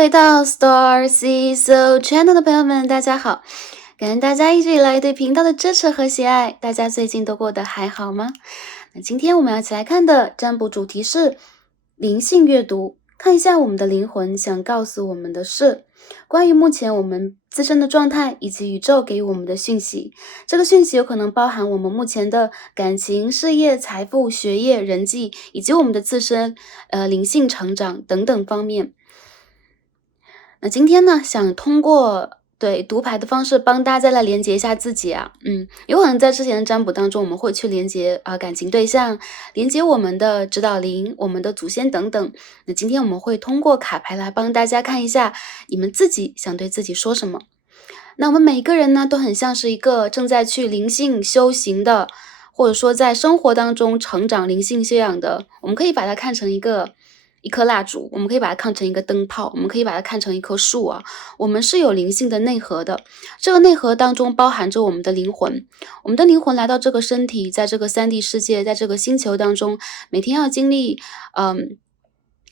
回到 Star C So Channel 的朋友们，大家好！感恩大家一直以来对频道的支持和喜爱，大家最近都过得还好吗？那今天我们要一起来看的占卜主题是灵性阅读，看一下我们的灵魂想告诉我们的事，关于目前我们自身的状态以及宇宙给予我们的讯息。这个讯息有可能包含我们目前的感情、事业、财富、学业、人际，以及我们的自身灵性成长等等方面。那今天呢，想通过读牌的方式帮大家再来连接一下自己啊。有可能在之前的占卜当中，我们会去连接感情对象，连接我们的指导灵、我们的祖先等等。那今天我们会通过卡牌来帮大家看一下你们自己想对自己说什么。那我们每一个人呢，都很像是一个正在去灵性修行的，或者说在生活当中成长灵性修养的，我们可以把它看成一颗蜡烛，我们可以把它看成一个灯泡，我们可以把它看成一棵树啊。我们是有灵性的内核的，这个内核当中包含着我们的灵魂。我们的灵魂来到这个身体，在这个3D 世界，在这个星球当中，每天要经历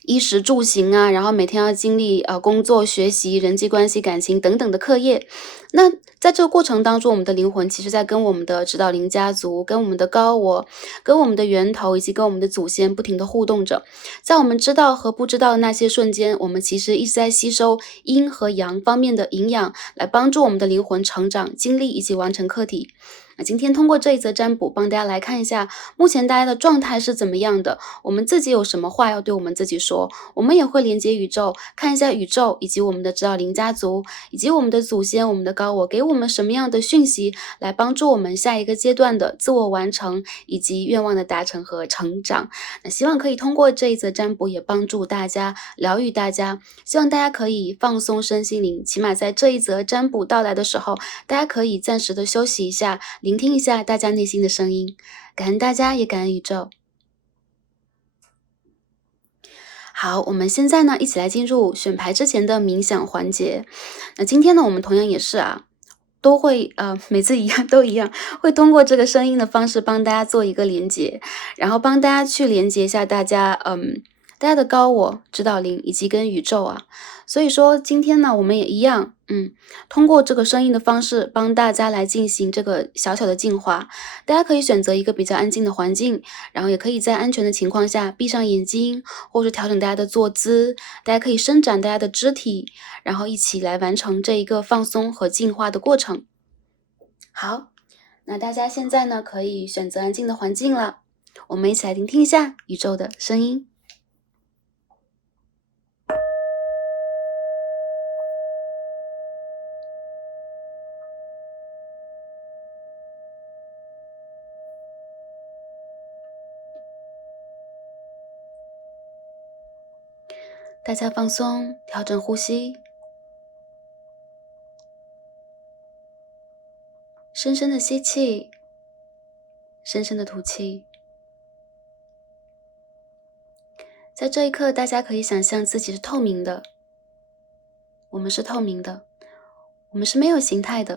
衣食住行啊，然后每天要经历工作、学习、人际关系、感情等等的课业。那在这个过程当中，我们的灵魂其实在跟我们的指导灵家族、跟我们的高我、跟我们的源头以及跟我们的祖先不停的互动着。在我们知道和不知道的那些瞬间，我们其实一直在吸收阴和阳方面的营养，来帮助我们的灵魂成长、经历以及完成课题。那今天通过这一则占卜，帮大家来看一下目前大家的状态是怎么样的，我们自己有什么话要对我们自己说。我们也会连接宇宙，看一下宇宙以及我们的指导灵家族，以及我们的祖先、我们的高我给我们什么样的讯息，来帮助我们下一个阶段的自我完成以及愿望的达成和成长。那希望可以通过这一则占卜，也帮助大家疗愈大家，希望大家可以放松身心灵，起码在这一则占卜到来的时候，大家可以暂时的休息一下，聆听一下大家内心的声音。感恩大家，也感恩宇宙。好，我们现在呢，一起来进入选牌之前的冥想环节。那今天呢，我们同样也是都会每次一样都一样，会通过这个声音的方式帮大家做一个连接，然后帮大家去连接一下大家的高我、指导灵以及跟宇宙啊。所以说今天呢，我们也一样，通过这个声音的方式帮大家来进行这个小小的净化。大家可以选择一个比较安静的环境，然后也可以在安全的情况下闭上眼睛，或者调整大家的坐姿，大家可以伸展大家的肢体，然后一起来完成这一个放松和净化的过程。好，那大家现在呢可以选择安静的环境了，我们一起来聆听一下宇宙的声音。大家放松，调整呼吸，深深的吸气，深深的吐气。在这一刻，大家可以想象自己是透明的，我们是透明的，我们是没有形态的，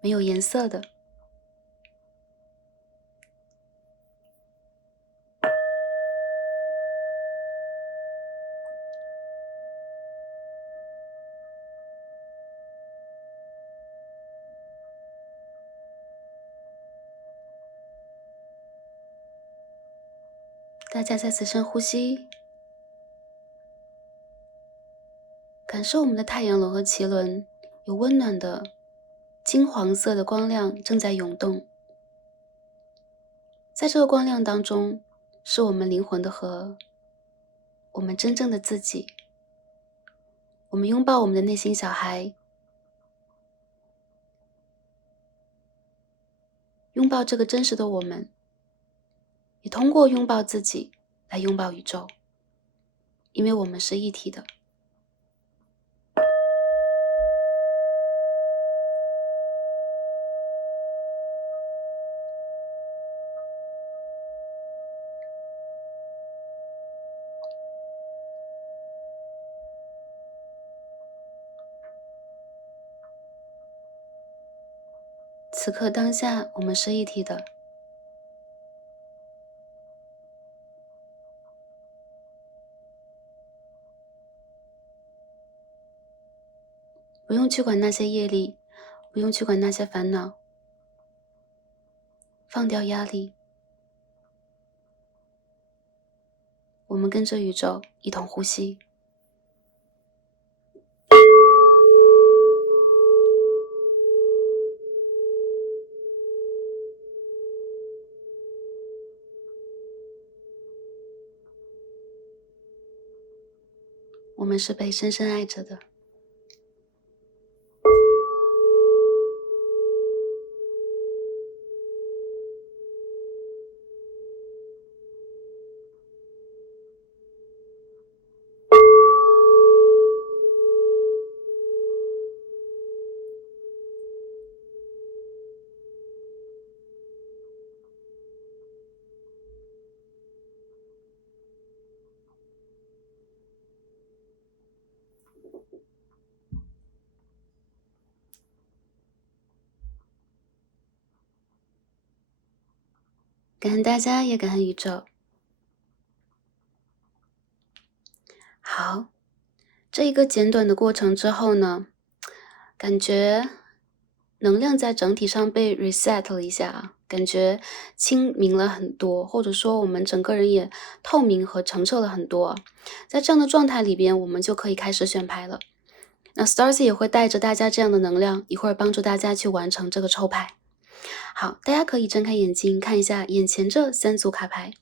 没有颜色的。大家再次深呼吸，感受我们的太阳轮和脐轮有温暖的金黄色的光亮正在涌动。在这个光亮当中，是我们灵魂的核，我们真正的自己。我们拥抱我们的内心小孩，拥抱这个真实的我们，也通过拥抱自己来拥抱宇宙，因为我们是一体的。此刻当下，我们是一体的。不用去管那些业力，不用去管那些烦恼，放掉压力。我们跟着宇宙一同呼吸。我们是被深深爱着的。感恩大家，也感恩宇宙。好，这一个简短的过程之后呢，感觉能量在整体上被 reset 了一下啊，感觉清明了很多，或者说我们整个人也透明和澄澈了很多。在这样的状态里边，我们就可以开始选牌了。那 Starcy 也会带着大家这样的能量，一会儿帮助大家去完成这个抽牌。好，大家可以睁开眼睛看一下眼前这3组卡牌。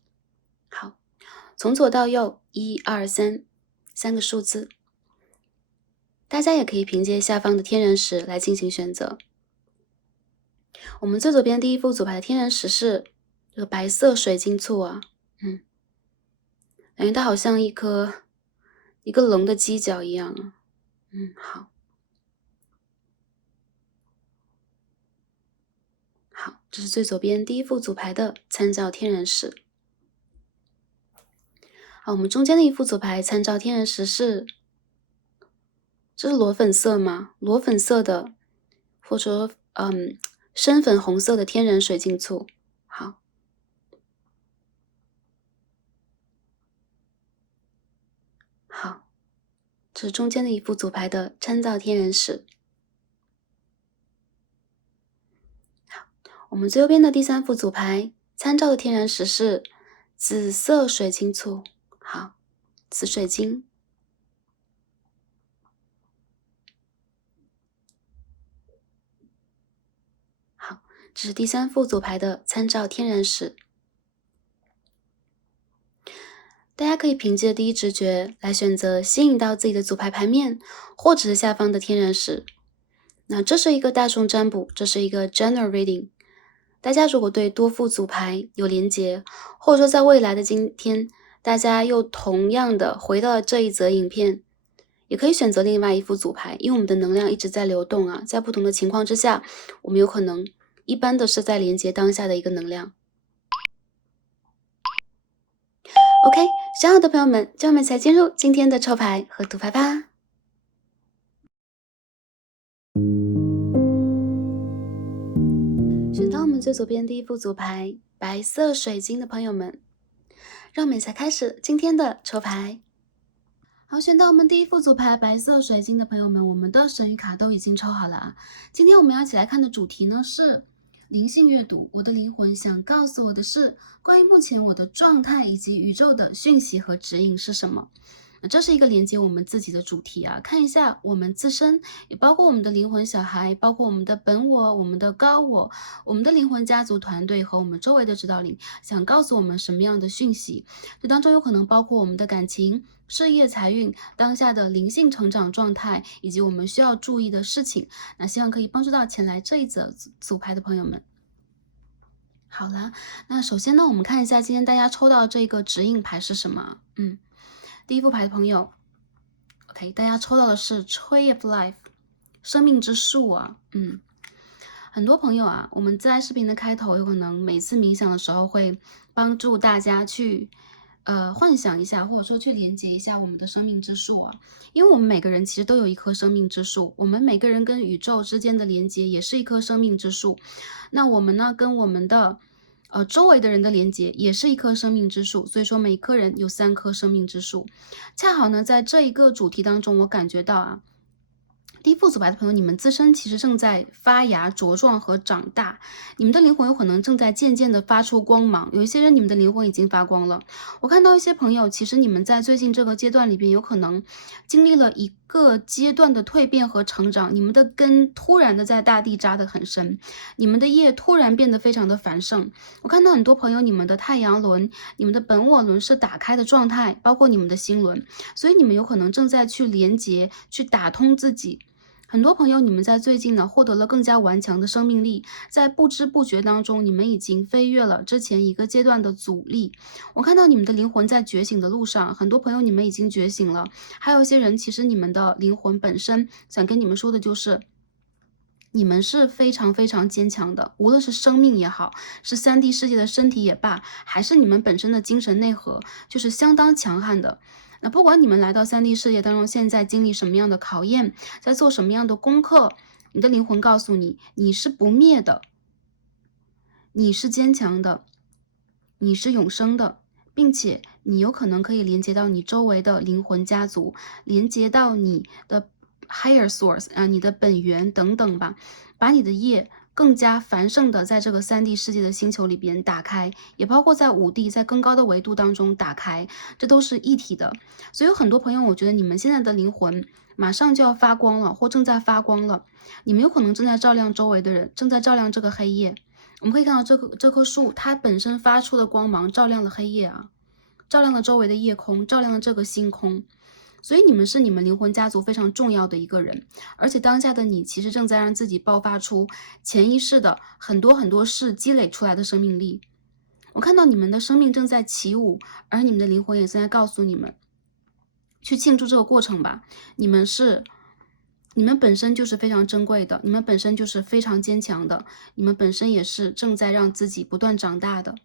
好，从左到右，1、2、3，3个数字。大家也可以凭借下方的天人石来进行选择。我们最左边第一副组牌的天人石是这个白色水晶簇啊，感觉它好像一个龙的犄角一样啊，好。好，这是最左边第一副组牌的参照天人石。好，我们中间的一副组牌参照天人石是，这是裸粉色吗？裸粉色的，或者深粉红色的天人水晶簇。好，好，这是中间的一副组牌的参照天人石。好，我们最右边的第3副组牌参照的天然石是紫色水晶簇。好，紫水晶。好，这是第3副组牌的参照天然石。大家可以凭借第一直觉来选择吸引到自己的组牌牌面，或者是下方的天然石。那这是一个大众占卜，这是一个 general reading。大家如果对多副组牌有连结，或者说在未来的今天，大家又同样的回到了这一则影片，也可以选择另外一副组牌，因为我们的能量一直在流动啊，在不同的情况之下，我们有可能一般的是在连接当下的一个能量。OK， 想好的朋友们，就我们才进入今天的抽牌和读牌吧。选到我们最左边第一副组牌白色水晶的朋友们，让我们一起开始今天的抽牌。好，选到我们第一副组牌白色水晶的朋友们，我们的神谕卡都已经抽好了啊。今天我们要一起来看的主题呢是灵性阅读，我的灵魂想告诉我的是关于目前我的状态以及宇宙的讯息和指引是什么。这是一个连接我们自己的主题啊，看一下我们自身，也包括我们的灵魂小孩，包括我们的本我、我们的高我、我们的灵魂家族团队和我们周围的指导灵，想告诉我们什么样的讯息。这当中有可能包括我们的感情、事业、财运、当下的灵性成长状态，以及我们需要注意的事情。那希望可以帮助到前来这一则组牌的朋友们。好了，那首先呢，我们看一下今天大家抽到这个指引牌是什么。第一副牌的朋友 ，OK， 大家抽到的是 Tree of Life， 生命之树啊。很多朋友啊，我们在视频的开头有可能每次冥想的时候会帮助大家去幻想一下，或者说去连接一下我们的生命之树啊。因为我们每个人其实都有一棵生命之树，我们每个人跟宇宙之间的连接也是一棵生命之树。那我们呢，跟我们的周围的人的连接也是一棵生命之树，所以说每个人有3棵生命之树。恰好呢，在这一个主题当中，我感觉到啊，第一副组牌的朋友，你们自身其实正在发芽、茁壮和长大，你们的灵魂有可能正在渐渐的发出光芒。有一些人，你们的灵魂已经发光了。我看到一些朋友，其实你们在最近这个阶段里边，有可能经历了一个阶段的蜕变和成长，你们的根突然的在大地扎得很深，你们的叶突然变得非常的繁盛。我看到很多朋友，你们的太阳轮、你们的本我轮是打开的状态，包括你们的心轮，所以你们有可能正在去连接、去打通自己。很多朋友，你们在最近呢获得了更加顽强的生命力，在不知不觉当中，你们已经飞跃了之前一个阶段的阻力。我看到你们的灵魂在觉醒的路上，很多朋友你们已经觉醒了，还有一些人，其实你们的灵魂本身想跟你们说的就是，你们是非常非常坚强的，无论是生命也好，是3D 世界的身体也罢，还是你们本身的精神内核，就是相当强悍的。那不管你们来到3D 世界当中，现在经历什么样的考验，在做什么样的功课，你的灵魂告诉你，你是不灭的，你是坚强的，你是永生的，并且你有可能可以连接到你周围的灵魂家族，连接到你的 higher source 啊，你的本源等等吧，把你的业更加繁盛的在这个3D 世界的星球里边打开，也包括在5D 在更高的维度当中打开，这都是一体的。所以有很多朋友，我觉得你们现在的灵魂马上就要发光了，或正在发光了，你们有可能正在照亮周围的人，正在照亮这个黑夜。我们可以看到这棵树，它本身发出的光芒照亮了黑夜啊，照亮了周围的夜空，照亮了这个星空。所以你们是你们灵魂家族非常重要的一个人，而且当下的你其实正在让自己爆发出潜意识的很多很多事积累出来的生命力。我看到你们的生命正在起舞，而你们的灵魂也正在告诉你们，去庆祝这个过程吧。你们本身就是非常珍贵的，你们本身就是非常坚强的，你们本身也是正在让自己不断长大的。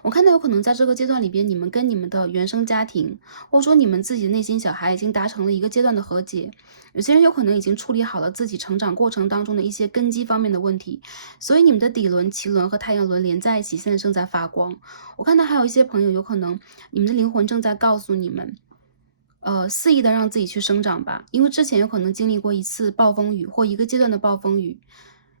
我看到有可能在这个阶段里边，你们跟你们的原生家庭，或者说你们自己的内心小孩已经达成了一个阶段的和解。有些人有可能已经处理好了自己成长过程当中的一些根基方面的问题，所以你们的底轮、脐轮和太阳轮连在一起，现在正在发光。我看到还有一些朋友，有可能你们的灵魂正在告诉你们，肆意的让自己去生长吧，因为之前有可能经历过一次暴风雨或一个阶段的暴风雨，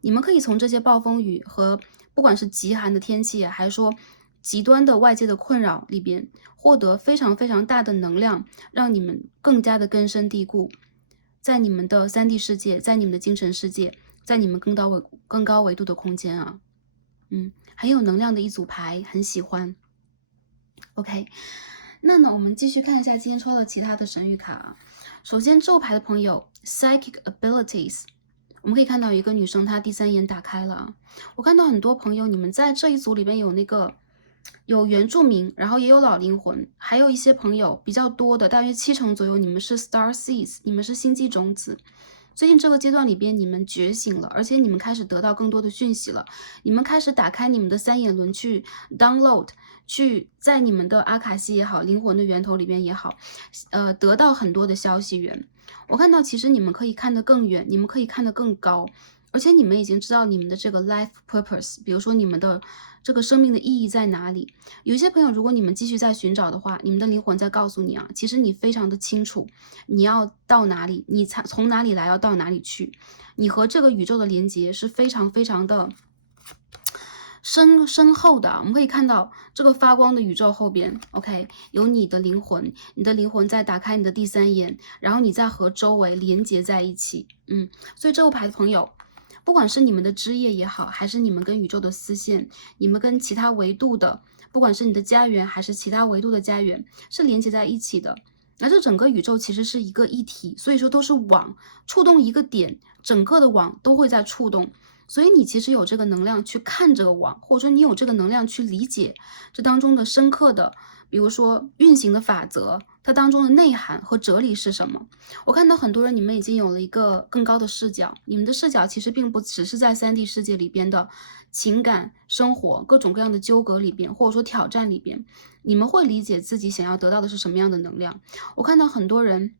你们可以从这些暴风雨和不管是极寒的天气，还是说极端的外界的困扰里边，获得非常非常大的能量，让你们更加的根深蒂固，在你们的3D 世界，在你们的精神世界，在你们更高维度的空间啊，很有能量的一组牌，很喜欢。OK，那呢，我们继续看一下今天抽的其他的神谕卡啊。首先，这牌的朋友 Psychic Abilities， 我们可以看到一个女生，她第3眼打开了啊。我看到很多朋友，你们在这一组里边有原住民，然后也有老灵魂，还有一些朋友比较多的，大约70%左右，你们是 Star Seeds， 你们是星际种子。最近这个阶段里边，你们觉醒了，而且你们开始得到更多的讯息了，你们开始打开你们的3眼轮去 download，去在你们的阿卡西也好，灵魂的源头里边也好，得到很多的消息源。我看到其实你们可以看得更远，你们可以看得更高，而且你们已经知道你们的这个 life purpose， 比如说你们的这个生命的意义在哪里。有一些朋友，如果你们继续在寻找的话，你们的灵魂在告诉你啊，其实你非常的清楚你要到哪里，你从哪里来要到哪里去，你和这个宇宙的连接是非常非常的深厚的。我们可以看到这个发光的宇宙后边 ，OK， 有你的灵魂，你的灵魂在打开你的第3眼，然后你在和周围连接在一起。所以这个牌的朋友，不管是你们的枝叶也好，还是你们跟宇宙的丝线，你们跟其他维度的，不管是你的家园还是其他维度的家园，是连接在一起的。那这整个宇宙其实是一个一体，所以说都是网，触动一个点，整个的网都会在触动。所以你其实有这个能量去看这个网，或者说你有这个能量去理解这当中的深刻的，比如说运行的法则，它当中的内涵和哲理是什么。我看到很多人你们已经有了一个更高的视角，你们的视角其实并不只是在3D 世界里边的情感生活各种各样的纠葛里边，或者说挑战里边，你们会理解自己想要得到的是什么样的能量。我看到很多人，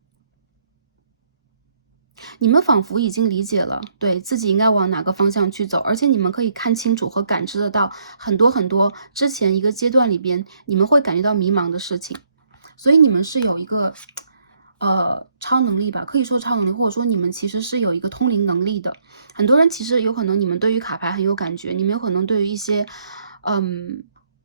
你们仿佛已经理解了，对自己应该往哪个方向去走，而且你们可以看清楚和感知得到很多很多之前一个阶段里边你们会感觉到迷茫的事情，所以你们是有一个超能力吧，可以说超能力，或者说你们其实是有一个通灵能力的。很多人其实有可能你们对于卡牌很有感觉，你们有可能对于一些，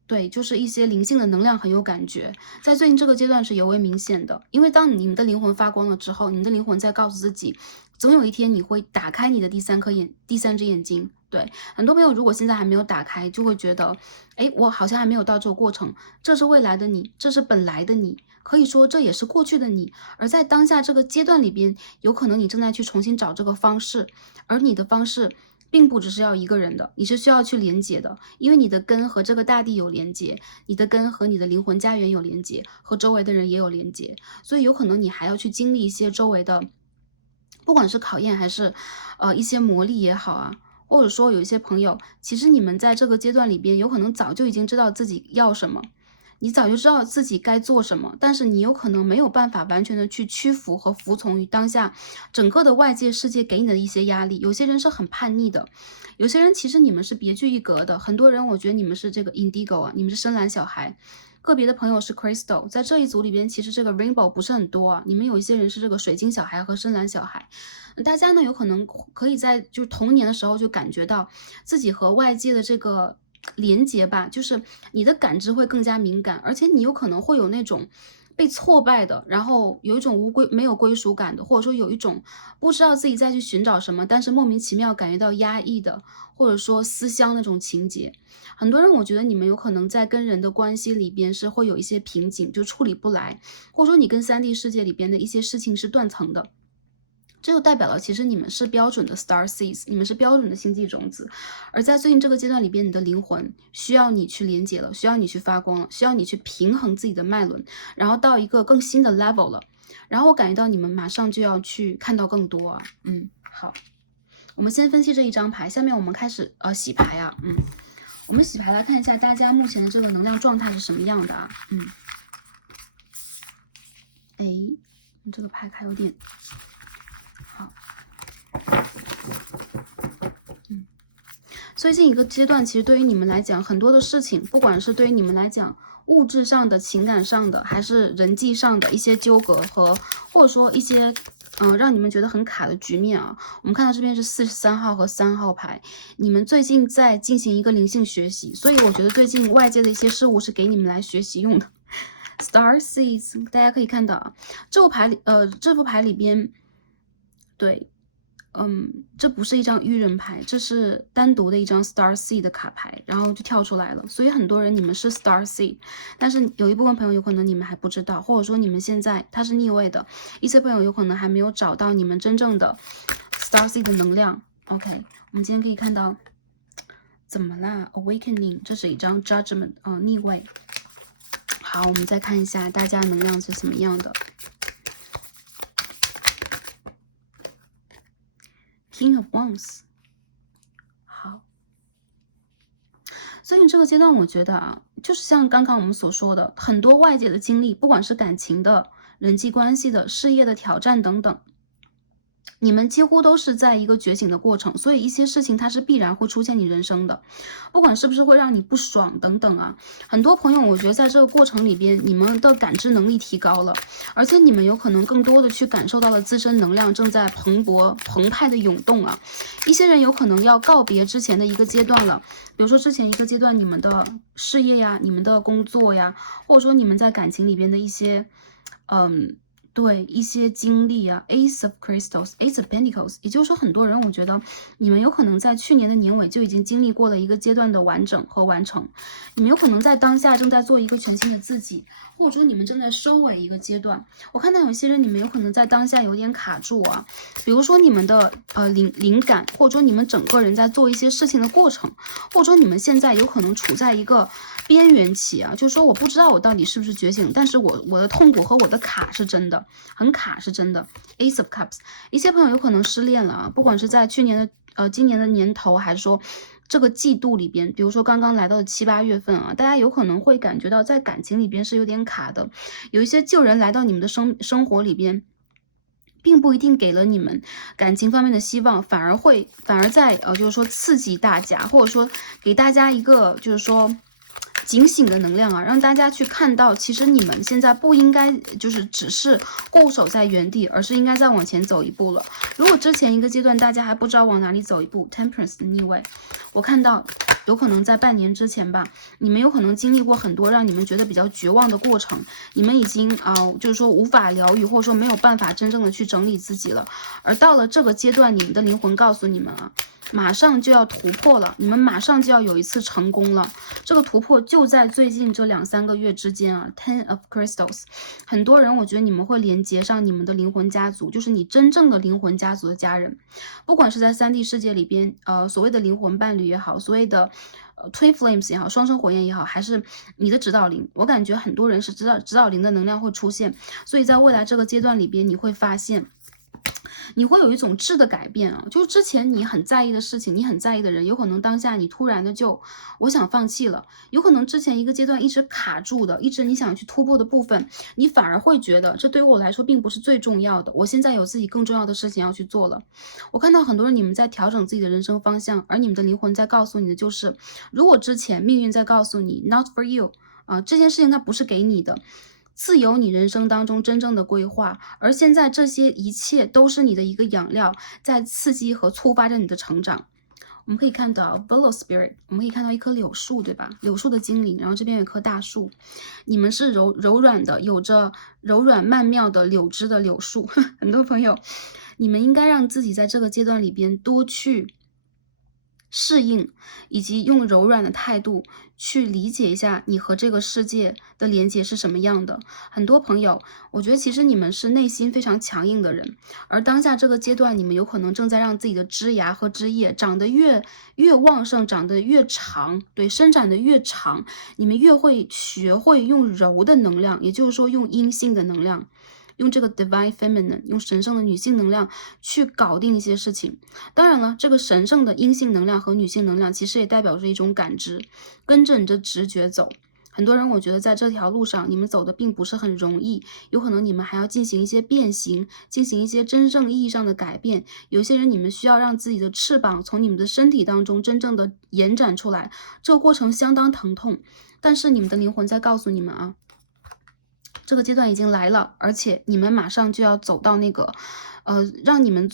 对，就是一些灵性的能量很有感觉，在最近这个阶段是尤为明显的。因为当你们的灵魂发光了之后，你们的灵魂在告诉自己，总有一天你会打开你的第三只眼睛。对，很多朋友如果现在还没有打开，就会觉得，哎，我好像还没有到这个过程。这是未来的你，这是本来的你，可以说这也是过去的你。而在当下这个阶段里边，有可能你正在去重新找这个方式，而你的方式并不只是要一个人的，你是需要去连接的，因为你的根和这个大地有连接，你的根和你的灵魂家园有连接，和周围的人也有连接，所以有可能你还要去经历一些周围的，不管是考验还是一些磨砺也好啊。或者说有一些朋友，其实你们在这个阶段里边，有可能早就已经知道自己要什么，你早就知道自己该做什么，但是你有可能没有办法完全的去屈服和服从于当下整个的外界世界给你的一些压力。有些人是很叛逆的，有些人其实你们是别具一格的。很多人我觉得你们是这个 indigo 啊，你们是深蓝小孩。个别的朋友是 crystal， 在这一组里边，其实这个 rainbow 不是很多啊。你们有一些人是这个水晶小孩和深蓝小孩，大家呢有可能可以在就是童年的时候就感觉到自己和外界的这个连接吧，就是你的感知会更加敏感，而且你有可能会有那种被挫败的，然后有一种没有归属感的，或者说有一种不知道自己再去寻找什么，但是莫名其妙感觉到压抑的，或者说思乡那种情节。很多人我觉得你们有可能在跟人的关系里边是会有一些瓶颈，就处理不来，或者说你跟3D 世界里边的一些事情是断层的。这就代表了，其实你们是标准的 star seeds， 你们是标准的星际种子。而在最近这个阶段里边，你的灵魂需要你去连接了，需要你去发光了，需要你去平衡自己的脉轮，然后到一个更新的 level 了。然后我感觉到你们马上就要去看到更多啊。好，我们先分析这一张牌，下面我们开始洗牌啊。我们洗牌来看一下大家目前的这个能量状态是什么样的啊。这个牌卡有点好。最近一个阶段，其实对于你们来讲，很多的事情，不管是对于你们来讲，物质上的、情感上的，还是人际上的一些纠葛和，或者说一些，让你们觉得很卡的局面啊。我们看到这边是43号和3号牌，你们最近在进行一个灵性学习，所以我觉得最近外界的一些事物是给你们来学习用的。Star Seeds， 大家可以看到啊，这副牌里边，对。这不是一张愚人牌，这是单独的一张 Star Seed 的卡牌，然后就跳出来了。所以很多人你们是 Star Seed， 但是有一部分朋友有可能你们还不知道，或者说你们现在它是逆位的，一些朋友有可能还没有找到你们真正的 Star Seed 的能量。OK， 我们今天可以看到，怎么啦 ？Awakening， 这是一张 Judgment， 逆位。好，我们再看一下大家能量是什么样的。King of Wands， 好，所以这个阶段我觉得啊，就是像刚刚我们所说的，很多外界的经历，不管是感情的、人际关系的、事业的挑战等等，你们几乎都是在一个觉醒的过程，所以一些事情它是必然会出现你人生的，不管是不是会让你不爽等等啊。很多朋友我觉得在这个过程里边，你们的感知能力提高了，而且你们有可能更多的去感受到了自身能量正在澎湃的涌动啊。一些人有可能要告别之前的一个阶段了，比如说之前一个阶段你们的事业呀、你们的工作呀，或者说你们在感情里边的一些对一些经历啊 ，Ace of Crystals，Ace of Pentacles， 也就是说，很多人我觉得你们有可能在去年的年尾就已经经历过了一个阶段的完整和完成，你们有可能在当下正在做一个全新的自己，或者说你们正在收尾一个阶段。我看到有些人你们有可能在当下有点卡住啊，比如说你们的灵感，或者说你们整个人在做一些事情的过程，或者说你们现在有可能处在一个边缘期啊，就是说我不知道我到底是不是觉醒，但是我的痛苦和我的卡是真的。很卡是真的 ，Ace of Cups， 一些朋友有可能失恋了啊，不管是在去年的今年的年头，还是说这个季度里边，比如说刚刚来到的7、8月份啊，大家有可能会感觉到在感情里边是有点卡的，有一些旧人来到你们的生活里边，并不一定给了你们感情方面的希望，反而在就是说刺激大家，或者说给大家一个就是说警醒的能量啊，让大家去看到，其实你们现在不应该就是只是固守在原地，而是应该再往前走一步了。如果之前一个阶段大家还不知道往哪里走一步 ，Temperance 的逆位，我看到有可能在半年之前吧，你们有可能经历过很多让你们觉得比较绝望的过程，你们已经就是说无法疗愈，或者说没有办法真正的去整理自己了。而到了这个阶段，你们的灵魂告诉你们啊，马上就要突破了，你们马上就要有一次成功了。这个突破就在最近这2-3个月之间啊 ，Ten of Crystals， 很多人我觉得你们会连接上你们的灵魂家族，就是你真正的灵魂家族的家人，不管是在3D 世界里边，所谓的灵魂伴侣也好，所谓的Twin Flames 也好，双生火焰也好，还是你的指导灵，我感觉很多人是指导灵的能量会出现，所以在未来这个阶段里边，你会发现。你会有一种质的改变啊，就是之前你很在意的事情，你很在意的人，有可能当下你突然的就我想放弃了，有可能之前一个阶段一直卡住的，一直你想去突破的部分，你反而会觉得这对于我来说并不是最重要的，我现在有自己更重要的事情要去做了。我看到很多人你们在调整自己的人生方向，而你们的灵魂在告诉你的就是，如果之前命运在告诉你 not for you 这件事情它不是给你的。自由你人生当中真正的规划，而现在这些一切都是你的一个养料，在刺激和触发着你的成长。我们可以看到 Willow Spirit， 我们可以看到一棵柳树，对吧？柳树的精灵，然后这边有一棵大树，你们是柔软的，有着柔软曼妙的柳枝的柳树。很多朋友，你们应该让自己在这个阶段里边多去适应，以及用柔软的态度去理解一下你和这个世界的连接是什么样的。很多朋友，我觉得其实你们是内心非常强硬的人，而当下这个阶段，你们有可能正在让自己的枝芽和枝叶长得越旺盛，长得越长，对，伸展的越长，你们越会学会用柔的能量，也就是说用阴性的能量。用这个 divine feminine， 用神圣的女性能量去搞定一些事情。当然了，这个神圣的阴性能量和女性能量其实也代表着一种感知，跟着你的直觉走。很多人我觉得在这条路上你们走的并不是很容易，有可能你们还要进行一些变形，进行一些真正意义上的改变。有些人你们需要让自己的翅膀从你们的身体当中真正的延展出来，这个过程相当疼痛，但是你们的灵魂在告诉你们啊，这个阶段已经来了，而且你们马上就要走到那个，让你们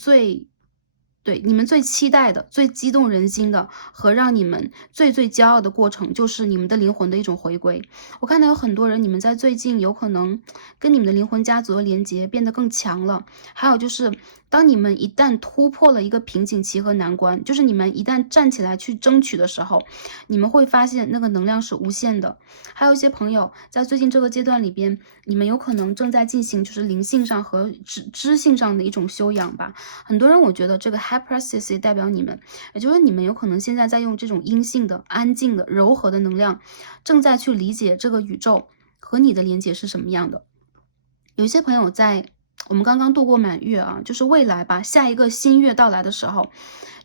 你们最期待的、最激动人心的和让你们最骄傲的过程，就是你们的灵魂的一种回归。我看到有很多人，你们在最近有可能跟你们的灵魂家族的连接变得更强了。还有就是，当你们一旦突破了一个瓶颈期和难关，就是你们一旦站起来去争取的时候，你们会发现那个能量是无限的。还有一些朋友在最近这个阶段里边，你们有可能正在进行就是灵性上和知性上的一种修养吧。很多人我觉得这个 Hypersis 也代表你们，也就是你们有可能现在在用这种阴性的、安静的、柔和的能量，正在去理解这个宇宙和你的连接是什么样的。有些朋友在我们刚刚度过满月啊，就是未来吧，下一个新月到来的时候，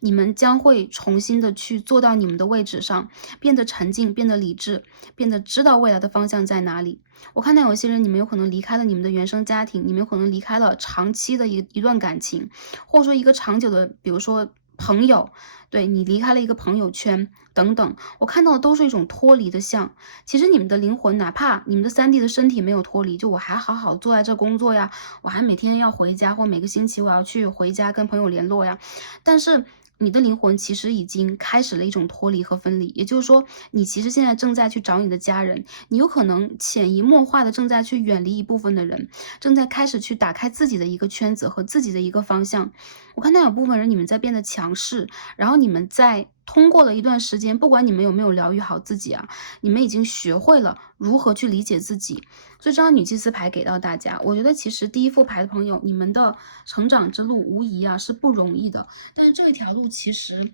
你们将会重新的去坐到你们的位置上，变得沉静，变得理智，变得知道未来的方向在哪里。我看到有些人，你们有可能离开了你们的原生家庭，你们有可能离开了长期的一段感情，或者说一个长久的，比如说朋友，对，你离开了一个朋友圈等等，我看到的都是一种脱离的像。其实你们的灵魂，哪怕你们的3D 的身体没有脱离，就我还好好坐在这工作呀，我还每天要回家，或每个星期我要去回家跟朋友联络呀，但是你的灵魂其实已经开始了一种脱离和分离，也就是说，你其实现在正在去找你的家人，你有可能潜移默化的正在去远离一部分的人，正在开始去打开自己的一个圈子和自己的一个方向。我看到有部分人你们在变得强势，然后你们在通过了一段时间，不管你们有没有疗愈好自己啊，你们已经学会了如何去理解自己。所以这张女祭司牌给到大家，我觉得其实第一副牌的朋友，你们的成长之路无疑啊是不容易的，但是这一条路其实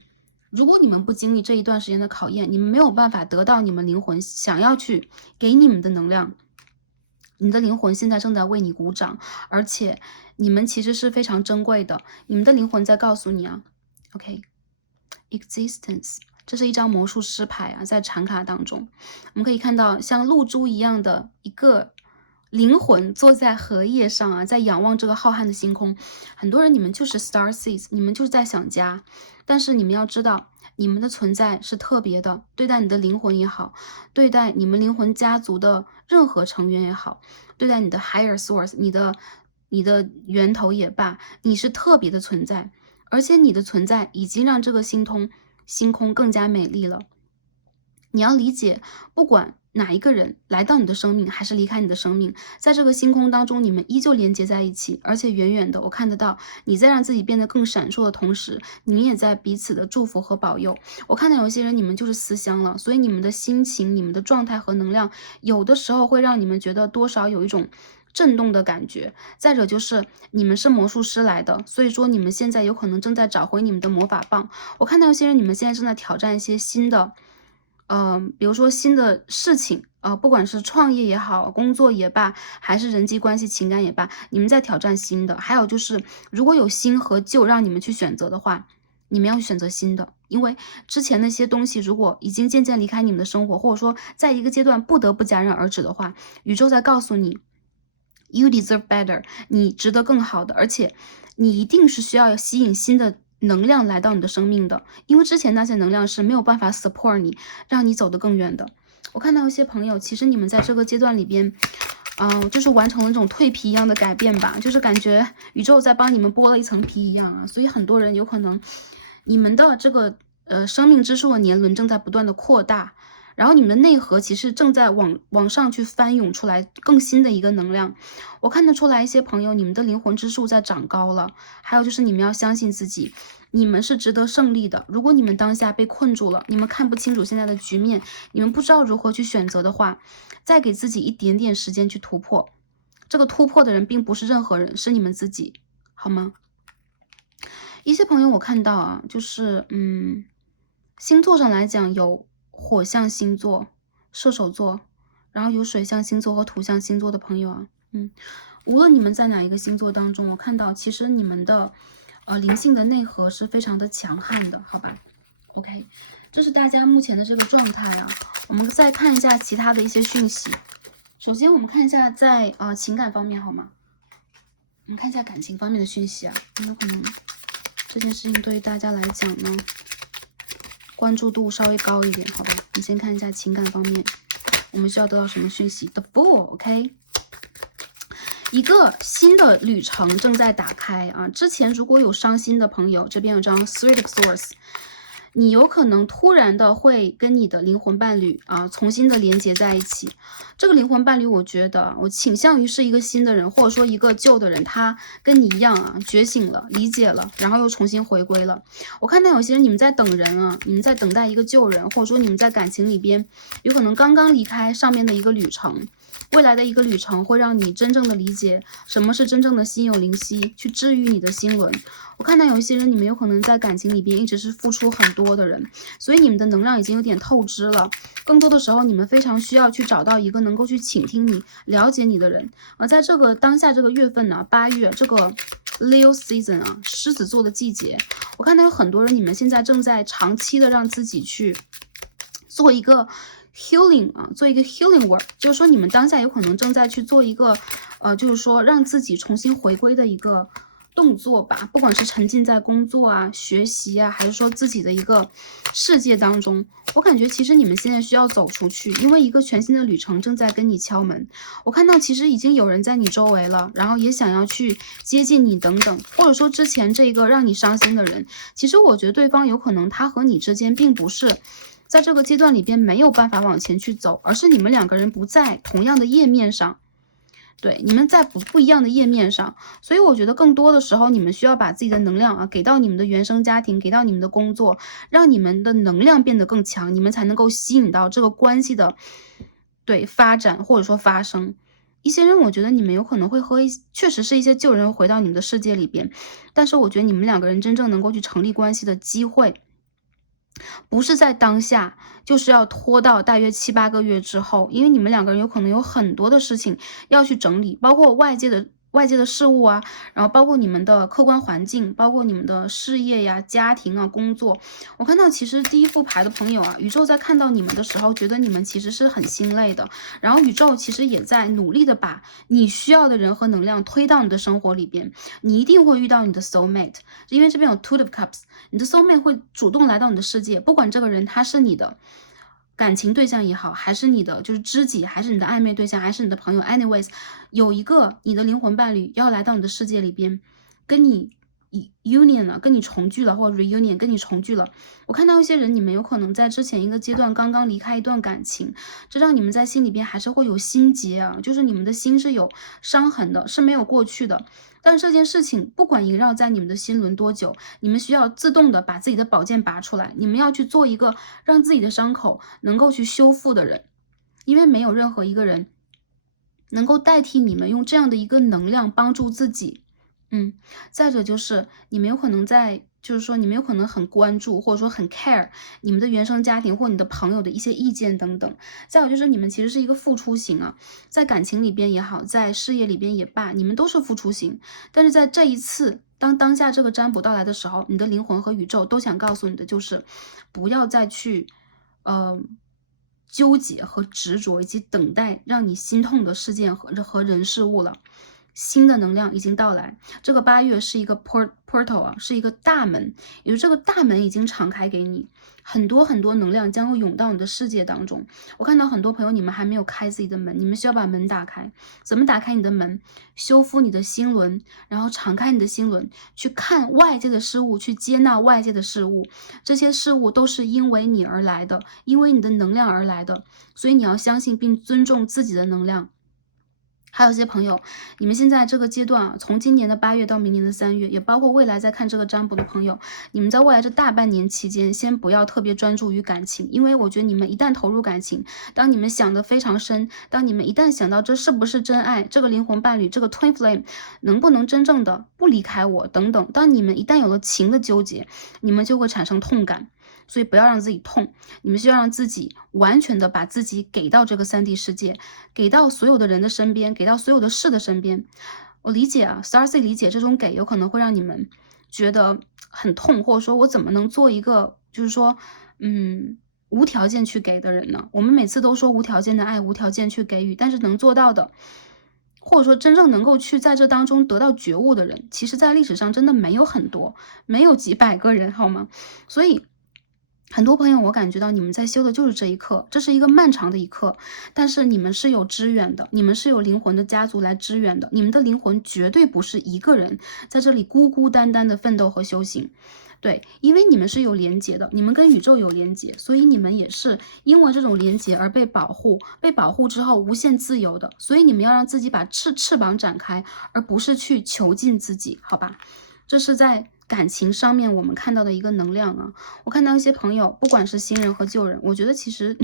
如果你们不经历这一段时间的考验，你们没有办法得到你们灵魂想要去给你们的能量。你的灵魂现在正在为你鼓掌，而且你们其实是非常珍贵的。你们的灵魂在告诉你啊 ，OK，existence，这是一张魔术师牌啊，在禅卡当中，我们可以看到像露珠一样的一个灵魂坐在荷叶上啊，在仰望这个浩瀚的星空。很多人你们就是 Star Seeds， 你们就是在想家，但是你们要知道，你们的存在是特别的，对待你的灵魂也好，对待你们灵魂家族的任何成员也好，对待你的 higher source，你的源头也罢，你是特别的存在，而且你的存在已经让这个星空更加美丽了。你要理解，不管哪一个人来到你的生命，还是离开你的生命，在这个星空当中，你们依旧连接在一起，而且远远的，我看得到你在让自己变得更闪烁的同时，你们也在彼此的祝福和保佑。我看到有一些人，你们就是思乡了，所以你们的心情、你们的状态和能量，有的时候会让你们觉得多少有一种震动的感觉。再者就是你们是魔术师来的，所以说你们现在有可能正在找回你们的魔法棒。我看到有些人，你们现在正在挑战一些新的。比如说新的事情，不管是创业也好，工作也罢，还是人际关系、情感也罢，你们在挑战新的。还有就是，如果有新和旧让你们去选择的话，你们要去选择新的，因为之前那些东西如果已经渐渐离开你们的生活，或者说在一个阶段不得不戛然而止的话，宇宙在告诉你，You deserve better，你值得更好的，而且你一定是需要吸引新的能量来到你的生命的，因为之前那些能量是没有办法 support 你，让你走得更远的。我看到一些朋友，其实你们在这个阶段里边，就是完成了那种蜕皮一样的改变吧，就是感觉宇宙在帮你们剥了一层皮一样啊。所以很多人有可能，你们的这个生命之树的年轮正在不断的扩大。然后你们的内核其实正在往上去翻涌出来更新的一个能量，我看得出来一些朋友，你们的灵魂之树在长高了。还有就是你们要相信自己，你们是值得胜利的。如果你们当下被困住了，你们看不清楚现在的局面，你们不知道如何去选择的话，再给自己一点点时间去突破。这个突破的人并不是任何人，是你们自己，好吗？一些朋友我看到啊，就是星座上来讲有火象星座、射手座，然后有水象星座和土象星座的朋友啊，无论你们在哪一个星座当中，我看到其实你们的灵性的内核是非常的强悍的，好吧 ？OK， 这是大家目前的这个状态啊。我们再看一下其他的一些讯息。首先我们看一下在情感方面好吗？我们看一下感情方面的讯息啊，有可能这件事情对于大家来讲呢，关注度稍微高一点，好吧？你先看一下情感方面，我们需要得到什么讯息 ？The Fool，OK，一个新的旅程正在打开啊！之前如果有伤心的朋友，这边有张 Three of Swords， 你有可能突然的会跟你的灵魂伴侣重新的连接在一起。这个灵魂伴侣，我觉得我倾向于是一个新的人，或者说一个旧的人，他跟你一样啊，觉醒了，理解了，然后又重新回归了。我看到有些人你们在等人啊，你们在等待一个旧人，或者说你们在感情里边有可能刚刚离开上面的一个旅程。未来的一个旅程会让你真正的理解什么是真正的心有灵犀，去治愈你的心轮。我看到有一些人，你们有可能在感情里边一直是付出很多的人，所以你们的能量已经有点透支了。更多的时候，你们非常需要去找到一个能够去倾听你、了解你的人。而在这个当下这个月份呢，8月这个 Leo season 啊，狮子座的季节，我看到有很多人，你们现在正在长期的让自己去做一个healing 做一个 healing work， 就是说你们当下有可能正在去做一个就是说让自己重新回归的一个动作吧，不管是沉浸在工作啊、学习啊，还是说自己的一个世界当中，我感觉其实你们现在需要走出去，因为一个全新的旅程正在跟你敲门。我看到其实已经有人在你周围了，然后也想要去接近你等等，或者说之前这个让你伤心的人，其实我觉得对方有可能他和你之间并不是在这个阶段里边没有办法往前去走，而是你们两个人不在同样的页面上。对，你们在不一样的页面上，所以我觉得更多的时候，你们需要把自己的能量给到你们的原生家庭，给到你们的工作，让你们的能量变得更强，你们才能够吸引到这个关系的发展或者说发生。一些人，我觉得你们有可能会确实是一些旧人回到你们的世界里边，但是我觉得你们两个人真正能够去成立关系的机会，不是在当下，就是要拖到大约7、8个月之后，因为你们两个人有可能有很多的事情要去整理，包括外界的外界的事物啊，然后包括你们的客观环境，包括你们的事业呀、家庭啊、工作。我看到其实第一副牌的朋友啊，宇宙在看到你们的时候，觉得你们其实是很心累的，然后宇宙其实也在努力的把你需要的人和能量推到你的生活里边。你一定会遇到你的 soul mate， 因为这边有 two of cups， 你的 soul mate 会主动来到你的世界，不管这个人他是你的感情对象也好，还是你的就是知己，还是你的暧昧对象，还是你的朋友 anyways， 有一个你的灵魂伴侣要来到你的世界里边，跟你union 了，跟你重聚了，或者 reunion 跟你重聚了。我看到一些人，你们有可能在之前一个阶段刚刚离开一段感情，这让你们在心里边还是会有心结啊，就是你们的心是有伤痕的，是没有过去的。但是这件事情不管萦绕在你们的心轮多久，你们需要自动的把自己的宝剑拔出来，你们要去做一个让自己的伤口能够去修复的人，因为没有任何一个人能够代替你们用这样的一个能量帮助自己。再者就是你们有可能就是说你们有可能很关注或者说很 care 你们的原生家庭或你的朋友的一些意见等等。再有就是你们其实是一个付出型啊，在感情里边也好，在事业里边也罢，你们都是付出型。但是在这一次，当下这个占卜到来的时候，你的灵魂和宇宙都想告诉你的就是，不要再去纠结和执着以及等待让你心痛的事件和人事物了。新的能量已经到来，这个8月是一个 portal 啊，是一个大门，也就是这个大门已经敞开给你，很多很多能量将会涌到你的世界当中。我看到很多朋友你们还没有开自己的门，你们需要把门打开。怎么打开你的门？修复你的心轮，然后敞开你的心轮，去看外界的事物，去接纳外界的事物。这些事物都是因为你而来的，因为你的能量而来的，所以你要相信并尊重自己的能量。还有些朋友，你们现在这个阶段啊，从今年的8月到明年的3月，也包括未来在看这个占卜的朋友，你们在未来这大半年期间，先不要特别专注于感情，因为我觉得你们一旦投入感情，当你们想得非常深，当你们一旦想到这是不是真爱，这个灵魂伴侣，这个 twin flame 能不能真正的不离开我等等，当你们一旦有了情的纠结，你们就会产生痛感。所以不要让自己痛，你们需要让自己完全的把自己给到这个3D 世界，给到所有的人的身边，给到所有的事的身边。我理解啊 ，Starcy 理解这种给有可能会让你们觉得很痛，或者说我怎么能做一个就是说，无条件去给的人呢？我们每次都说无条件的爱，无条件去给予，但是能做到的，或者说真正能够去在这当中得到觉悟的人，其实在历史上真的没有很多，没有几百个人，好吗？所以很多朋友，我感觉到你们在修的就是这一刻，这是一个漫长的一刻，但是你们是有支援的，你们是有灵魂的家族来支援的，你们的灵魂绝对不是一个人在这里孤孤单单的奋斗和修行。对，因为你们是有连结的，你们跟宇宙有连结，所以你们也是因为这种连结而被保护，被保护之后无限自由的，所以你们要让自己把翅膀展开，而不是去囚禁自己，好吧？这是在感情上面我们看到的一个能量啊。我看到一些朋友，不管是新人和旧人，我觉得其实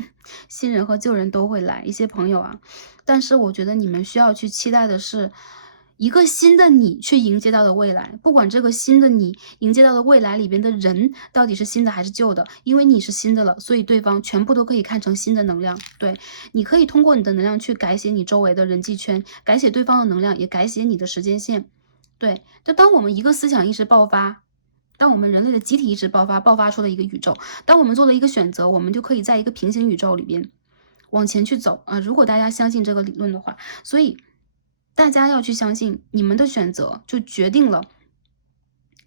新人和旧人都会来一些朋友啊，但是我觉得你们需要去期待的是一个新的你去迎接到的未来，不管这个新的你迎接到的未来里边的人到底是新的还是旧的，因为你是新的了，所以对方全部都可以看成新的能量。对，你可以通过你的能量去改写你周围的人际圈，改写对方的能量，也改写你的时间线。对，就当我们一个思想意识爆发，当我们人类的集体意识爆发出了一个宇宙，当我们做了一个选择，我们就可以在一个平行宇宙里边往前去走啊！如果大家相信这个理论的话，所以大家要去相信，你们的选择就决定了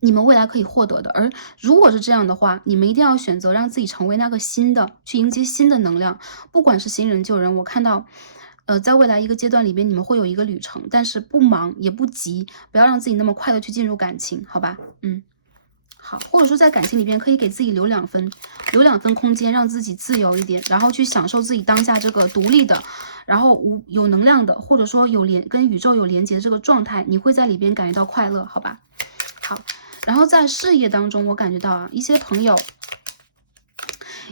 你们未来可以获得的。而如果是这样的话，你们一定要选择让自己成为那个新的，去迎接新的能量，不管是新人旧人。我看到在未来一个阶段里边，你们会有一个旅程，但是不忙也不急，不要让自己那么快的去进入感情，好吧？好，或者说在感情里边可以给自己留2分，留2分空间，让自己自由一点，然后去享受自己当下这个独立的，然后有能量的，或者说跟宇宙有连接的这个状态，你会在里边感觉到快乐，好吧？好，然后在事业当中，我感觉到啊，一些朋友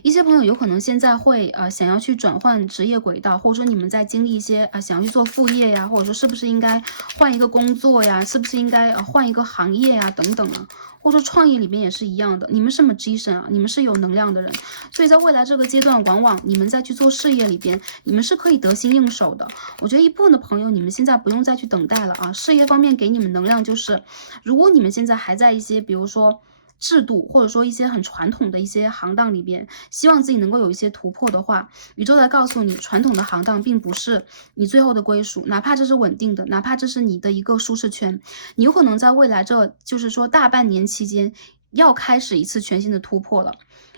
一些朋友有可能现在会想要去转换职业轨道，或者说你们在经历一些想要去做副业呀，或者说是不是应该换一个工作呀，是不是应该换一个行业呀等等啊，或者说创业里面也是一样的。你们是 magician 啊，你们是有能量的人，所以在未来这个阶段，往往你们在去做事业里边，你们是可以得心应手的。我觉得一部分的朋友，你们现在不用再去等待了啊，事业方面给你们能量就是，如果你们现在还在一些比如说制度或者说一些很传统的一些行当里边，希望自己能够有一些突破的话，宇宙在告诉你，传统的行当并不是你最后的归属，哪怕这是稳定的，哪怕这是你的一个舒适圈，你有可能在未来这就是说大半年期间要开始一次全新的突破了。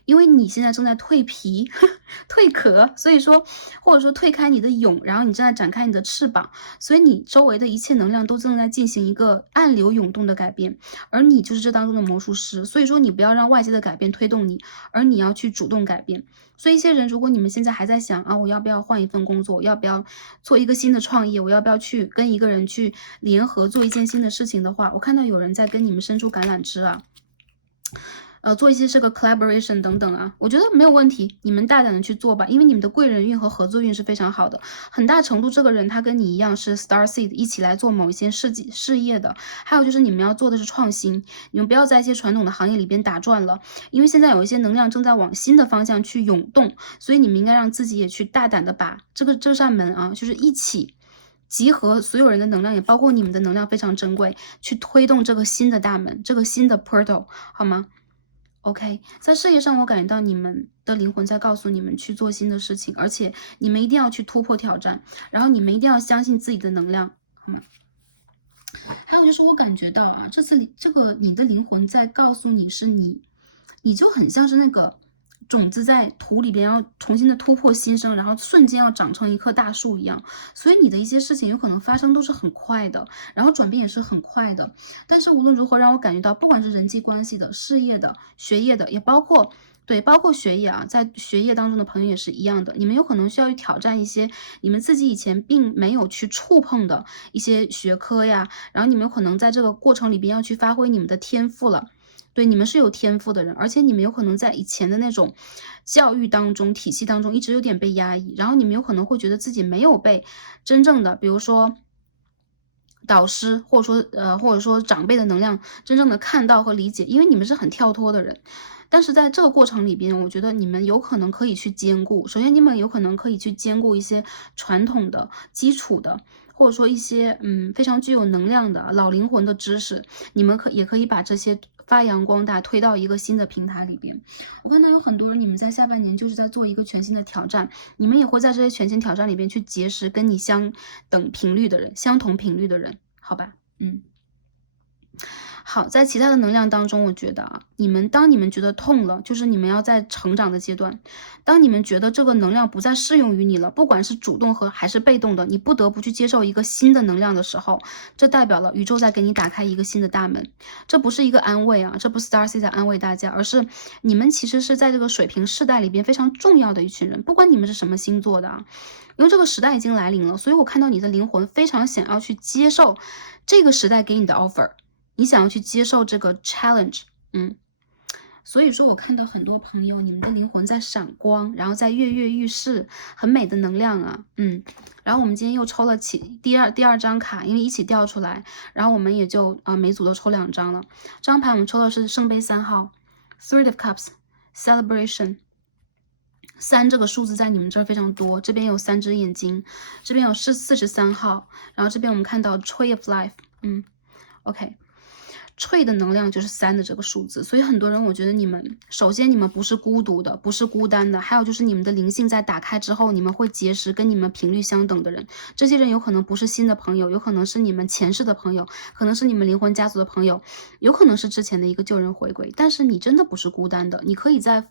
因为你现在正在蜕皮、蜕壳，所以说或者说蜕开你的蛹，然后你正在展开你的翅膀，所以你周围的一切能量都正在进行一个暗流涌动的改变，而你就是这当中的魔术师，所以说你不要让外界的改变推动你，而你要去主动改变。所以一些人，如果你们现在还在想啊，我要不要换一份工作，我要不要做一个新的创业，我要不要去跟一个人去联合做一件新的事情的话，我看到有人在跟你们伸出橄榄枝啊。做一些这个 collaboration 等等啊，我觉得没有问题，你们大胆的去做吧，因为你们的贵人运和合作运是非常好的，很大程度这个人他跟你一样是 star seed 一起来做某一些事业的，还有就是你们要做的是创新，你们不要在一些传统的行业里边打转了，因为现在有一些能量正在往新的方向去涌动，所以你们应该让自己也去大胆的把这扇门啊，就是一起。集合所有人的能量，也包括你们的能量，非常珍贵，去推动这个新的大门，这个新的 portal， 好吗？OK，在事业上，我感觉到你们的灵魂在告诉你们去做新的事情，而且你们一定要去突破挑战，然后你们一定要相信自己的能量，好吗？还有就是我感觉到啊，这个你的灵魂在告诉你是你就很像是那个种子在土里边要重新的突破新生，然后瞬间要长成一棵大树一样，所以你的一些事情有可能发生都是很快的，然后转变也是很快的。但是无论如何，让我感觉到，不管是人际关系的、事业的、学业的，也包括包括学业啊，在学业当中的朋友也是一样的，你们有可能需要去挑战一些你们自己以前并没有去触碰的一些学科呀，然后你们有可能在这个过程里边要去发挥你们的天赋了。对，你们是有天赋的人，而且你们有可能在以前的那种教育当中、体系当中一直有点被压抑，然后你们有可能会觉得自己没有被真正的，比如说导师或者说长辈的能量真正的看到和理解，因为你们是很跳脱的人。但是在这个过程里边，我觉得你们有可能可以去兼顾。首先，你们有可能可以去兼顾一些传统的、基础的，或者说一些非常具有能量的老灵魂的知识，你们也可以把这些发扬光大，推到一个新的平台里边。我看到有很多人，你们在下半年就是在做一个全新的挑战，你们也会在这些全新挑战里边去结识跟你相等频率的人、相同频率的人，好吧？好，在其他的能量当中，我觉得啊，当你们觉得痛了，就是你们要在成长的阶段；当你们觉得这个能量不再适用于你了，不管是主动和还是被动的，你不得不去接受一个新的能量的时候，这代表了宇宙在给你打开一个新的大门。这不是一个安慰啊，这不是 Starcy 在安慰大家，而是你们其实是在这个水瓶世代里边非常重要的一群人，不管你们是什么星座的啊，因为这个时代已经来临了，所以我看到你的灵魂非常想要去接受这个时代给你的 offer。你想要去接受这个 challenge，所以说我看到很多朋友，你们的灵魂在闪光，然后在跃跃欲试，很美的能量啊，然后我们今天又抽了第二张卡，因为一起调出来，然后我们也就每组都抽2张了。这张牌我们抽的是圣杯3号 ，Three of Cups Celebration。3这个数字在你们这儿非常多，这边有3只眼睛，这边有43号，然后这边我们看到 Tree of Life，OK。tree 的能量就是3的这个数字，所以很多人我觉得你们首先你们不是孤独的，不是孤单的，还有就是你们的灵性在打开之后，你们会结识跟你们频率相等的人，这些人有可能不是新的朋友，有可能是你们前世的朋友，可能是你们灵魂家族的朋友，有可能是之前的一个旧人回归，但是你真的不是孤单的，你可以在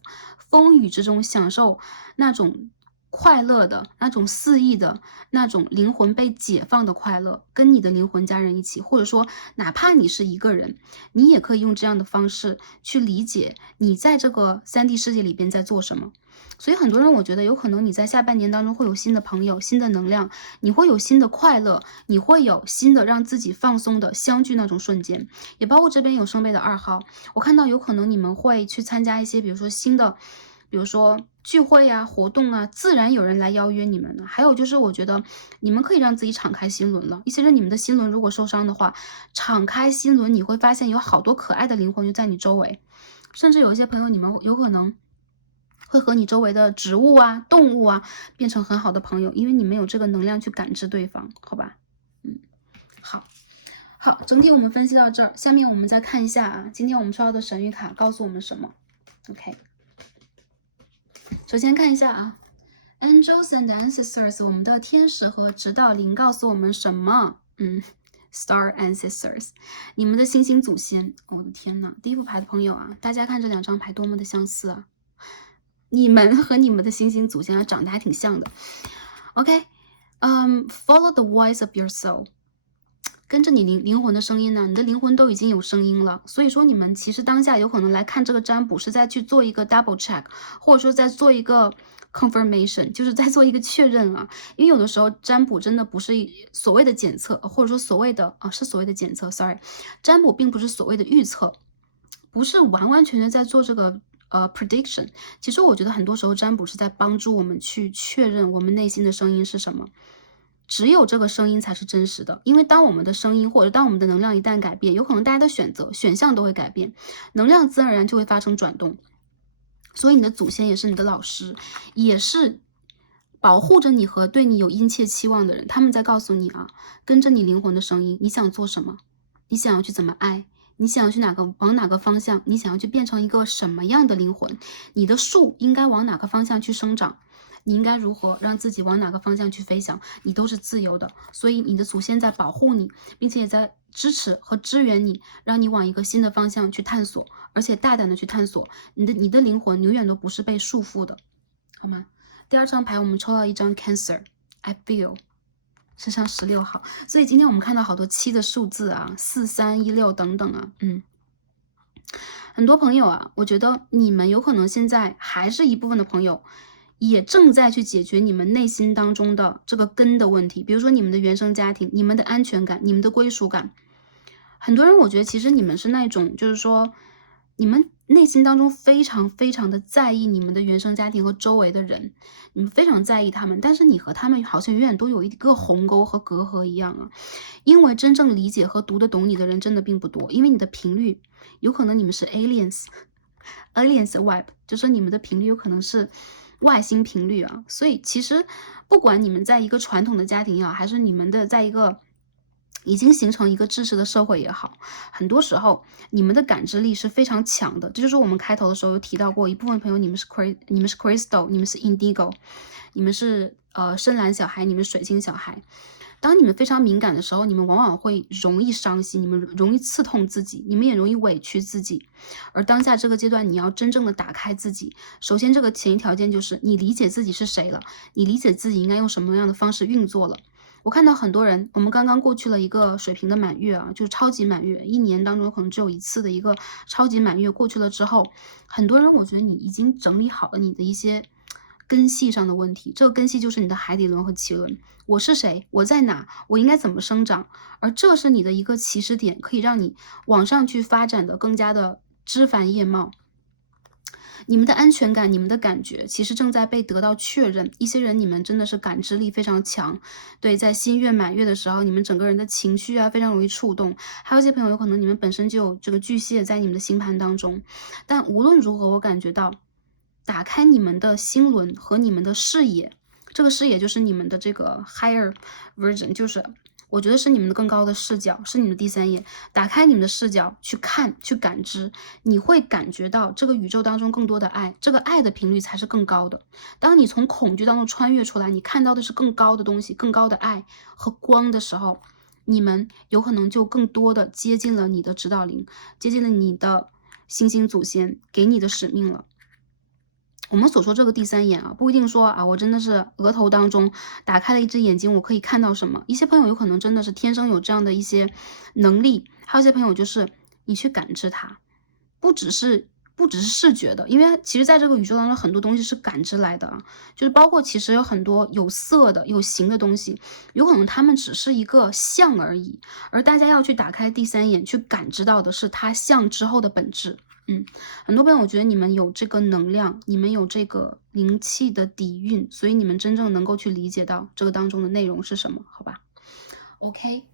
风雨之中享受那种快乐的那种肆意的那种灵魂被解放的快乐，跟你的灵魂家人一起，或者说哪怕你是一个人，你也可以用这样的方式去理解你在这个3D 世界里边在做什么。所以很多人我觉得有可能你在下半年当中会有新的朋友、新的能量，你会有新的快乐，你会有新的让自己放松的相聚那种瞬间，也包括这边有圣杯的2号，我看到有可能你们会去参加一些比如说新的比如说聚会啊、活动啊，自然有人来邀约你们了。还有就是我觉得你们可以让自己敞开心轮了。一些人你们的心轮如果受伤的话，敞开心轮，你会发现有好多可爱的灵魂就在你周围，甚至有一些朋友你们有可能会和你周围的植物啊、动物啊变成很好的朋友，因为你们有这个能量去感知对方，好吧？好，整体我们分析到这儿，下面我们再看一下啊，今天我们抽到的神谕卡告诉我们什么 ？OK， 首先看一下啊 ，Angels and Ancestors， 我们的天使和指导灵告诉我们什么？Star Ancestors， 你们的星星祖先。我的天呐，第一副牌的朋友啊，大家看这2张牌多么的相似啊！你们和你们的星星祖先长得还挺像的。OK，follow the voice of your soul。跟着你灵魂的声音呢，你的灵魂都已经有声音了，所以说你们其实当下有可能来看这个占卜是在去做一个 double check， 或者说在做一个 confirmation， 就是在做一个确认啊。因为有的时候占卜真的不是所谓的检测，或者说所谓的是所谓的检测 ，sorry， 占卜并不是所谓的预测，不是完完全全在做这个prediction。其实我觉得很多时候占卜是在帮助我们去确认我们内心的声音是什么。只有这个声音才是真实的，因为当我们的声音或者当我们的能量一旦改变，有可能大家的选项都会改变，能量自然而然就会发生转动。所以你的祖先也是你的老师，也是保护着你和对你有殷切期望的人，他们在告诉你啊，跟着你灵魂的声音，你想做什么，你想要去怎么爱，你想要去往哪个方向，你想要去变成一个什么样的灵魂，你的树应该往哪个方向去生长，你应该如何让自己往哪个方向去飞翔，你都是自由的。所以你的祖先在保护你，并且也在支持和支援你，让你往一个新的方向去探索，而且大胆的去探索。你的灵魂永远都不是被束缚的，好吗？第2张牌我们抽到一张 Cancer，I feel， 身上16号，所以今天我们看到好多7的数字啊，4、3、16等等啊，很多朋友啊，我觉得你们有可能现在还是一部分的朋友也正在去解决你们内心当中的这个根的问题，比如说你们的原生家庭、你们的安全感、你们的归属感。很多人我觉得其实你们是那种就是说你们内心当中非常非常的在意你们的原生家庭和周围的人，你们非常在意他们，但是你和他们好像永远都有一个鸿沟和隔阂一样啊。因为真正理解和读得懂你的人真的并不多，因为你的频率有可能你们是 aliens vibe， 就是你们的频率有可能是外星频率啊。所以其实不管你们在一个传统的家庭也好，还是你们的在一个已经形成一个知识的社会也好，很多时候你们的感知力是非常强的。这就是我们开头的时候有提到过，一部分朋友你们是 crystal， 你们是 indigo， 你们是深蓝小孩，你们水晶小孩。当你们非常敏感的时候，你们往往会容易伤心，你们容易刺痛自己，你们也容易委屈自己。而当下这个阶段，你要真正的打开自己。首先，这个前提条件就是你理解自己是谁了，你理解自己应该用什么样的方式运作了。我看到很多人，我们刚刚过去了一个水瓶的满月啊，就是超级满月，一年当中可能只有1次的一个超级满月过去了之后，很多人我觉得你已经整理好了你的一些根系上的问题，这个根系就是你的海底轮和脐轮。我是谁？我在哪？我应该怎么生长？而这是你的一个起始点，可以让你往上去发展的更加的枝繁叶茂。你们的安全感，你们的感觉其实正在被得到确认。一些人你们真的是感知力非常强，对，在新月满月的时候，你们整个人的情绪啊非常容易触动。还有一些朋友有可能你们本身就有这个巨蟹在你们的星盘当中，但无论如何，我感觉到打开你们的心轮和你们的视野，这个视野就是你们的这个 higher version， 就是我觉得是你们的更高的视角，是你们的第3眼。打开你们的视角去看，去感知，你会感觉到这个宇宙当中更多的爱，这个爱的频率才是更高的。当你从恐惧当中穿越出来，你看到的是更高的东西，更高的爱和光的时候，你们有可能就更多的接近了你的指导灵，接近了你的星星祖先给你的使命了。我们所说这个第3眼啊，不一定说啊，我真的是额头当中打开了一只眼睛，我可以看到什么。一些朋友有可能真的是天生有这样的一些能力，还有一些朋友就是你去感知它，不只是视觉的，因为其实在这个宇宙当中很多东西是感知来的啊，就是包括其实有很多有色的、有形的东西，有可能它们只是一个像而已，而大家要去打开第3眼去感知到的是它像之后的本质。很多朋友我觉得你们有这个能量，你们有这个灵气的底蕴，所以你们真正能够去理解到这个当中的内容是什么，好吧 ？OK，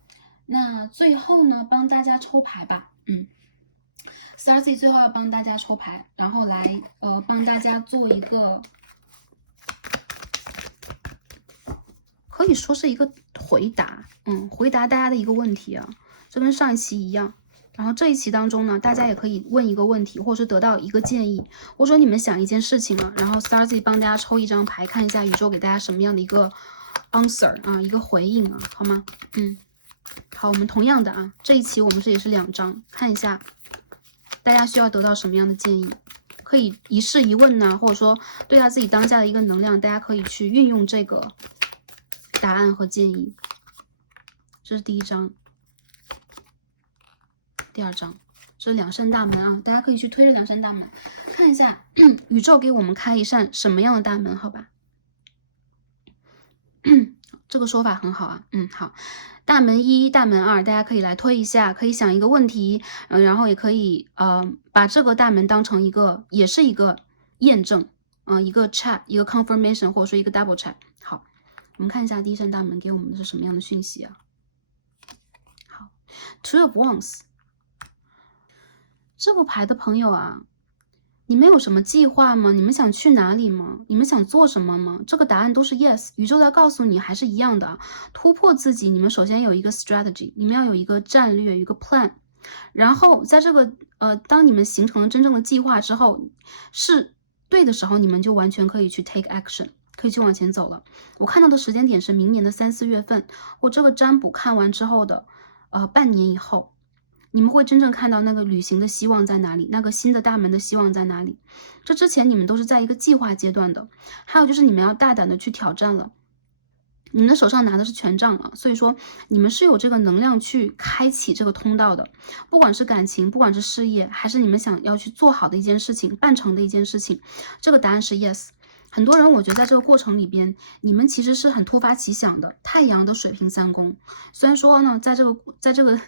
那最后呢，帮大家抽牌吧。Starcy 最后要帮大家抽牌，然后来帮大家做一个，可以说是一个回答，回答大家的一个问题啊，这跟上一期一样。然后这一期当中呢，大家也可以问一个问题，或者是得到一个建议，或者说你们想一件事情了，然后 Starcy 帮大家抽一张牌，看一下宇宙给大家什么样的一个 answer 啊，一个回应啊，好吗？好，我们同样的啊，这一期我们这也是2张，看一下大家需要得到什么样的建议，可以一试一问呢，或者说对他自己当下的一个能量，大家可以去运用这个答案和建议。这是第1张。第2张，这是2扇大门啊，大家可以去推着2扇大门，看一下宇宙给我们开一扇什么样的大门，好吧？这个说法很好啊，好，大门1、大门2，大家可以来推一下，可以想一个问题，然后也可以把这个大门当成一个，也是一个验证，一个 check， 一个 confirmation， 或者说一个 double check。好，我们看一下第1扇大门给我们的是什么样的讯息啊？好 ，Two of Wands。这副牌的朋友啊，你们有什么计划吗？你们想去哪里吗？你们想做什么吗？这个答案都是 yes， 宇宙在告诉你还是一样的，突破自己，你们首先有一个 strategy， 你们要有一个战略，有一个 plan， 然后在这个当你们形成了真正的计划之后，是对的时候，你们就完全可以去 take action， 可以去往前走了。我看到的时间点是明年的3、4月份，我这个占卜看完之后的半年以后。你们会真正看到那个旅行的希望在哪里，那个新的大门的希望在哪里。这之前你们都是在一个计划阶段的，还有就是你们要大胆的去挑战了。你们的手上拿的是权杖啊，所以说你们是有这个能量去开启这个通道的，不管是感情，不管是事业，还是你们想要去做好的一件事情，办成的一件事情，这个答案是 yes。很多人我觉得在这个过程里边，你们其实是很突发奇想的。太阳的水瓶3宫，虽然说呢，在这个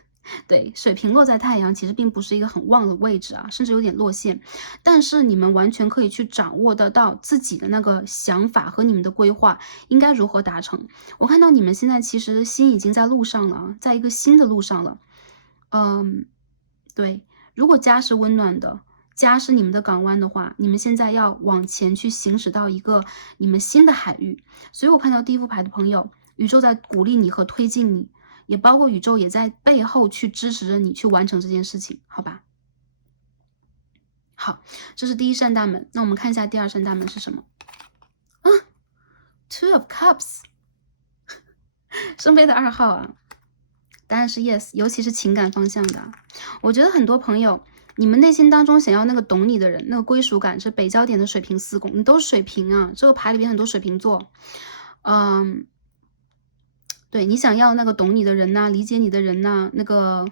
对，水瓶落在太阳其实并不是一个很旺的位置啊，甚至有点落陷，但是你们完全可以去掌握得到自己的那个想法和你们的规划应该如何达成。我看到你们现在其实心已经在路上了，在一个新的路上了。对，如果家是温暖的，家是你们的港湾的话，你们现在要往前去行驶到一个你们新的海域。所以我看到第一副牌的朋友，宇宙在鼓励你和推进你，也包括宇宙也在背后去支持着你去完成这件事情，好吧？好，这是第1扇大门，那我们看一下第2扇大门是什么？Two of Cups， 圣杯的2号啊，答案是 yes， 尤其是情感方向的。我觉得很多朋友，你们内心当中想要那个懂你的人，那个归属感是北焦点的水瓶4宫，你都是水瓶啊，这个牌里边很多水瓶座，对，你想要那个懂你的人呐，理解你的人呐，那个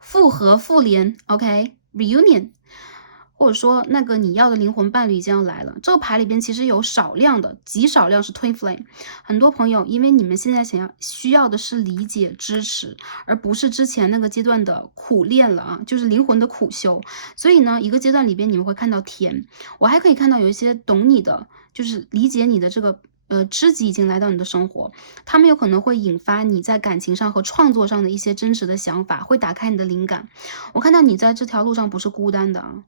复合复联 ，OK reunion， 或者说那个你要的灵魂伴侣已经要来了。这个牌里边其实有少量的，极少量是 twin flame。很多朋友，因为你们现在需要的是理解、支持，而不是之前那个阶段的苦练了啊，就是灵魂的苦修。所以呢，一个阶段里边你们会看到甜，我还可以看到有一些懂你的，就是理解你的这个。知己已经来到你的生活，他们有可能会引发你在感情上和创作上的一些真实的想法，会打开你的灵感。我看到你在这条路上不是孤单的啊，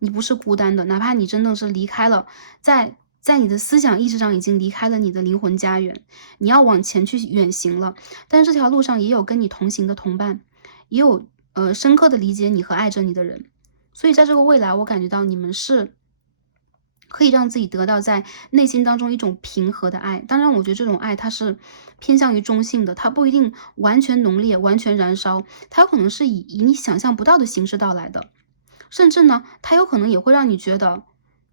你不是孤单的，哪怕你真的是离开了，在你的思想意识上已经离开了你的灵魂家园，你要往前去远行了。但是这条路上也有跟你同行的同伴，也有深刻的理解你和爱着你的人。所以在这个未来，我感觉到你们是可以让自己得到在内心当中一种平和的爱。当然我觉得这种爱它是偏向于中性的，它不一定完全浓烈完全燃烧，它有可能是以你想象不到的形式到来的，甚至呢它有可能也会让你觉得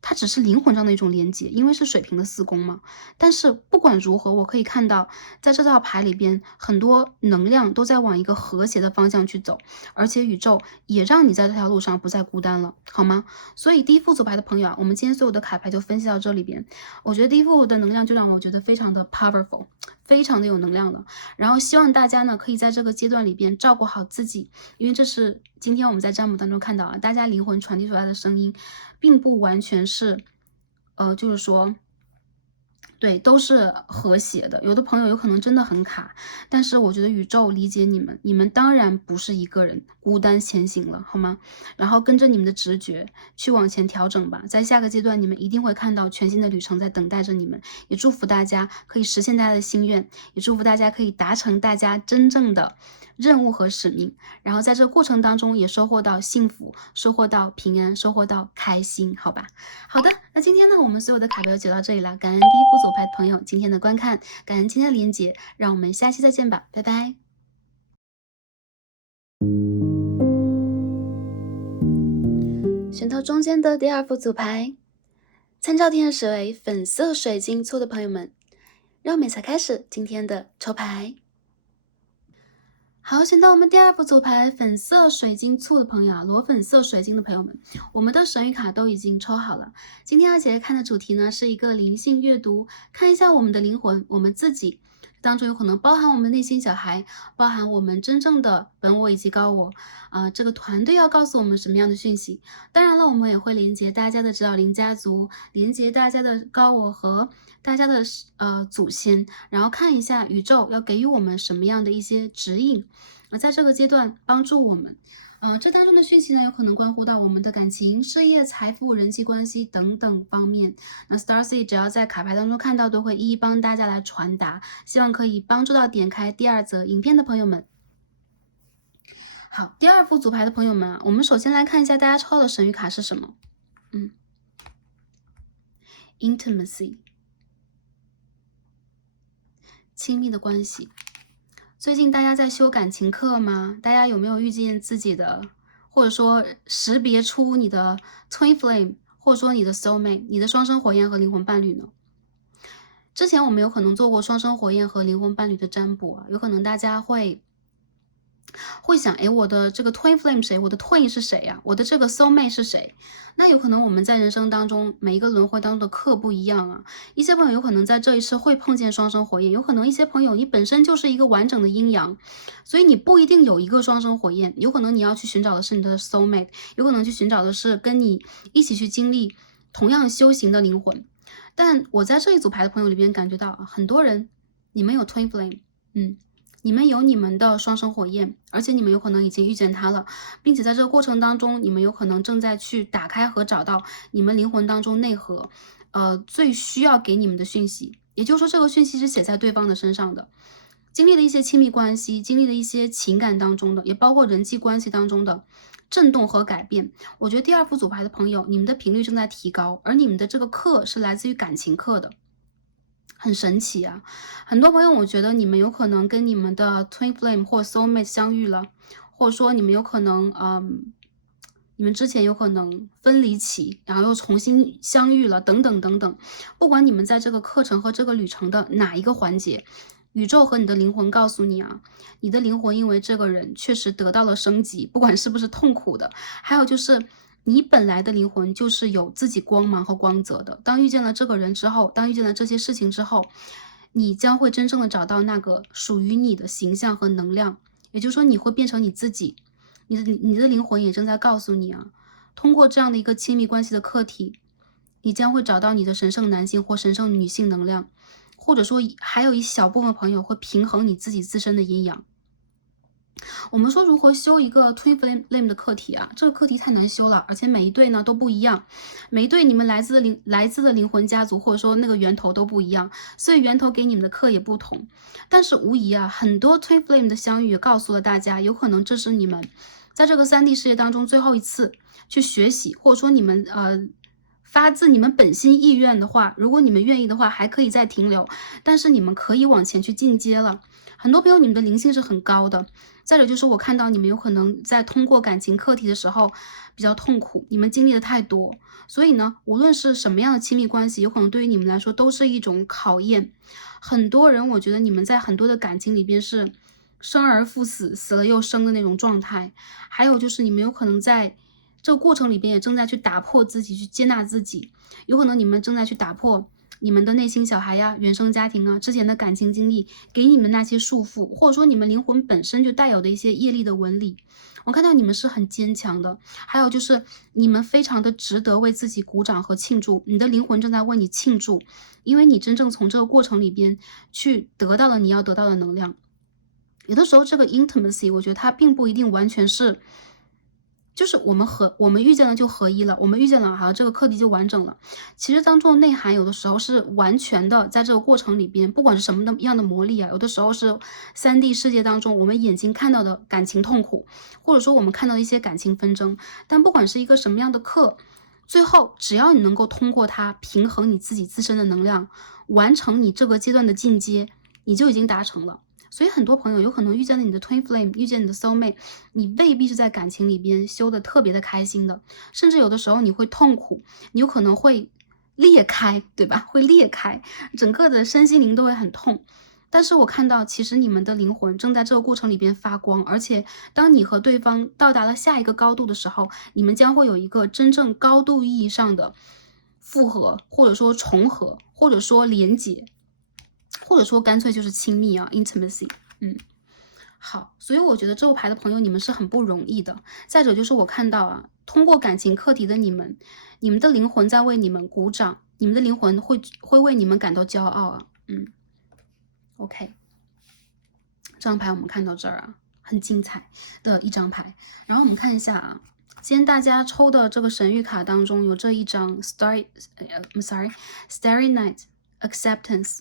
它只是灵魂上的一种连接，因为是水瓶的4宫嘛。但是不管如何，我可以看到在这套牌里边很多能量都在往一个和谐的方向去走，而且宇宙也让你在这条路上不再孤单了，好吗？所以第一副组牌的朋友啊，我们今天所有的卡牌就分析到这里边。我觉得第一副的能量就让我觉得非常的 powerful，非常的有能量了。然后希望大家呢可以在这个阶段里边照顾好自己，因为这是今天我们在占卜当中看到啊，大家灵魂传递出来的声音，并不完全是，就是说。对，都是和谐的。有的朋友有可能真的很卡，但是我觉得宇宙理解你们，你们当然不是一个人孤单前行了，好吗？然后跟着你们的直觉去往前调整吧，在下个阶段你们一定会看到全新的旅程在等待着你们。也祝福大家可以实现大家的心愿，也祝福大家可以达成大家真正的任务和使命，然后在这个过程当中也收获到幸福，收获到平安，收获到开心，好吧？好的，那今天呢，我们所有的卡牌就解到这里了。感恩第一副组牌的朋友今天的观看，感恩今天的连结，让我们下期再见吧，拜拜。选到中间的第二副组牌，参照天使为粉色水晶簇的朋友们，让我们一起开始今天的抽牌。好，选到我们第二副组牌粉色水晶簇的朋友啊，裸粉色水晶的朋友们，我们的神谕卡都已经抽好了。今天要姐姐看的主题呢，是一个灵性阅读，看一下我们的灵魂，我们自己当中有可能包含我们的内心小孩，包含我们真正的本我以及高我这个团队要告诉我们什么样的讯息。当然了，我们也会连接大家的指导灵家族，连接大家的高我和大家的祖先，然后看一下宇宙要给予我们什么样的一些指引，在这个阶段帮助我们。这当中的讯息呢，有可能关乎到我们的感情、事业、财富、人际关系等等方面。那 Starcy 只要在卡牌当中看到，都会一一帮大家来传达，希望可以帮助到点开第二则影片的朋友们。好，第二副组牌的朋友们啊，我们首先来看一下大家抽到的神谕卡是什么。Intimacy， 亲密的关系。最近大家在修感情课吗？大家有没有遇见自己的，或者说识别出你的 Twin Flame， 或者说你的 Soul Mate， 你的双生火焰和灵魂伴侣呢？之前我们有可能做过双生火焰和灵魂伴侣的占卜啊，有可能大家会想，诶，我的这个 Twin Flame 谁？我的 Twin 是谁呀？我的这个 Soul Mate 是谁？那有可能我们在人生当中每一个轮回当中的课不一样啊。一些朋友有可能在这一世会碰见双生火焰，有可能一些朋友你本身就是一个完整的阴阳，所以你不一定有一个双生火焰，有可能你要去寻找的是你的 Soul Mate， 有可能去寻找的是跟你一起去经历同样修行的灵魂。但我在这一组牌的朋友里边感觉到啊，很多人你们有 Twin Flame，你们有你们的双生火焰，而且你们有可能已经遇见它了，并且在这个过程当中，你们有可能正在去打开和找到你们灵魂当中内核，最需要给你们的讯息。也就是说，这个讯息是写在对方的身上的。经历了一些亲密关系，经历了一些情感当中的，也包括人际关系当中的震动和改变。我觉得第二副组牌的朋友，你们的频率正在提高，而你们的这个课是来自于感情课的。很神奇啊！很多朋友，我觉得你们有可能跟你们的 Twin Flame 或 Soul Mate 相遇了，或者说你们有可能，你们之前有可能分离期，然后又重新相遇了，等等等等。不管你们在这个课程和这个旅程的哪一个环节，宇宙和你的灵魂告诉你啊，你的灵魂因为这个人确实得到了升级，不管是不是痛苦的，还有就是。你本来的灵魂就是有自己光芒和光泽的。当遇见了这个人之后，当遇见了这些事情之后，你将会真正的找到那个属于你的形象和能量。也就是说，你会变成你自己。你的灵魂也正在告诉你啊，通过这样的一个亲密关系的课题，你将会找到你的神圣男性或神圣女性能量，或者说还有一小部分朋友会平衡你自己自身的阴阳。我们说如何修一个 Twin Flame 的课题啊？这个课题太难修了，而且每一对呢都不一样，每一对你们来自的灵魂家族或者说那个源头都不一样，所以源头给你们的课也不同。但是无疑啊，很多 Twin Flame 的相遇也告诉了大家，有可能这是你们在这个3D 世界当中最后一次去学习，或者说你们发自你们本心意愿的话，如果你们愿意的话，还可以再停留，但是你们可以往前去进阶了。很多朋友，你们的灵性是很高的。再者就是我看到你们有可能在通过感情课题的时候比较痛苦，你们经历的太多，所以呢，无论是什么样的亲密关系，有可能对于你们来说都是一种考验。很多人，我觉得你们在很多的感情里边是生而复死，死了又生的那种状态。还有就是你们有可能在这个过程里边也正在去打破自己，去接纳自己。有可能你们正在去打破你们的内心小孩呀、原生家庭啊、之前的感情经历给你们那些束缚，或者说你们灵魂本身就带有的一些业力的纹理。我看到你们是很坚强的，还有就是你们非常的值得为自己鼓掌和庆祝，你的灵魂正在为你庆祝，因为你真正从这个过程里边去得到了你要得到的能量。有的时候这个 intimacy 我觉得它并不一定完全是就是我们遇见了就合一了，我们遇见了，好，这个课题就完整了。其实当中的内涵有的时候是完全的，在这个过程里边，不管是什么样的魔力啊，有的时候是3D 世界当中我们眼睛看到的感情痛苦，或者说我们看到的一些感情纷争。但不管是一个什么样的课，最后只要你能够通过它平衡你自己自身的能量，完成你这个阶段的进阶，你就已经达成了。所以很多朋友有可能遇见了你的 twin flame， 遇见你的 soul mate， 你未必是在感情里边修的特别的开心的，甚至有的时候你会痛苦，你有可能会裂开，对吧？会裂开，整个的身心灵都会很痛。但是我看到其实你们的灵魂正在这个过程里边发光，而且当你和对方到达了下一个高度的时候，你们将会有一个真正高度意义上的复合，或者说重合，或者说连结，或者说干脆就是亲密啊 ，intimacy。好，所以我觉得这副牌的朋友你们是很不容易的。再者就是我看到啊，通过感情课题的你们，你们的灵魂在为你们鼓掌，你们的灵魂会为你们感到骄傲啊。OK， 这张牌我们看到这儿啊，很精彩的一张牌。然后我们看一下啊，今天大家抽的这个神谕卡当中有这一张 Starry Night Acceptance。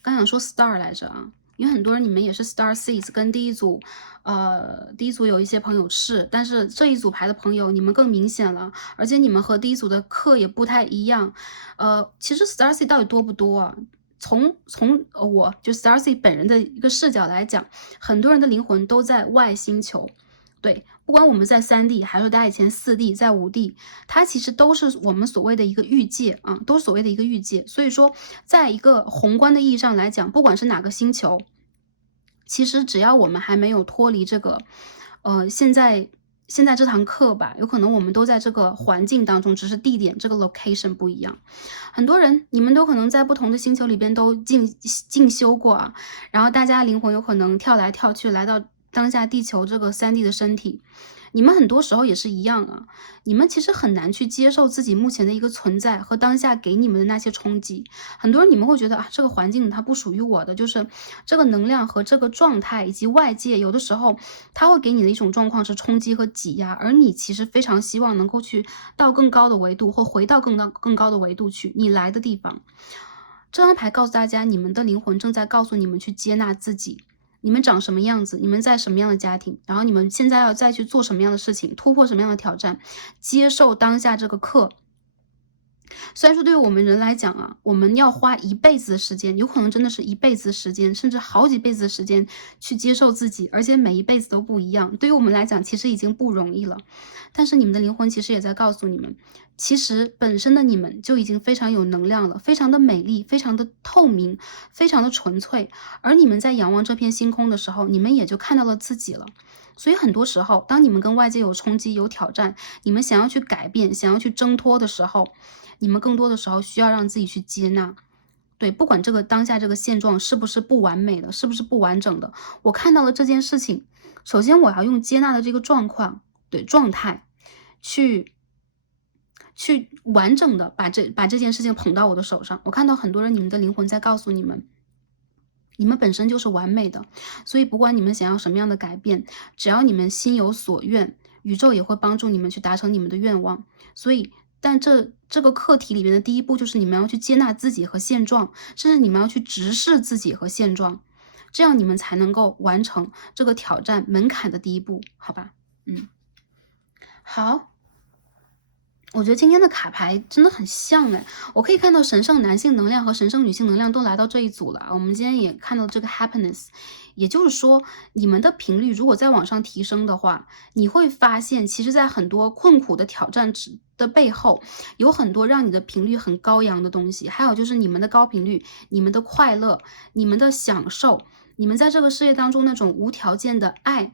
刚想说 Star 来着啊，因为很多人你们也是 Star Seeds， 跟第一组有一些朋友是，但是这一组牌的朋友你们更明显了，而且你们和第一组的课也不太一样。其实 Star Seed 到底多不多啊？从我就 Star Seed 本人的一个视角来讲，很多人的灵魂都在外星球。对，不管我们在3D，还是大家以前4D，在5D，它其实都是我们所谓的一个域界啊，都是所谓的一个域界。所以说，在一个宏观的意义上来讲，不管是哪个星球，其实只要我们还没有脱离这个，现在这堂课吧，有可能我们都在这个环境当中，只是地点这个 location 不一样。很多人你们都可能在不同的星球里边都进修过啊，然后大家灵魂有可能跳来跳去，来到当下地球这个3D 的身体。你们很多时候也是一样啊，你们其实很难去接受自己目前的一个存在和当下给你们的那些冲击。很多人你们会觉得啊，这个环境它不属于我的，就是这个能量和这个状态以及外界，有的时候它会给你的一种状况是冲击和挤压，而你其实非常希望能够去到更高的维度，或回到更高的维度去，你来的地方。这张牌告诉大家，你们的灵魂正在告诉你们去接纳自己。你们长什么样子，你们在什么样的家庭，然后你们现在要再去做什么样的事情，突破什么样的挑战，接受当下这个课。虽然说对于我们人来讲啊，我们要花一辈子的时间，有可能真的是一辈子的时间，甚至好几辈子的时间去接受自己，而且每一辈子都不一样。对于我们来讲，其实已经不容易了。但是你们的灵魂其实也在告诉你们，其实本身的你们就已经非常有能量了，非常的美丽，非常的透明，非常的纯粹。而你们在仰望这片星空的时候，你们也就看到了自己了。所以很多时候，当你们跟外界有冲击、有挑战，你们想要去改变、想要去挣脱的时候，你们更多的时候需要让自己去接纳。对，不管这个当下这个现状是不是不完美的，是不是不完整的，我看到了这件事情，首先我要用接纳的这个状态，去完整的把这件事情捧到我的手上。我看到很多人，你们的灵魂在告诉你们，你们本身就是完美的，所以不管你们想要什么样的改变，只要你们心有所愿，宇宙也会帮助你们去达成你们的愿望。所以但这个课题里面的第一步就是你们要去接纳自己和现状，甚至你们要去直视自己和现状，这样你们才能够完成这个挑战门槛的第一步，好吧？好。我觉得今天的卡牌真的很像哎，我可以看到神圣男性能量和神圣女性能量都来到这一组了。我们今天也看到这个 happiness， 也就是说你们的频率如果再往上提升的话，你会发现其实在很多困苦的挑战的背后，有很多让你的频率很高扬的东西，还有就是你们的高频率，你们的快乐，你们的享受，你们在这个世界当中那种无条件的爱，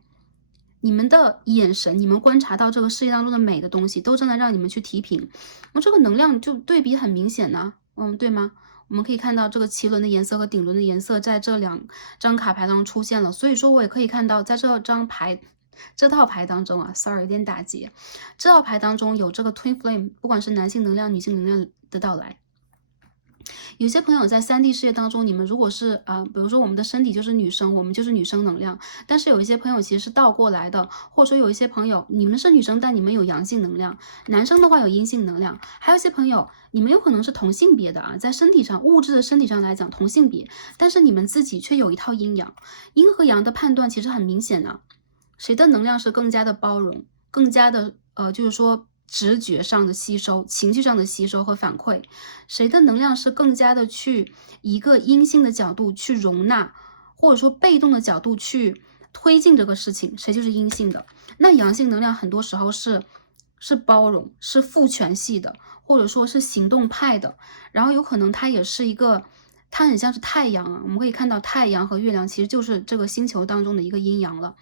你们的眼神，你们观察到这个世界当中的美的东西，都正在让你们去提频。这个能量就对比很明显呢。对吗？我们可以看到这个脐轮的颜色和顶轮的颜色在这2张卡牌当中出现了，所以说我也可以看到在这套牌当中啊 ，sorry 有点打结，这套牌当中有这个 Twin Flame， 不管是男性能量、女性能量的到来。有些朋友在3D 世界当中，你们如果是比如说我们的身体就是女生，我们就是女生能量，但是有一些朋友其实是倒过来的，或者说有一些朋友你们是女生，但你们有阳性能量，男生的话有阴性能量，还有一些朋友你们有可能是同性别的啊，在身体上物质的身体上来讲同性别，但是你们自己却有一套阴阳，阴和阳的判断其实很明显啊，谁的能量是更加的包容，更加的就是说直觉上的吸收，情绪上的吸收和反馈，谁的能量是更加的去一个阴性的角度去容纳，或者说被动的角度去推进这个事情，谁就是阴性的。那阳性能量很多时候是包容，是父权系的，或者说是行动派的，然后有可能它也是一个，它很像是太阳啊，我们可以看到太阳和月亮其实就是这个星球当中的一个阴阳了。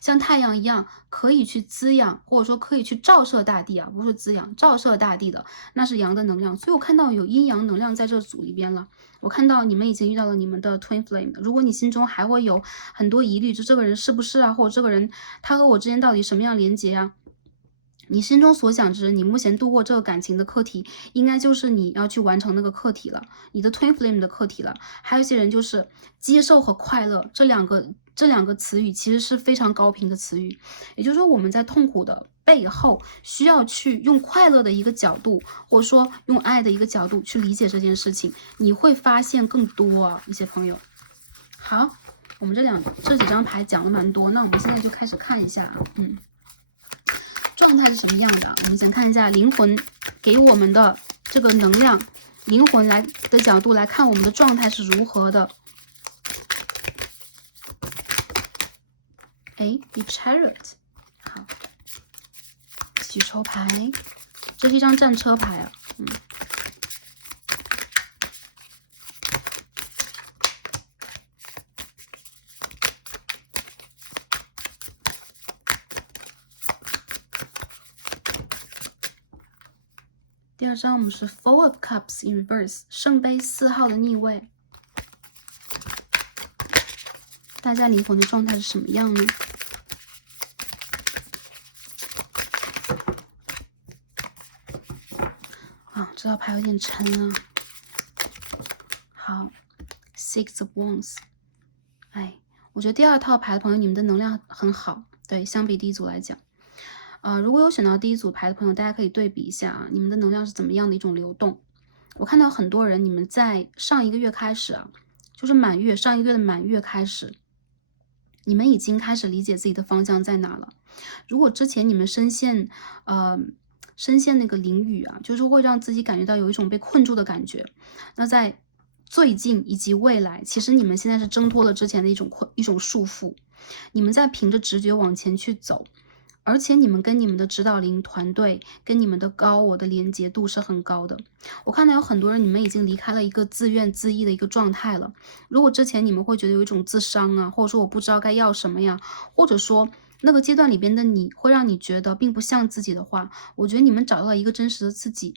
像太阳一样可以去滋养，或者说可以去照射大地啊，不是滋养，照射大地的，那是阳的能量。所以我看到有阴阳能量在这组里边了。我看到你们已经遇到了你们的 Twin Flame， 如果你心中还会有很多疑虑，就这个人是不是啊，或者这个人他和我之间到底什么样连结啊？你心中所想着你目前度过这个感情的课题，应该就是你要去完成那个课题了，你的 Twin Flame 的课题了。还有一些人就是接受和快乐这两个词语其实是非常高频的词语，也就是说我们在痛苦的背后需要去用快乐的一个角度，或者说用爱的一个角度去理解这件事情，你会发现更多啊，一些朋友。好，我们这几张牌讲了蛮多，那我们现在就开始看一下状态是什么样的。我们先看一下灵魂给我们的这个能量，灵魂来的角度来看我们的状态是如何的。The Chariot， 好，继续抽牌，这是一张战车牌啊，第2张我们是 Four of Cups in Reverse， 圣杯4号的逆位，大家灵魂的状态是什么样呢？这套牌有点沉啊。好 ，Six of Wands， 我觉得第2套牌的朋友，你们的能量很好，对，相比第一组来讲。如果有选到第一组牌的朋友，大家可以对比一下啊，你们的能量是怎么样的一种流动。我看到很多人，你们在上一个月开始啊，就是上一个月的满月开始，你们已经开始理解自己的方向在哪了。如果之前你们深陷那个囹圄啊，就是会让自己感觉到有一种被困住的感觉。那在最近以及未来，其实你们现在是挣脱了之前的一种束缚，你们在凭着直觉往前去走。而且你们跟你们的指导灵团队跟你们的高我的连接度是很高的。我看到有很多人，你们已经离开了一个自怨自艾的一个状态了。如果之前你们会觉得有一种自伤啊，或者说我不知道该要什么呀，或者说那个阶段里边的你会让你觉得并不像自己的话，我觉得你们找到了一个真实的自己。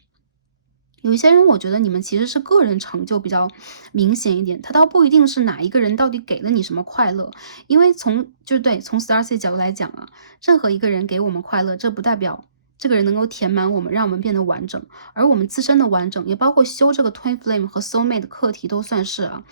有一些人，我觉得你们其实是个人成就比较明显一点，他倒不一定是哪一个人到底给了你什么快乐，因为从 Starseed 角度来讲啊，任何一个人给我们快乐，这不代表这个人能够填满我们，让我们变得完整，而我们自身的完整，也包括修这个 Twin Flame 和 Soulmate 的课题都算是啊。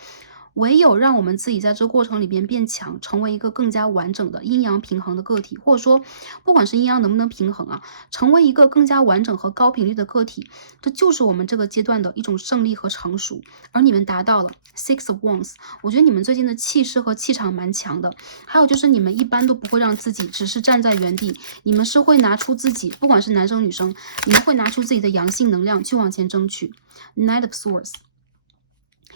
唯有让我们自己在这个过程里边变强，成为一个更加完整的阴阳平衡的个体，或者说不管是阴阳能不能平衡啊，成为一个更加完整和高频率的个体，这就是我们这个阶段的一种胜利和成熟。而你们达到了 Six of Wands， 我觉得你们最近的气势和气场蛮强的，还有就是你们一般都不会让自己只是站在原地，你们是会拿出自己，不管是男生女生，你们会拿出自己的阳性能量去往前争取。Knight of Swords，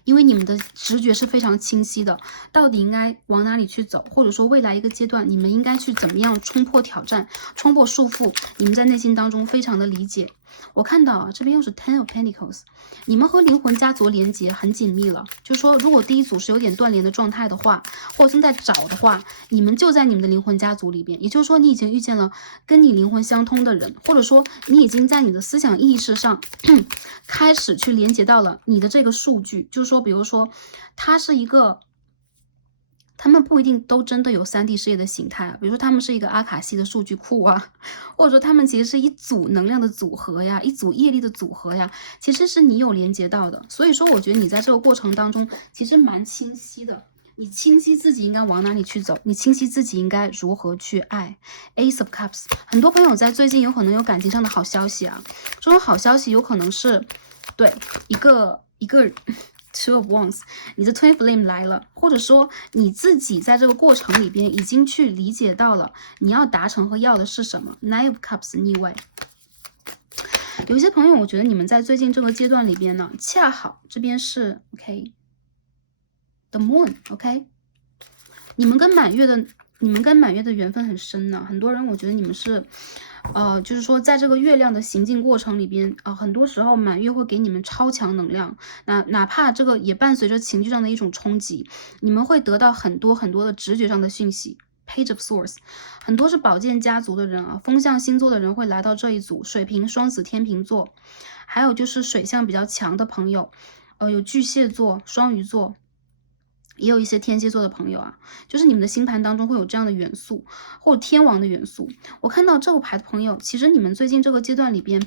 因为你们的直觉是非常清晰的，到底应该往哪里去走，或者说未来一个阶段你们应该去怎么样冲破挑战，冲破束缚，你们在内心当中非常的理解。我看到啊，这边又是 Ten of Pentacles， 你们和灵魂家族连接很紧密了。就是说，如果第一组是有点断联的状态的话，或者正在找的话，你们就在你们的灵魂家族里边。也就是说，你已经遇见了跟你灵魂相通的人，或者说你已经在你的思想意识上开始去连接到了你的这个数据。就是说，比如说，它是一个。他们不一定都真的有3D 世界的形态啊，比如说他们是一个阿卡西的数据库啊，或者说他们其实是一组能量的组合呀，一组业力的组合呀，其实是你有连接到的。所以说，我觉得你在这个过程当中其实蛮清晰的，你清晰自己应该往哪里去走，你清晰自己应该如何去爱。Ace of Cups， 很多朋友在最近有可能有感情上的好消息啊，这种好消息有可能是对一个Two of Wands， 你的 Twin Flame 来了，或者说你自己在这个过程里边已经去理解到了你要达成和要的是什么。Nine of Cups 逆位，有一些朋友，我觉得你们在最近这个阶段里边呢，恰好这边是 OK，The Moon，OK，你们跟满月的缘分很深呢。很多人，我觉得你们是。就是说，在这个月亮的行进过程里边啊，很多时候满月会给你们超强能量，哪怕这个也伴随着情绪上的一种冲击，你们会得到很多的直觉上的讯息。Page of Swords， 很多是宝剑家族的人啊，风象星座的人会来到这一组，水瓶、双子、天秤座，还有就是水象比较强的朋友，有巨蟹座、双鱼座。也有一些天蝎座的朋友啊，就是你们的星盘当中会有这样的元素，或者天王的元素。我看到这个牌的朋友，其实你们最近这个阶段里边，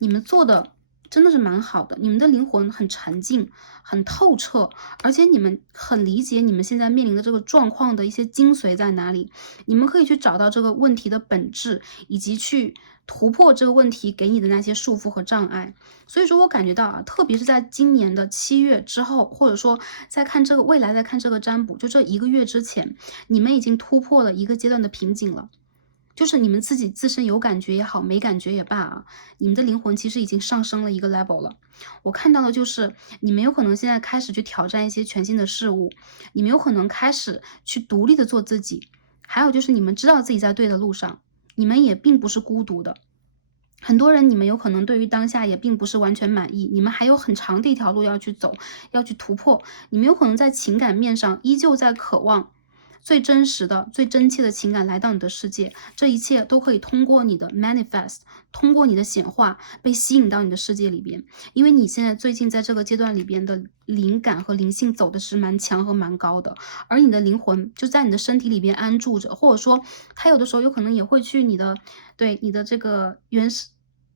你们做的真的是蛮好的，你们的灵魂很沉静，很透彻，而且你们很理解你们现在面临的这个状况的一些精髓在哪里，你们可以去找到这个问题的本质，以及去突破这个问题给你的那些束缚和障碍。所以说我感觉到啊，特别是在今年的7月之后，或者说在看这个未来，在看这个占卜，就这1个月之前，你们已经突破了一个阶段的瓶颈了。就是你们自己自身有感觉也好，没感觉也罢啊，你们的灵魂其实已经上升了一个 level 了。我看到的就是你们有可能现在开始去挑战一些全新的事物，你们有可能开始去独立的做自己，还有就是你们知道自己在对的路上，你们也并不是孤独的。很多人，你们有可能对于当下也并不是完全满意，你们还有很长的一条路要去走，要去突破。你们有可能在情感面上依旧在渴望最真实的、最真切的情感来到你的世界，这一切都可以通过你的 manifest， 通过你的显化被吸引到你的世界里边。因为你现在最近在这个阶段里边的灵感和灵性走的是蛮强和蛮高的，而你的灵魂就在你的身体里边安住着，或者说它有的时候有可能也会去你的这个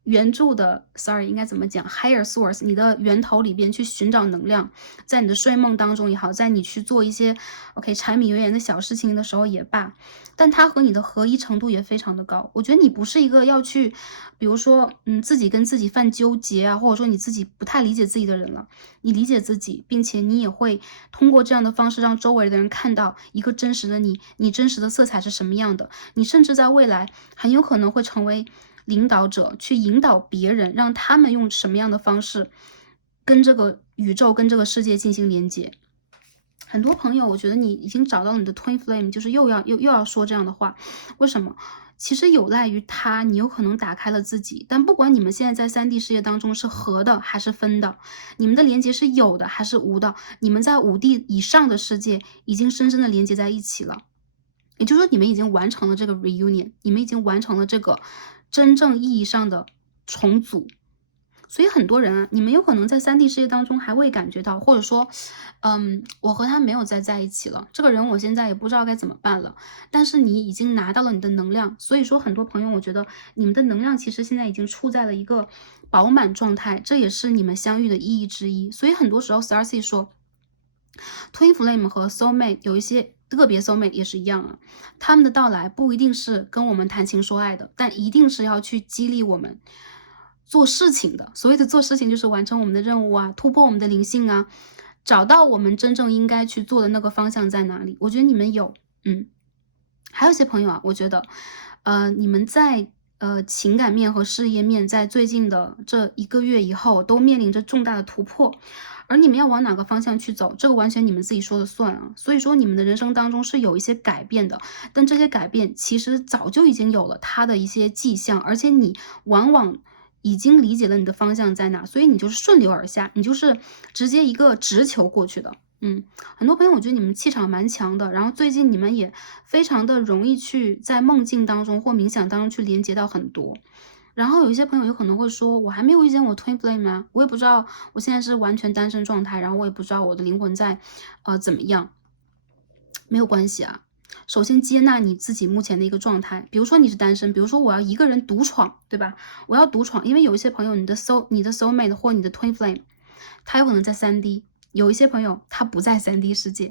原著的 应该怎么讲 higher source， 你的源头里边去寻找能量，在你的睡梦当中也好，在你去做一些柴米油盐的小事情的时候也罢，但它和你的合一程度也非常的高。我觉得你不是一个要去比如说自己跟自己犯纠结啊，或者说你自己不太理解自己的人了，你理解自己，并且你也会通过这样的方式让周围的人看到一个真实的你真实的色彩是什么样的，你甚至在未来很有可能会成为领导者，去引导别人，让他们用什么样的方式跟这个宇宙、跟这个世界进行连接。很多朋友，我觉得你已经找到你的 Twin Flame， 就是又要说这样的话，为什么？其实有赖于他，你有可能打开了自己。但不管你们现在在3D 世界当中是合的还是分的，你们的连接是有的还是无的，你们在5D 以上的世界已经深深的连接在一起了。也就是说，你们已经完成了这个 reunion， 你们已经完成了这个真正意义上的重组。所以很多人啊，你们有可能在3D 世界当中还会感觉到，或者说我和他没有再在一起了，这个人我现在也不知道该怎么办了，但是你已经拿到了你的能量。所以说很多朋友，我觉得你们的能量其实现在已经处在了一个饱满状态，这也是你们相遇的意义之一。所以很多时候 Starcy 说 Twin Flame 和 Soulmate 有一些个别 soulmate 也是一样啊，他们的到来不一定是跟我们谈情说爱的，但一定是要去激励我们做事情的。所谓的做事情就是完成我们的任务啊，突破我们的灵性啊，找到我们真正应该去做的那个方向在哪里。我觉得你们有还有一些朋友啊，我觉得你们在情感面和事业面在最近的这1个月以后都面临着重大的突破，而你们要往哪个方向去走，这个完全你们自己说了算啊。所以说你们的人生当中是有一些改变的，但这些改变其实早就已经有了它的一些迹象，而且你往往已经理解了你的方向在哪，所以你就是顺流而下，你就是直接一个直球过去的。很多朋友我觉得你们气场蛮强的，然后最近你们也非常的容易去在梦境当中或冥想当中去连接到很多。然后有一些朋友有可能会说，我还没有遇见我 twin flame 啊，我也不知道我现在是完全单身状态，然后我也不知道我的灵魂在怎么样。没有关系啊，首先接纳你自己目前的一个状态，比如说你是单身，比如说我要一个人独闯，对吧？我要独闯，因为有一些朋友，你的 soulmate 或你的 twin flame， 他有可能在3D， 有一些朋友他不在3D 世界，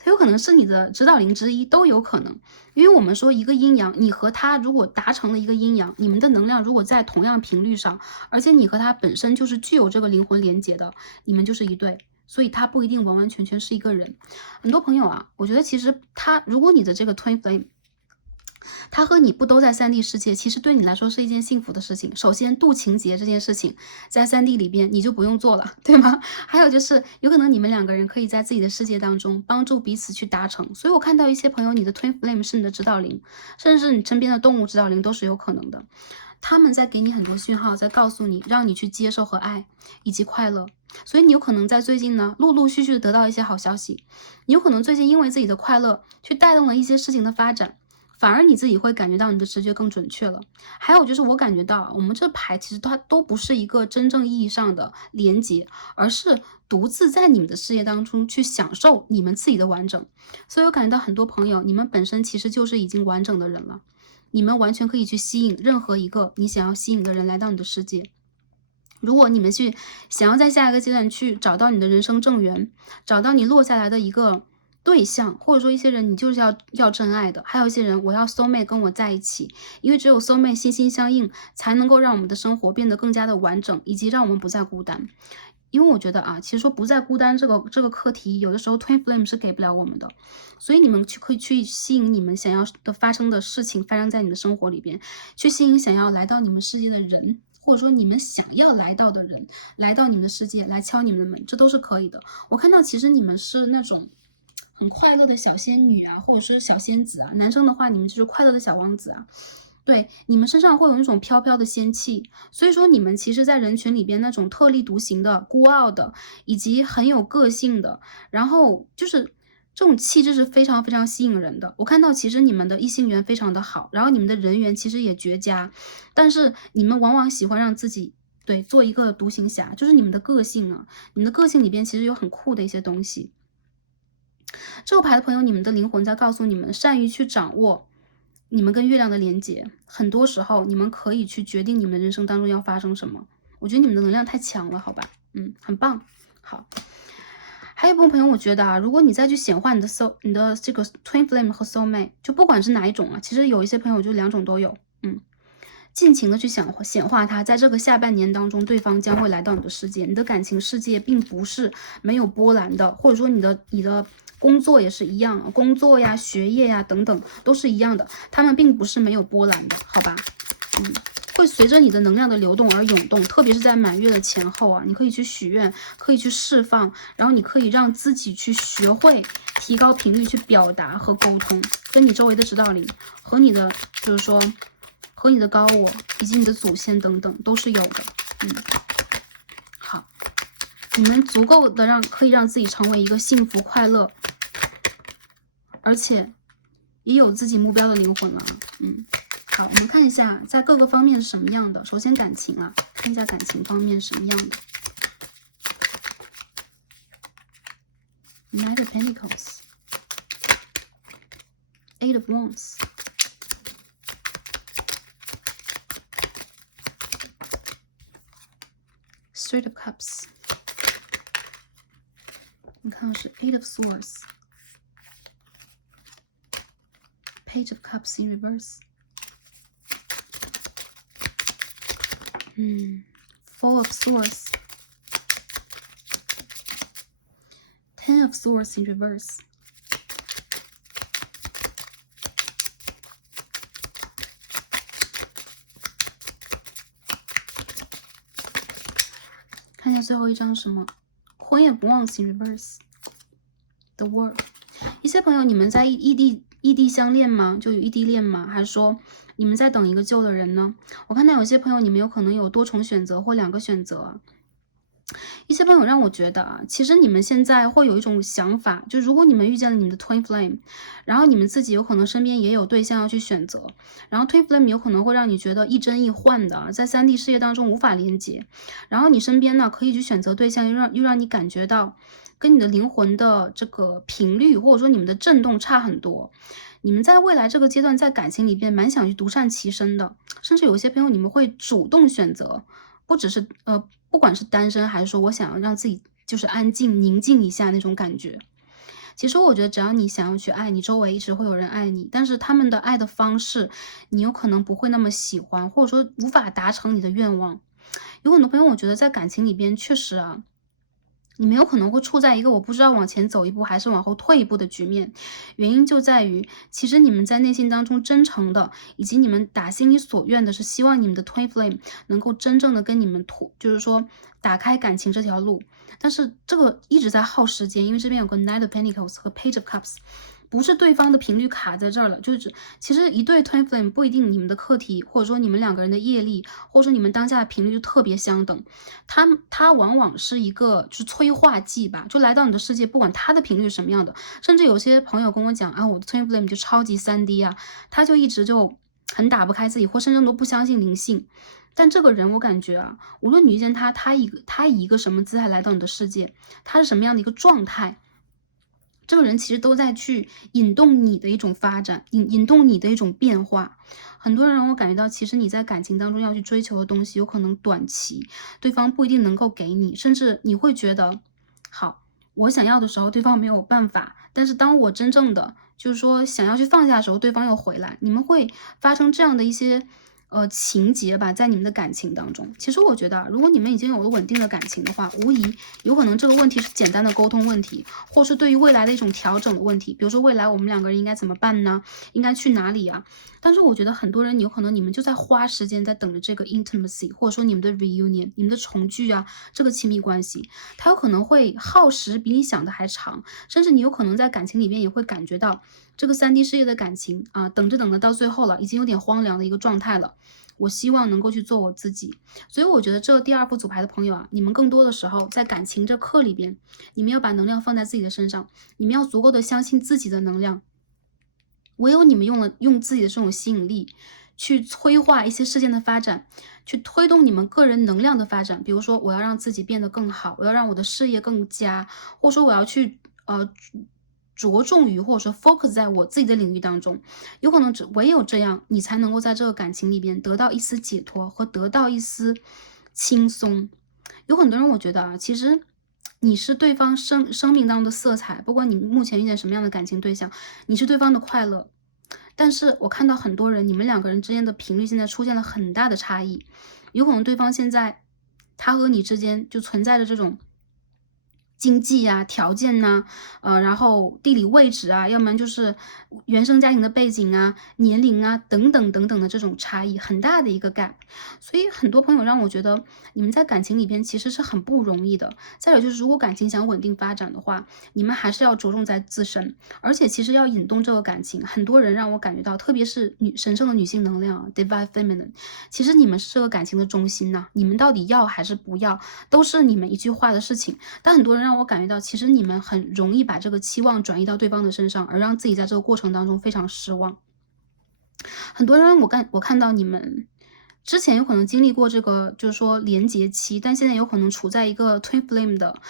他有可能是你的指导灵之一，都有可能。因为我们说一个阴阳，你和他如果达成了一个阴阳，你们的能量如果在同样频率上，而且你和他本身就是具有这个灵魂连接的，你们就是一对。所以他不一定完完全全是一个人。很多朋友啊，我觉得其实如果你的这个 twin flame， 他和你不都在3D 世界，其实对你来说是一件幸福的事情。首先，渡情劫这件事情在3D 里边你就不用做了，对吗？还有就是有可能你们2个人可以在自己的世界当中帮助彼此去达成。所以我看到一些朋友，你的 twin flame 是你的指导灵，甚至是你身边的动物指导灵都是有可能的。他们在给你很多讯号，在告诉你，让你去接受和爱以及快乐。所以你有可能在最近呢，陆陆续续的得到一些好消息。你有可能最近因为自己的快乐，去带动了一些事情的发展，反而你自己会感觉到你的直觉更准确了。还有就是我感觉到，我们这牌其实它都不是一个真正意义上的连接，而是独自在你们的事业当中去享受你们自己的完整。所以我感觉到很多朋友，你们本身其实就是已经完整的人了。你们完全可以去吸引任何一个你想要吸引的人来到你的世界。如果你们去想要在下一个阶段去找到你的人生正缘，找到你落下来的一个对象，或者说一些人你就是要真爱的，还有一些人我要 soulmate 跟我在一起，因为只有 soulmate 心心相印，才能够让我们的生活变得更加的完整，以及让我们不再孤单。因为我觉得啊，其实说不再孤单这个课题，有的时候 twin flame 是给不了我们的，所以你们可以去吸引你们想要的发生的事情发生在你的生活里边，去吸引想要来到你们世界的人，或者说你们想要来到的人来到你们的世界，来敲你们的门，这都是可以的。我看到其实你们是那种很快乐的小仙女啊，或者是小仙子啊，男生的话你们就是快乐的小王子啊。对，你们身上会有那种飘飘的仙气，所以说你们其实在人群里边那种特立独行的、孤傲的，以及很有个性的，然后就是这种气质是非常非常吸引人的。我看到其实你们的异性缘非常的好，然后你们的人缘其实也绝佳，但是你们往往喜欢让自己做一个独行侠，就是你们的个性啊，你们的个性里边其实有很酷的一些东西。这个牌的朋友，你们的灵魂在告诉你们，善于去掌握你们跟月亮的连接，很多时候你们可以去决定你们的人生当中要发生什么。我觉得你们的能量太强了，好吧？很棒。好，还有一部分朋友，我觉得啊，如果你再去显化你的这个 twin flame 和 soulmate， 就不管是哪一种啊，其实有一些朋友就2种都有。尽情的去显化它，在这个下半年当中，对方将会来到你的世界。你的感情世界并不是没有波澜的，或者说你的工作也是一样，工作呀、学业呀等等都是一样的，他们并不是没有波澜的，好吧？会随着你的能量的流动而涌动，特别是在满月的前后啊，你可以去许愿，可以去释放，然后你可以让自己去学会提高频率去表达和沟通，跟你周围的指导灵和你的就是说和你的高我以及你的祖先等等都是有的。好，你们足够的可以让自己成为一个幸福快乐而且也有自己目标的灵魂了。好，我们看一下在各个方面是什么样的。首先感情啊，看一下感情方面什么样的。Knight of Pentacles, Eight of Wands, Straight of Cups， 你看到是 Eight of Swords, Page of Cups in reverse, Four of Swords, Ten of Swords in reverse,看一下最后一张什么 Queen of Wands in reverse, The World。 一些朋友你们在异异地相恋吗？就有异地恋吗？还是说你们在等一个旧的人呢？我看到有些朋友，你们有可能有多重选择或2个选择啊。一些朋友让我觉得啊，其实你们现在会有一种想法，就如果你们遇见了你们的 twin flame，然后你们自己有可能身边也有对象要去选择，然后 twin flame 有可能会让你觉得亦真亦幻的，在3D 世界当中无法连接，然后你身边呢可以去选择对象，又让你感觉到跟你的灵魂的这个频率或者说你们的震动差很多。你们在未来这个阶段在感情里边蛮想去独善其身的，甚至有些朋友你们会主动选择，不只是不管是单身还是说我想要让自己就是安静宁静一下那种感觉。其实我觉得只要你想要去爱，你周围一直会有人爱你，但是他们的爱的方式你有可能不会那么喜欢，或者说无法达成你的愿望。有很多朋友我觉得在感情里边确实啊，你们有可能会处在一个我不知道往前走一步还是往后退一步的局面，原因就在于，其实你们在内心当中真诚的，以及你们打心里所愿的是希望你们的 twin flame 能够真正的跟你们就是说打开感情这条路，但是这个一直在耗时间，因为这边有个 Knight of Pentacles 和 Page of Cups。不是对方的频率卡在这儿了，就是其实一对 twin flame 不一定你们的课题，或者说你们2个人的业力，或者说你们当下的频率就特别相等，它往往是一个就是催化剂吧，就来到你的世界，不管它的频率是什么样的，甚至有些朋友跟我讲啊，我的 twin flame 就超级3D 啊，他就一直就很打不开自己，或甚至都不相信灵性。但这个人我感觉啊，无论你遇见他，他以一个什么姿态来到你的世界，他是什么样的一个状态，这个人其实都在去引动你的一种发展，引动你的一种变化。很多人让我感觉到，其实你在感情当中要去追求的东西，有可能短期对方不一定能够给你，甚至你会觉得，好，我想要的时候对方没有办法，但是当我真正的就是说想要去放下的时候，对方又回来，你们会发生这样的一些情节吧，在你们的感情当中。其实我觉得如果你们已经有了稳定的感情的话，无疑有可能这个问题是简单的沟通问题，或是对于未来的一种调整的问题。比如说未来我们2个人应该怎么办呢？应该去哪里啊？但是我觉得很多人有可能你们就在花时间在等着这个 intimacy， 或者说你们的 reunion， 你们的重聚啊，这个亲密关系，它有可能会耗时比你想的还长，甚至你有可能在感情里面也会感觉到这个3D 世界的感情啊，等着等着到最后了，已经有点荒凉的一个状态了。我希望能够去做我自己，所以我觉得这第2副组牌的朋友啊，你们更多的时候在感情这课里边，你们要把能量放在自己的身上，你们要足够的相信自己的能量，唯有你们用自己的这种吸引力去催化一些事件的发展，去推动你们个人能量的发展。比如说我要让自己变得更好，我要让我的事业更佳，或者说我要去着重于或者说 focus 在我自己的领域当中，有可能唯有这样，你才能够在这个感情里边得到一丝解脱和得到一丝轻松。有很多人我觉得啊，其实你是对方生命当中的色彩，不管你目前遇见什么样的感情对象，你是对方的快乐。但是我看到很多人，你们2个人之间的频率现在出现了很大的差异，有可能对方现在他和你之间就存在着这种经济啊、条件呐、然后地理位置啊，要不然就是原生家庭的背景啊、年龄啊等等等等的这种差异，很大的一个 gap。所以很多朋友让我觉得，你们在感情里边其实是很不容易的。再有就是，如果感情想稳定发展的话，你们还是要着重在自身，而且其实要引动这个感情。很多人让我感觉到，特别是神圣的女性能量 Divine Feminine， 其实你们是这个感情的中心呐、你们到底要还是不要，都是你们一句话的事情。但很多人让我感觉到，其实你们很容易把这个期望转移到对方的身上，而让自己在这个过程当中非常失望。很多人我看到你们之前有可能经历过这个就是说连结期，但现在有可能处在一个 twin flame 的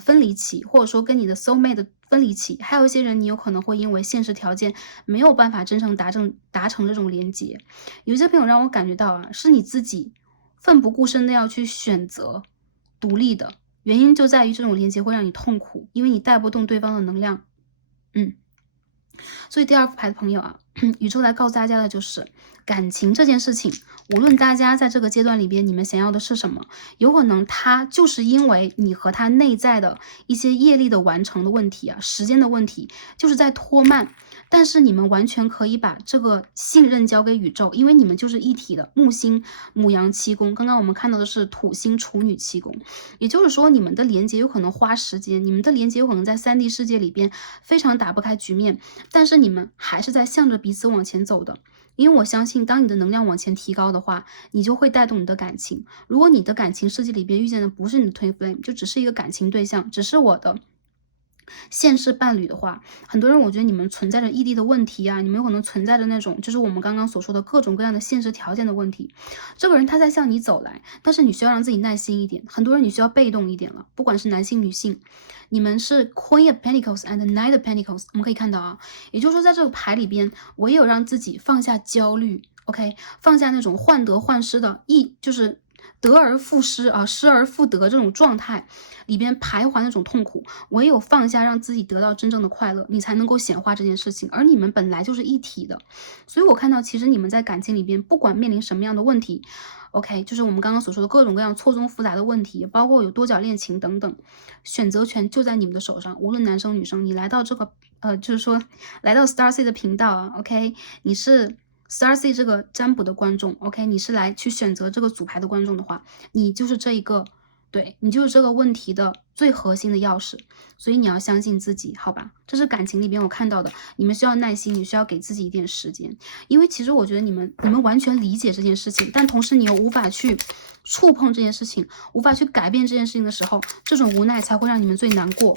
分离期，或者说跟你的 soul mate 的分离期。还有一些人你有可能会因为现实条件没有办法真正达成这种连结。有一些朋友让我感觉到啊，是你自己奋不顾身的要去选择独立的，原因就在于这种连接会让你痛苦，因为你带不动对方的能量。所以第2副牌的朋友啊，宇宙来告诉大家的就是感情这件事情，无论大家在这个阶段里边你们想要的是什么，有可能它就是因为你和他内在的一些业力的完成的问题啊，时间的问题，就是在拖慢，但是你们完全可以把这个信任交给宇宙，因为你们就是一体的。木星牡羊七宫，刚刚我们看到的是土星处女七宫，也就是说你们的连接有可能花时间，你们的连接有可能在3D 世界里边非常打不开局面，但是你们还是在向着彼此往前走的。因为我相信，当你的能量往前提高的话，你就会带动你的感情。如果你的感情世界里边遇见的不是你的 Twin Flame， 就只是一个感情对象，只是我的现世伴侣的话，很多人我觉得你们存在着异地的问题啊，你们有可能存在着那种就是我们刚刚所说的各种各样的现实条件的问题。这个人他在向你走来，但是你需要让自己耐心一点。很多人你需要被动一点了，不管是男性女性，你们是 Queen of Pentacles and Knight of Pentacles， 我们可以看到啊，也就是说在这个牌里边，唯有让自己放下焦虑 ，OK， 放下那种患得患失的就是得而复失啊，失而复得这种状态里边徘徊那种痛苦，唯有放下，让自己得到真正的快乐，你才能够显化这件事情。而你们本来就是一体的，所以我看到其实你们在感情里边，不管面临什么样的问题 ，OK， 就是我们刚刚所说的各种各样错综复杂的问题，包括有多角恋情等等，选择权就在你们的手上。无论男生女生，你来到这个就是说来到 Starseed 的频道啊 ，OK， 你是Starseed 这个占卜的观众 ，OK， 你是来去选择这个组牌的观众的话，你就是这一个，对，你就是这个问题的最核心的钥匙，所以你要相信自己，好吧？这是感情里边我看到的，你们需要耐心，你需要给自己一点时间，因为其实我觉得你们完全理解这件事情，但同时你又无法去触碰这件事情，无法去改变这件事情的时候，这种无奈才会让你们最难过。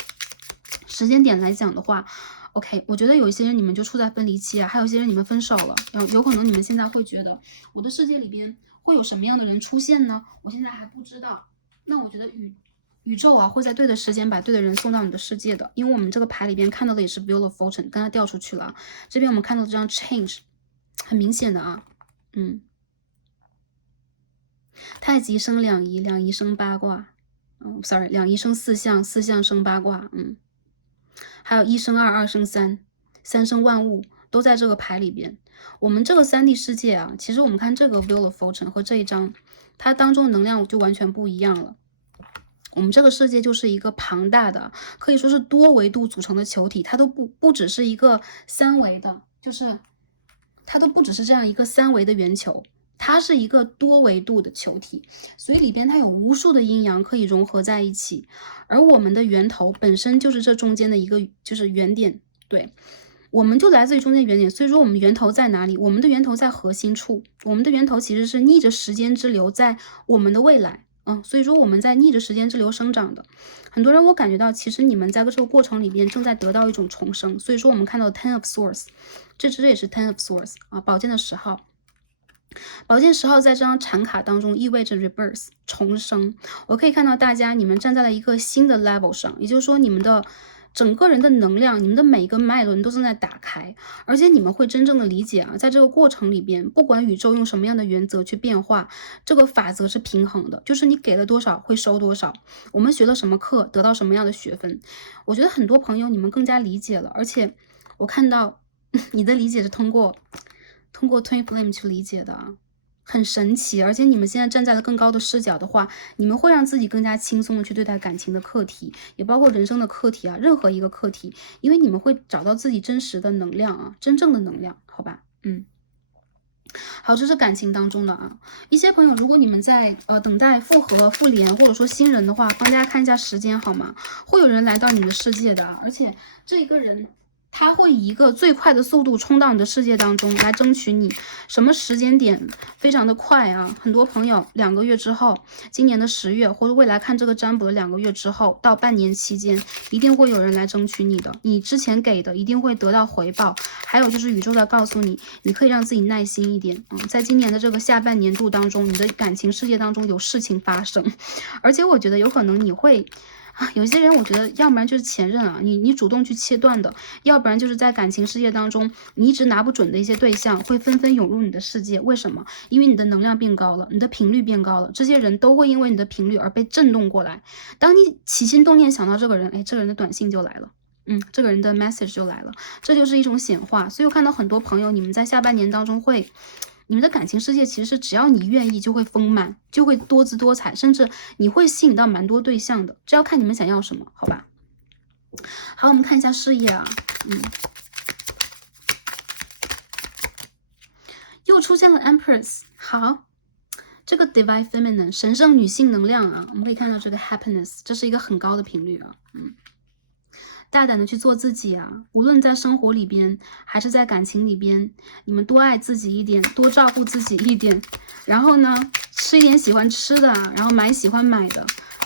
时间点来讲的话，OK， 我觉得有一些人你们就处在分离期啊，还有一些人你们分手了，有可能你们现在会觉得我的世界里边会有什么样的人出现呢？我现在还不知道。那我觉得宇宙啊会在对的时间把对的人送到你的世界的，因为我们这个牌里边看到的也是 Wheel of Fortune， 刚才调出去了，这边我们看到的这张 Change， 很明显的啊，太极生两仪，两仪生八卦，sorry， 两仪生四象，四象生八卦，还有一生二，二生三，三生万物都在这个牌里边。我们这个3D 世界啊，其实我们看这个 Wheel of Fortune 和这一张，它当中的能量就完全不一样了。我们这个世界就是一个庞大的，可以说是多维度组成的球体，它都不只是一个3维的，就是它都不只是这样一个3维的圆球。它是一个多维度的球体，所以里边它有无数的阴阳可以融合在一起，而我们的源头本身就是这中间的一个就是原点，对，我们就来自于中间原点，所以说我们源头在哪里？我们的源头在核心处，我们的源头其实是逆着时间之流在我们的未来，所以说我们在逆着时间之流生长的。很多人我感觉到，其实你们在这个过程里边正在得到一种重生，所以说我们看到 Ten of Swords， 这也是 Ten of Swords 啊，宝剑的10号。宝剑10号在这张禅卡当中意味着 rebirth 重生。我可以看到大家你们站在了一个新的 level 上，也就是说你们的整个人的能量，你们的每一个脉轮都正在打开，而且你们会真正的理解啊，在这个过程里边，不管宇宙用什么样的原则去变化，这个法则是平衡的，就是你给了多少会收多少。我们学了什么课，得到什么样的学分。我觉得很多朋友你们更加理解了，而且我看到你的理解是通过 Twin Flame 去理解的啊，很神奇。而且你们现在站在了更高的视角的话，你们会让自己更加轻松的去对待感情的课题，也包括人生的课题啊，任何一个课题，因为你们会找到自己真实的能量啊，真正的能量，好吧？好，这是感情当中的啊。一些朋友，如果你们在等待复合、复联，或者说新人的话，帮大家看一下时间好吗？会有人来到你的世界的啊，而且这个人他会以一个最快的速度冲到你的世界当中来争取你。什么时间点非常的快啊？很多朋友2个月之后，今年的10月或者未来看这个占卜的2个月之后到半年期间，一定会有人来争取你的，你之前给的一定会得到回报。还有就是宇宙在告诉你，你可以让自己耐心一点在今年的这个下半年度当中，你的感情世界当中有事情发生，而且我觉得有可能你会有些人我觉得要不然就是前任啊，你主动去切断的，要不然就是在感情世界当中你一直拿不准的一些对象会纷纷涌入你的世界。为什么？因为你的能量变高了，你的频率变高了，这些人都会因为你的频率而被震动过来。当你起心动念想到这个人，这个人的短信就来了，这个人的 message 就来了，这就是一种显化。所以我看到很多朋友，你们在下半年当中你们的感情世界其实是只要你愿意就会丰满，就会多姿多彩，甚至你会吸引到蛮多对象的，这要看你们想要什么，好吧？好，我们看一下事业啊，又出现了 Empress。好，这个 Divine Feminine 神圣女性能量啊，我们可以看到这个 Happiness， 这是一个很高的频率啊。大胆的去做自己啊，无论在生活里边还是在感情里边，你们多爱自己一点，多照顾自己一点，然后呢，吃一点喜欢吃的，然后买喜欢买的，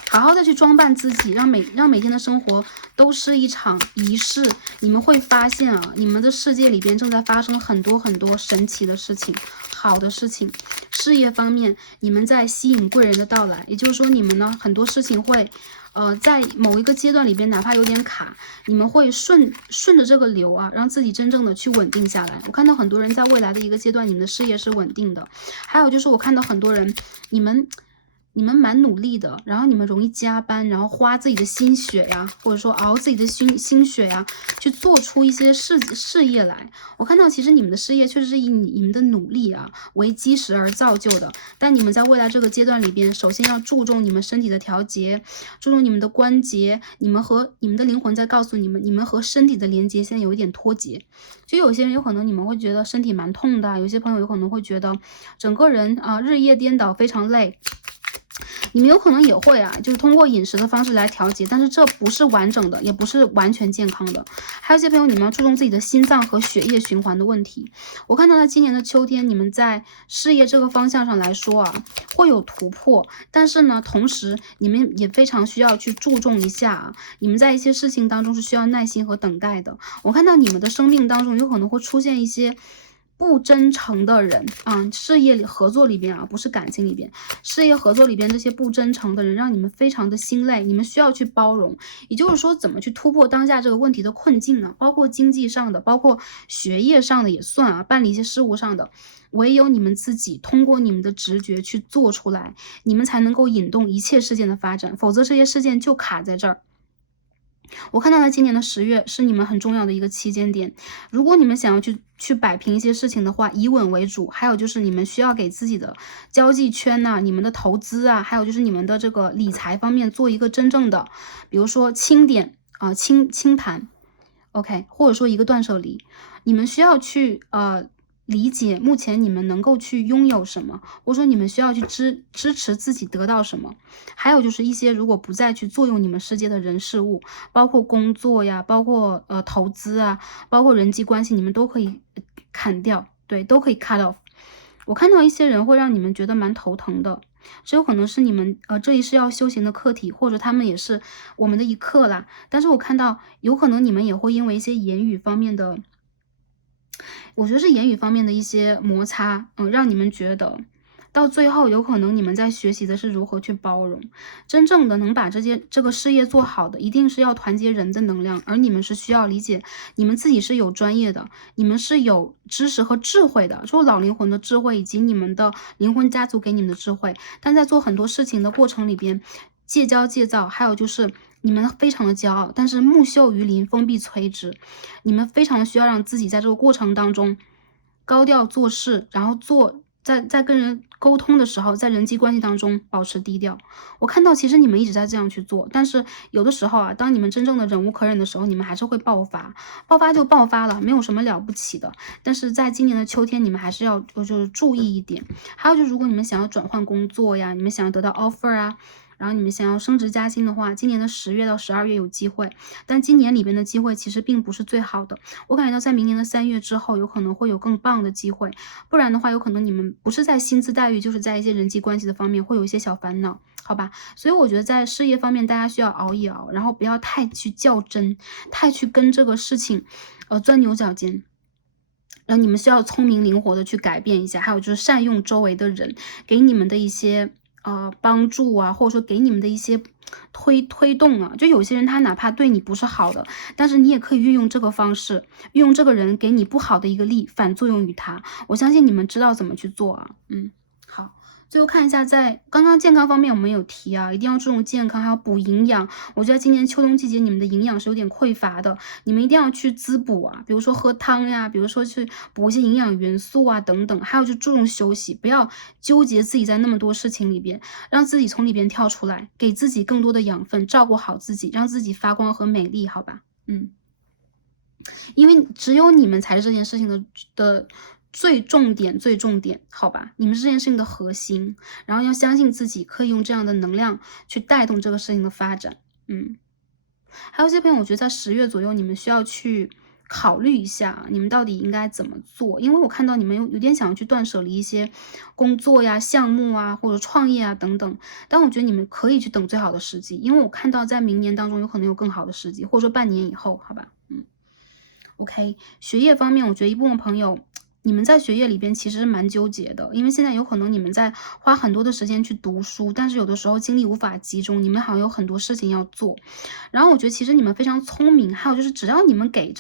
好好的去装扮自己，让每天的生活都是一场仪式。你们会发现啊，你们的世界里边正在发生很多很多神奇的事情，好的事情。事业方面，你们在吸引贵人的到来，也就是说，你们呢很多事情会。在某一个阶段里边，哪怕有点卡，你们会顺着这个流啊，让自己真正的去稳定下来。我看到很多人在未来的一个阶段，你们的事业是稳定的。还有就是我看到很多人，你们蛮努力的，然后你们容易加班，然后花自己的心血呀，或者说熬自己的心血呀，去做出一些事业来。我看到其实你们的事业确实是以你们的努力啊为基石而造就的。但你们在未来这个阶段里边，首先要注重你们身体的调节，注重你们的关节，你们的灵魂在告诉你们，你们和身体的连接现在有一点脱节。就有些人有可能你们会觉得身体蛮痛的，有些朋友有可能会觉得整个人日夜颠倒，非常累。你们有可能也会啊，就是通过饮食的方式来调节，但是这不是完整的，也不是完全健康的。还有一些朋友，你们要注重自己的心脏和血液循环的问题。我看到在今年的秋天，你们在事业这个方向上来说啊，会有突破，但是呢，同时你们也非常需要去注重一下啊，你们在一些事情当中是需要耐心和等待的。我看到你们的生命当中有可能会出现一些不真诚的人啊，事业里合作里边啊，不是感情里边，事业合作里边这些不真诚的人，让你们非常的心累，你们需要去包容。也就是说，怎么去突破当下这个问题的困境呢？包括经济上的，包括学业上的也算啊，办理一些事务上的，唯有你们自己通过你们的直觉去做出来，你们才能够引动一切事件的发展，否则这些事件就卡在这儿。我看到了今年的10月是你们很重要的一个期间点，如果你们想要去摆平一些事情的话，以稳为主。还有就是你们需要给自己的交际圈呐、你们的投资啊，还有就是你们的这个理财方面做一个真正的，比如说清点啊、清盘 ，OK， 或者说一个断舍离，你们需要去理解目前你们能够去拥有什么，或者说你们需要去支持自己得到什么。还有就是一些如果不再去作用你们世界的人事物，包括工作呀，包括投资啊，包括人际关系，你们都可以砍掉，对，都可以 cut off。我看到一些人会让你们觉得蛮头疼的，这有可能是你们这一世要修行的课题，或者他们也是我们的一课啦。但是我看到有可能你们也会因为一些言语方面的，我觉得是言语方面的一些摩擦，让你们觉得到最后有可能你们在学习的是如何去包容。真正的能把这个事业做好的，一定是要团结人的能量，而你们是需要理解你们自己是有专业的，你们是有知识和智慧的，就是老灵魂的智慧以及你们的灵魂家族给你们的智慧。但在做很多事情的过程里边，戒骄戒躁，还有就是你们非常的骄傲，但是木秀于林，风必摧之。你们非常需要让自己在这个过程当中高调做事，然后在跟人沟通的时候，在人际关系当中保持低调。我看到其实你们一直在这样去做，但是有的时候啊，当你们真正的忍无可忍的时候，你们还是会爆发，爆发就爆发了，没有什么了不起的。但是在今年的秋天，你们还是要就是注意一点。还有就是，如果你们想要转换工作呀，你们想要得到 offer 啊，然后你们想要升职加薪的话，今年的10月到12月有机会，但今年里边的机会其实并不是最好的。我感觉到在明年的3月之后，有可能会有更棒的机会，不然的话，有可能你们不是在薪资待遇，就是在一些人际关系的方面会有一些小烦恼，好吧？所以我觉得在事业方面，大家需要熬一熬，然后不要太去较真，太去跟这个事情，钻牛角尖。然后你们需要聪明灵活的去改变一下，还有就是善用周围的人给你们的一些帮助啊，或者说给你们的一些推动啊，就有些人他哪怕对你不是好的，但是你也可以运用这个方式，运用这个人给你不好的一个力，反作用于他。我相信你们知道怎么去做啊。好。最后看一下，在刚刚健康方面我们有提啊，一定要注重健康，还要补营养。我觉得今年秋冬季节你们的营养是有点匮乏的，你们一定要去滋补啊，比如说喝汤呀，比如说去补一些营养元素啊等等。还有就注重休息，不要纠结自己在那么多事情里边，让自己从里边跳出来，给自己更多的养分，照顾好自己，让自己发光和美丽，好吧？因为只有你们才是这件事情的最重点，好吧？你们是这件事情的核心，然后要相信自己可以用这样的能量去带动这个事情的发展。还有一些朋友，我觉得在10月左右，你们需要去考虑一下，你们到底应该怎么做？因为我看到你们有点想要去断舍离一些工作呀、项目啊，或者创业啊等等。但我觉得你们可以去等最好的时机，因为我看到在明年当中有可能有更好的时机，或者说半年以后，好吧？OK，学业方面，我觉得一部分朋友，你们在学业里边其实是蛮纠结的，因为现在有可能你们在花很多的时间去读书，但是有的时候精力无法集中，你们好像有很多事情要做。然后我觉得其实你们非常聪明，还有就是只要你们给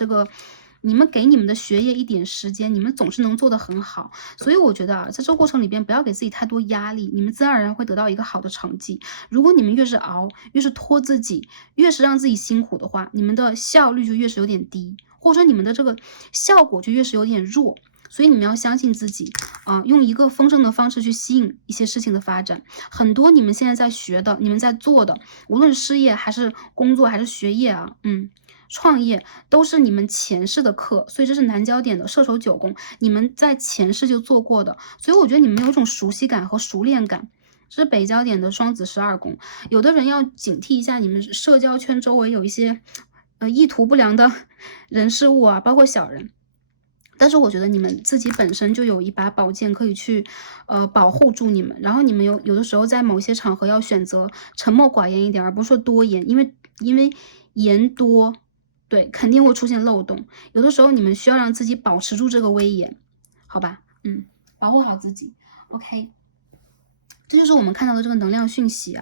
你们的学业一点时间，你们总是能做得很好。所以我觉得啊，在这个过程里边，不要给自己太多压力，你们自然而然会得到一个好的成绩。如果你们越是熬，越是拖自己，越是让自己辛苦的话，你们的效率就越是有点低，或者说你们的这个效果就越是有点弱。所以你们要相信自己用一个丰盛的方式去吸引一些事情的发展。很多你们现在在学的，你们在做的，无论事业还是工作还是学业创业都是你们前世的课，所以这是南焦点的射手9宫，你们在前世就做过的，所以我觉得你们有一种熟悉感和熟练感。这是北焦点的双子12宫，有的人要警惕一下，你们社交圈周围有一些意图不良的人事物啊，包括小人。但是我觉得你们自己本身就有一把宝剑可以去保护住你们，然后你们有的时候在某些场合要选择沉默寡言一点，而不是说多言，因为言多，对，肯定会出现漏洞。有的时候你们需要让自己保持住这个威严，好吧？保护好自己。OK， 这就是我们看到的这个能量讯息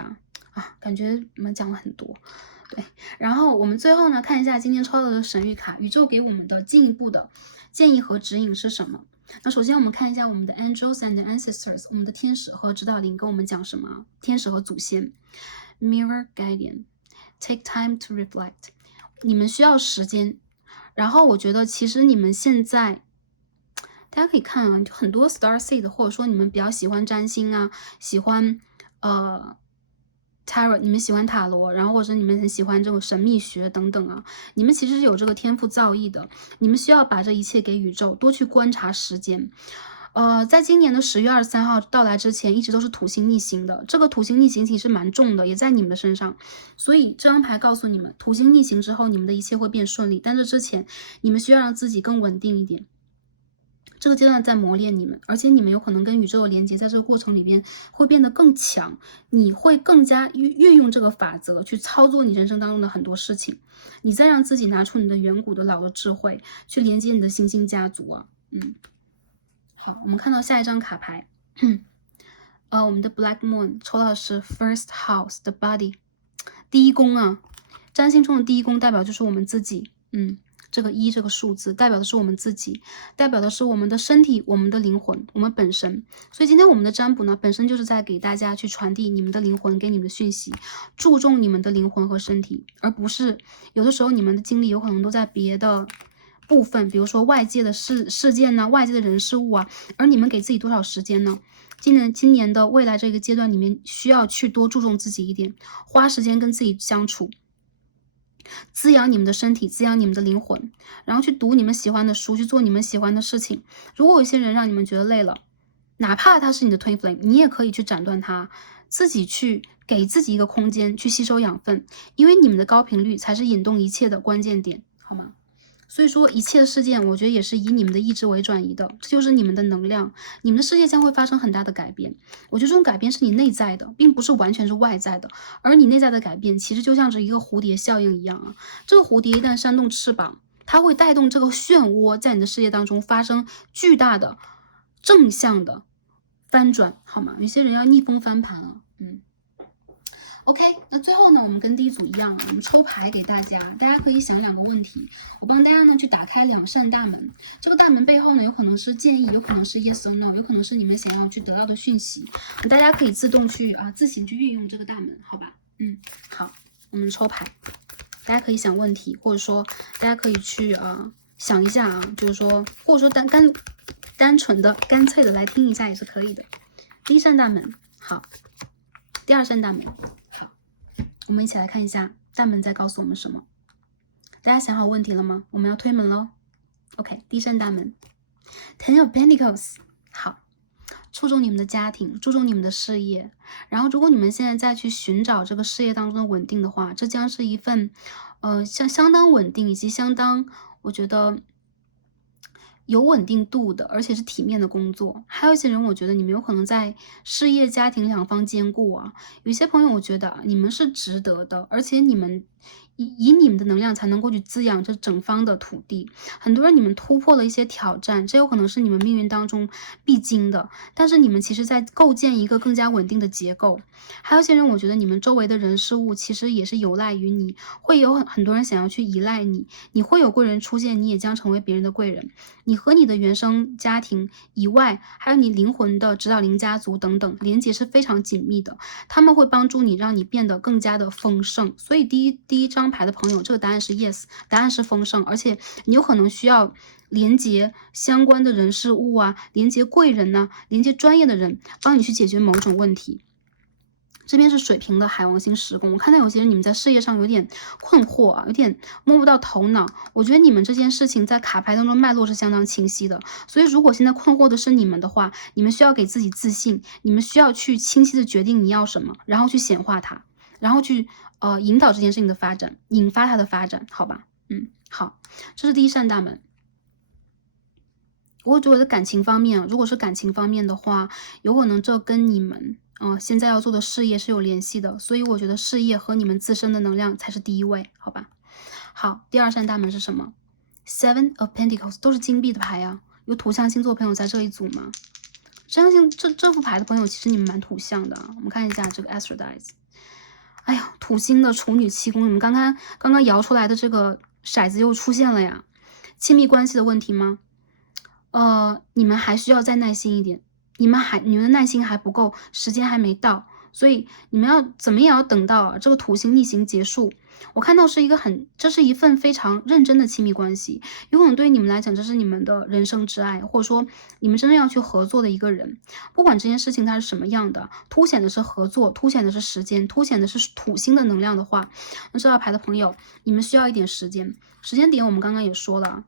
感觉我们讲了很多。对，然后我们最后呢，看一下今天抽到的神谕卡，宇宙给我们的进一步的建议和指引是什么？那首先我们看一下我们的 angels and ancestors， 我们的天使和指导灵跟我们讲什么？天使和祖先 mirror guardian take time to reflect， 你们需要时间。然后我觉得其实你们现在大家可以看就很多 star seed， 或者说你们比较喜欢占星喜欢tarot， 你们喜欢塔罗，然后或者你们很喜欢这种神秘学等等你们其实是有这个天赋造诣的，你们需要把这一切给宇宙，多去观察时间。在今年的10月23号到来之前，一直都是土星逆行的，这个土星逆行其实蛮重的，也在你们的身上，所以这张牌告诉你们，土星逆行之后，你们的一切会变顺利，但是之前你们需要让自己更稳定一点。这个阶段在磨练你们，而且你们有可能跟宇宙的连接，在这个过程里边会变得更强，你会更加运用这个法则去操作你人生当中的很多事情，你再让自己拿出你的远古的老的智慧去连接你的星星家族好，我们看到下一张卡牌我们的 Black Moon 抽到的是 First House 的 Body， 第一宫占星中的第一宫代表就是我们自己这个1这个数字代表的是我们自己，代表的是我们的身体，我们的灵魂，我们本身。所以今天我们的占卜呢，本身就是在给大家去传递你们的灵魂给你们的讯息，注重你们的灵魂和身体，而不是有的时候你们的精力有可能都在别的部分，比如说外界的事件外界的人事物而你们给自己多少时间呢？今年的未来这个阶段里面，需要去多注重自己一点，花时间跟自己相处。滋养你们的身体，滋养你们的灵魂，然后去读你们喜欢的书，去做你们喜欢的事情。如果有一些人让你们觉得累了，哪怕他是你的 twin flame， 你也可以去斩断他，自己去给自己一个空间去吸收养分，因为你们的高频率才是引动一切的关键点，好吗？所以说一切的事件，我觉得也是以你们的意志为转移的，这就是你们的能量，你们的世界将会发生很大的改变。我觉得这种改变是你内在的，并不是完全是外在的，而你内在的改变其实就像是一个蝴蝶效应一样这个蝴蝶一旦扇动翅膀，它会带动这个漩涡在你的世界当中发生巨大的正向的翻转，好吗？有些人要逆风翻盘OK， 那最后呢，我们跟第一组一样我们抽牌给大家，大家可以想2个问题，我帮大家呢去打开2扇大门，这个大门背后呢，有可能是建议，有可能是 yes or no， 有可能是你们想要去得到的讯息，大家可以自动去自行去运用这个大门，好吧？好，我们抽牌，大家可以想问题，或者说大家可以去想一下就是说，或者说单纯的干脆的来听一下也是可以的。第一扇大门，好，第二扇大门。我们一起来看一下大门在告诉我们什么。大家想好问题了吗？我们要推门喽。OK， 第一扇大门 Ten of Pentacles， 好，注重你们的家庭，注重你们的事业。然后如果你们现在再去寻找这个事业当中的稳定的话，这将是一份相当稳定以及相当我觉得有稳定度的，而且是体面的工作。还有一些人，我觉得你们有可能在事业、家庭两方兼顾啊。有一些朋友，我觉得你们是值得的，而且你们以你们的能量才能够去滋养这整方的土地。很多人，你们突破了一些挑战，这有可能是你们命运当中必经的。但是你们其实在构建一个更加稳定的结构。还有一些人，我觉得你们周围的人事物其实也是有赖于你，会有很多人想要去依赖你，你会有贵人出现，你也将成为别人的贵人。你和你的原生家庭以外，还有你灵魂的指导灵家族等等，连接是非常紧密的。他们会帮助你，让你变得更加的丰盛。所以第一张牌的朋友，这个答案是 yes， 答案是丰盛，而且你有可能需要连接相关的人事物啊，连接贵人呐、连接专业的人，帮你去解决某种问题。这边是水瓶的海王星10宫，我看到有些人你们在事业上有点困惑啊，有点摸不到头脑。我觉得你们这件事情在卡牌当中脉络是相当清晰的，所以如果现在困惑的是你们的话，你们需要给自己自信，你们需要去清晰的决定你要什么，然后去显化它，然后去引导这件事情的发展，引发它的发展，好吧？好，这是第一扇大门。我觉得感情方面，如果是感情方面的话，有可能这跟你们现在要做的事业是有联系的，所以我觉得事业和你们自身的能量才是第一位，好吧？好，第二扇大门是什么 ？Seven of Pentacles 都是金币的牌啊，有土象星座朋友在这一组吗？相信这副牌的朋友，其实你们蛮土象的啊。我们看一下这个 Astrodize， 哎呀，土星的处女7宫，你们刚刚摇出来的这个骰子又出现了呀，亲密关系的问题吗？你们还需要再耐心一点，你们的耐心还不够，时间还没到，所以你们要怎么也要等到这个土星逆行结束。我看到是这是一份非常认真的亲密关系，有可能对于你们来讲，这是你们的人生挚爱，或者说你们真正要去合作的一个人。不管这件事情它是什么样的，凸显的是合作，凸显的是时间，凸显的是土星的能量的话，那这道牌的朋友，你们需要一点时间。时间点我们刚刚也说了。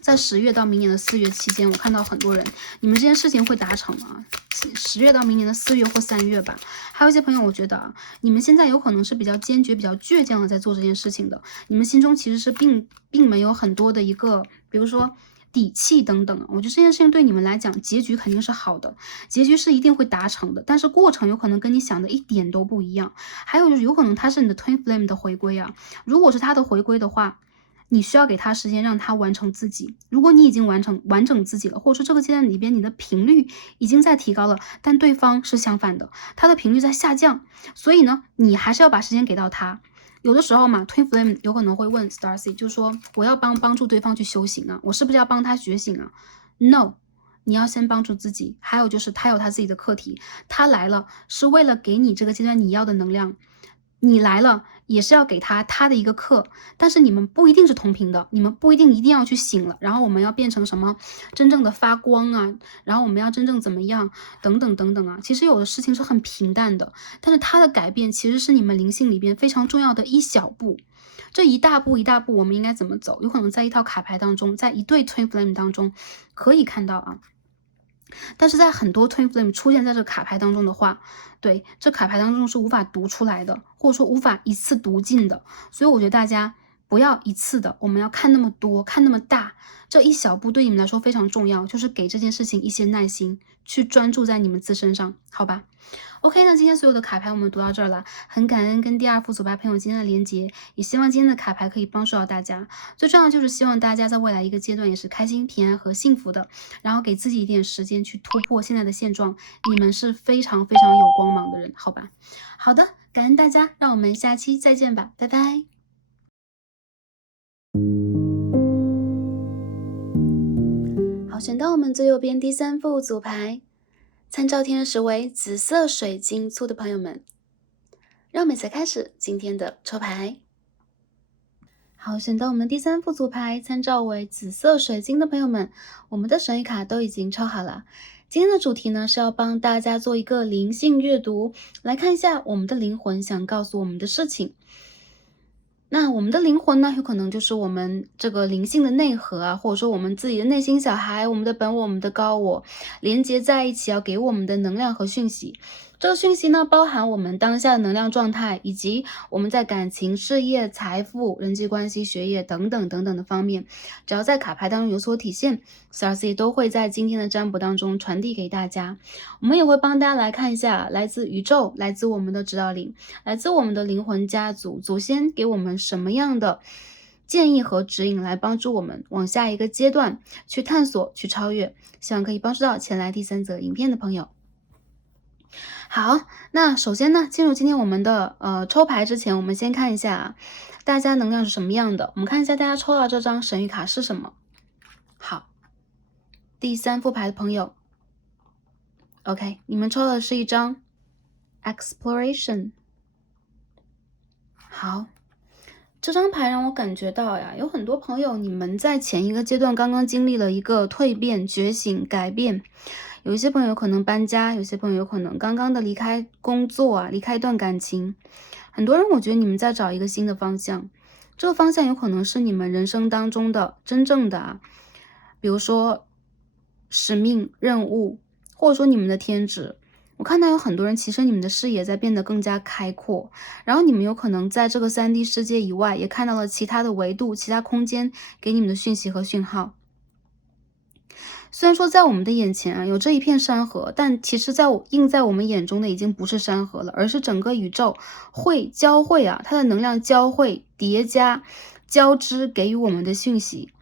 在10月到明年的4月期间，我看到很多人，你们这件事情会达成啊。10月到明年的4月或3月吧。还有一些朋友，我觉得你们现在有可能是比较坚决、比较倔强的在做这件事情的。你们心中其实是并没有很多的一个，比如说底气等等。我觉得这件事情对你们来讲，结局肯定是好的，结局是一定会达成的，但是过程有可能跟你想的一点都不一样。还有就是有可能它是你的 Twin Flame 的回归啊。如果是它的回归的话，你需要给他时间，让他完成自己。如果你已经完整自己了，或者说这个阶段里边你的频率已经在提高了，但对方是相反的，他的频率在下降，所以呢，你还是要把时间给到他。有的时候嘛 ，Twin Flame 有可能会问 Starcy， 就是说我要帮助对方去修行啊，我是不是要帮他觉醒啊 ？No， 你要先帮助自己。还有就是他有他自己的课题，他来了是为了给你这个阶段你要的能量。你来了也是要给他的一个课，但是你们不一定是同频的，你们不一定要去醒了，然后我们要变成什么真正的发光啊，然后我们要真正怎么样等等等等啊。其实有的事情是很平淡的，但是它的改变其实是你们灵性里边非常重要的一小步。这一大步一大步我们应该怎么走？有可能在一套卡牌当中，在一对 Twin Flame 当中可以看到啊。但是在很多 Twin Flame 出现在这个卡牌当中的话，对，这卡牌当中是无法读出来的，或者说无法一次读尽的。所以我觉得大家不要一次的，我们要看那么多，看那么大。这一小步对你们来说非常重要，就是给这件事情一些耐心，去专注在你们自身上，好吧？ OK， 那今天所有的卡牌我们读到这儿了，很感恩跟第二副组牌朋友今天的连结，也希望今天的卡牌可以帮助到大家。最重要的就是希望大家在未来一个阶段也是开心、平安和幸福的，然后给自己一点时间去突破现在的现状。你们是非常非常有光芒的人，好吧？好的，感恩大家，让我们下期再见吧，拜拜。好，选到我们最右边第3副组牌。参照天使为紫色水晶簇的朋友们，让我们一起开始今天的抽牌。好，选到我们第3副组牌，参照为紫色水晶的朋友们，我们的神谕卡都已经抽好了。今天的主题呢是要帮大家做一个灵性阅读，来看一下我们的灵魂想告诉我们的事情。那我们的灵魂呢，有可能就是我们这个灵性的内核啊，或者说我们自己的内心小孩，我们的本我、我们的高我连接在一起，要给我们的能量和讯息。这个讯息呢，包含我们当下的能量状态，以及我们在感情、事业、财富、人际关系、学业等等等等的方面，只要在卡牌当中有所体现，CRC 都会在今天的占卜当中传递给大家。我们也会帮大家来看一下来自宇宙、来自我们的指导灵、来自我们的灵魂家族、祖先给我们什么样的建议和指引，来帮助我们往下一个阶段去探索、去超越。希望可以帮助到前来第3则影片的朋友。好，那首先呢，进入今天我们的抽牌之前，我们先看一下大家能量是什么样的。我们看一下大家抽到这张神谕卡是什么。好，第3副牌的朋友 ，OK， 你们抽的是一张 Exploration。好，这张牌让我感觉到呀，有很多朋友你们在前一个阶段刚刚经历了一个蜕变、觉醒、改变。有一些朋友可能搬家，有些朋友可能刚刚的离开工作啊，离开一段感情。很多人我觉得你们在找一个新的方向，这个方向有可能是你们人生当中的真正的比如说使命、任务，或者说你们的天职。我看到有很多人，其实你们的视野在变得更加开阔，然后你们有可能在这个3D 世界以外，也看到了其他的维度、其他空间给你们的讯息和讯号。虽然说在我们的眼前啊有这一片山河，但其实映在我们眼中的已经不是山河了，而是整个宇宙会交汇啊，它的能量交汇、叠加、交织给予我们的讯息。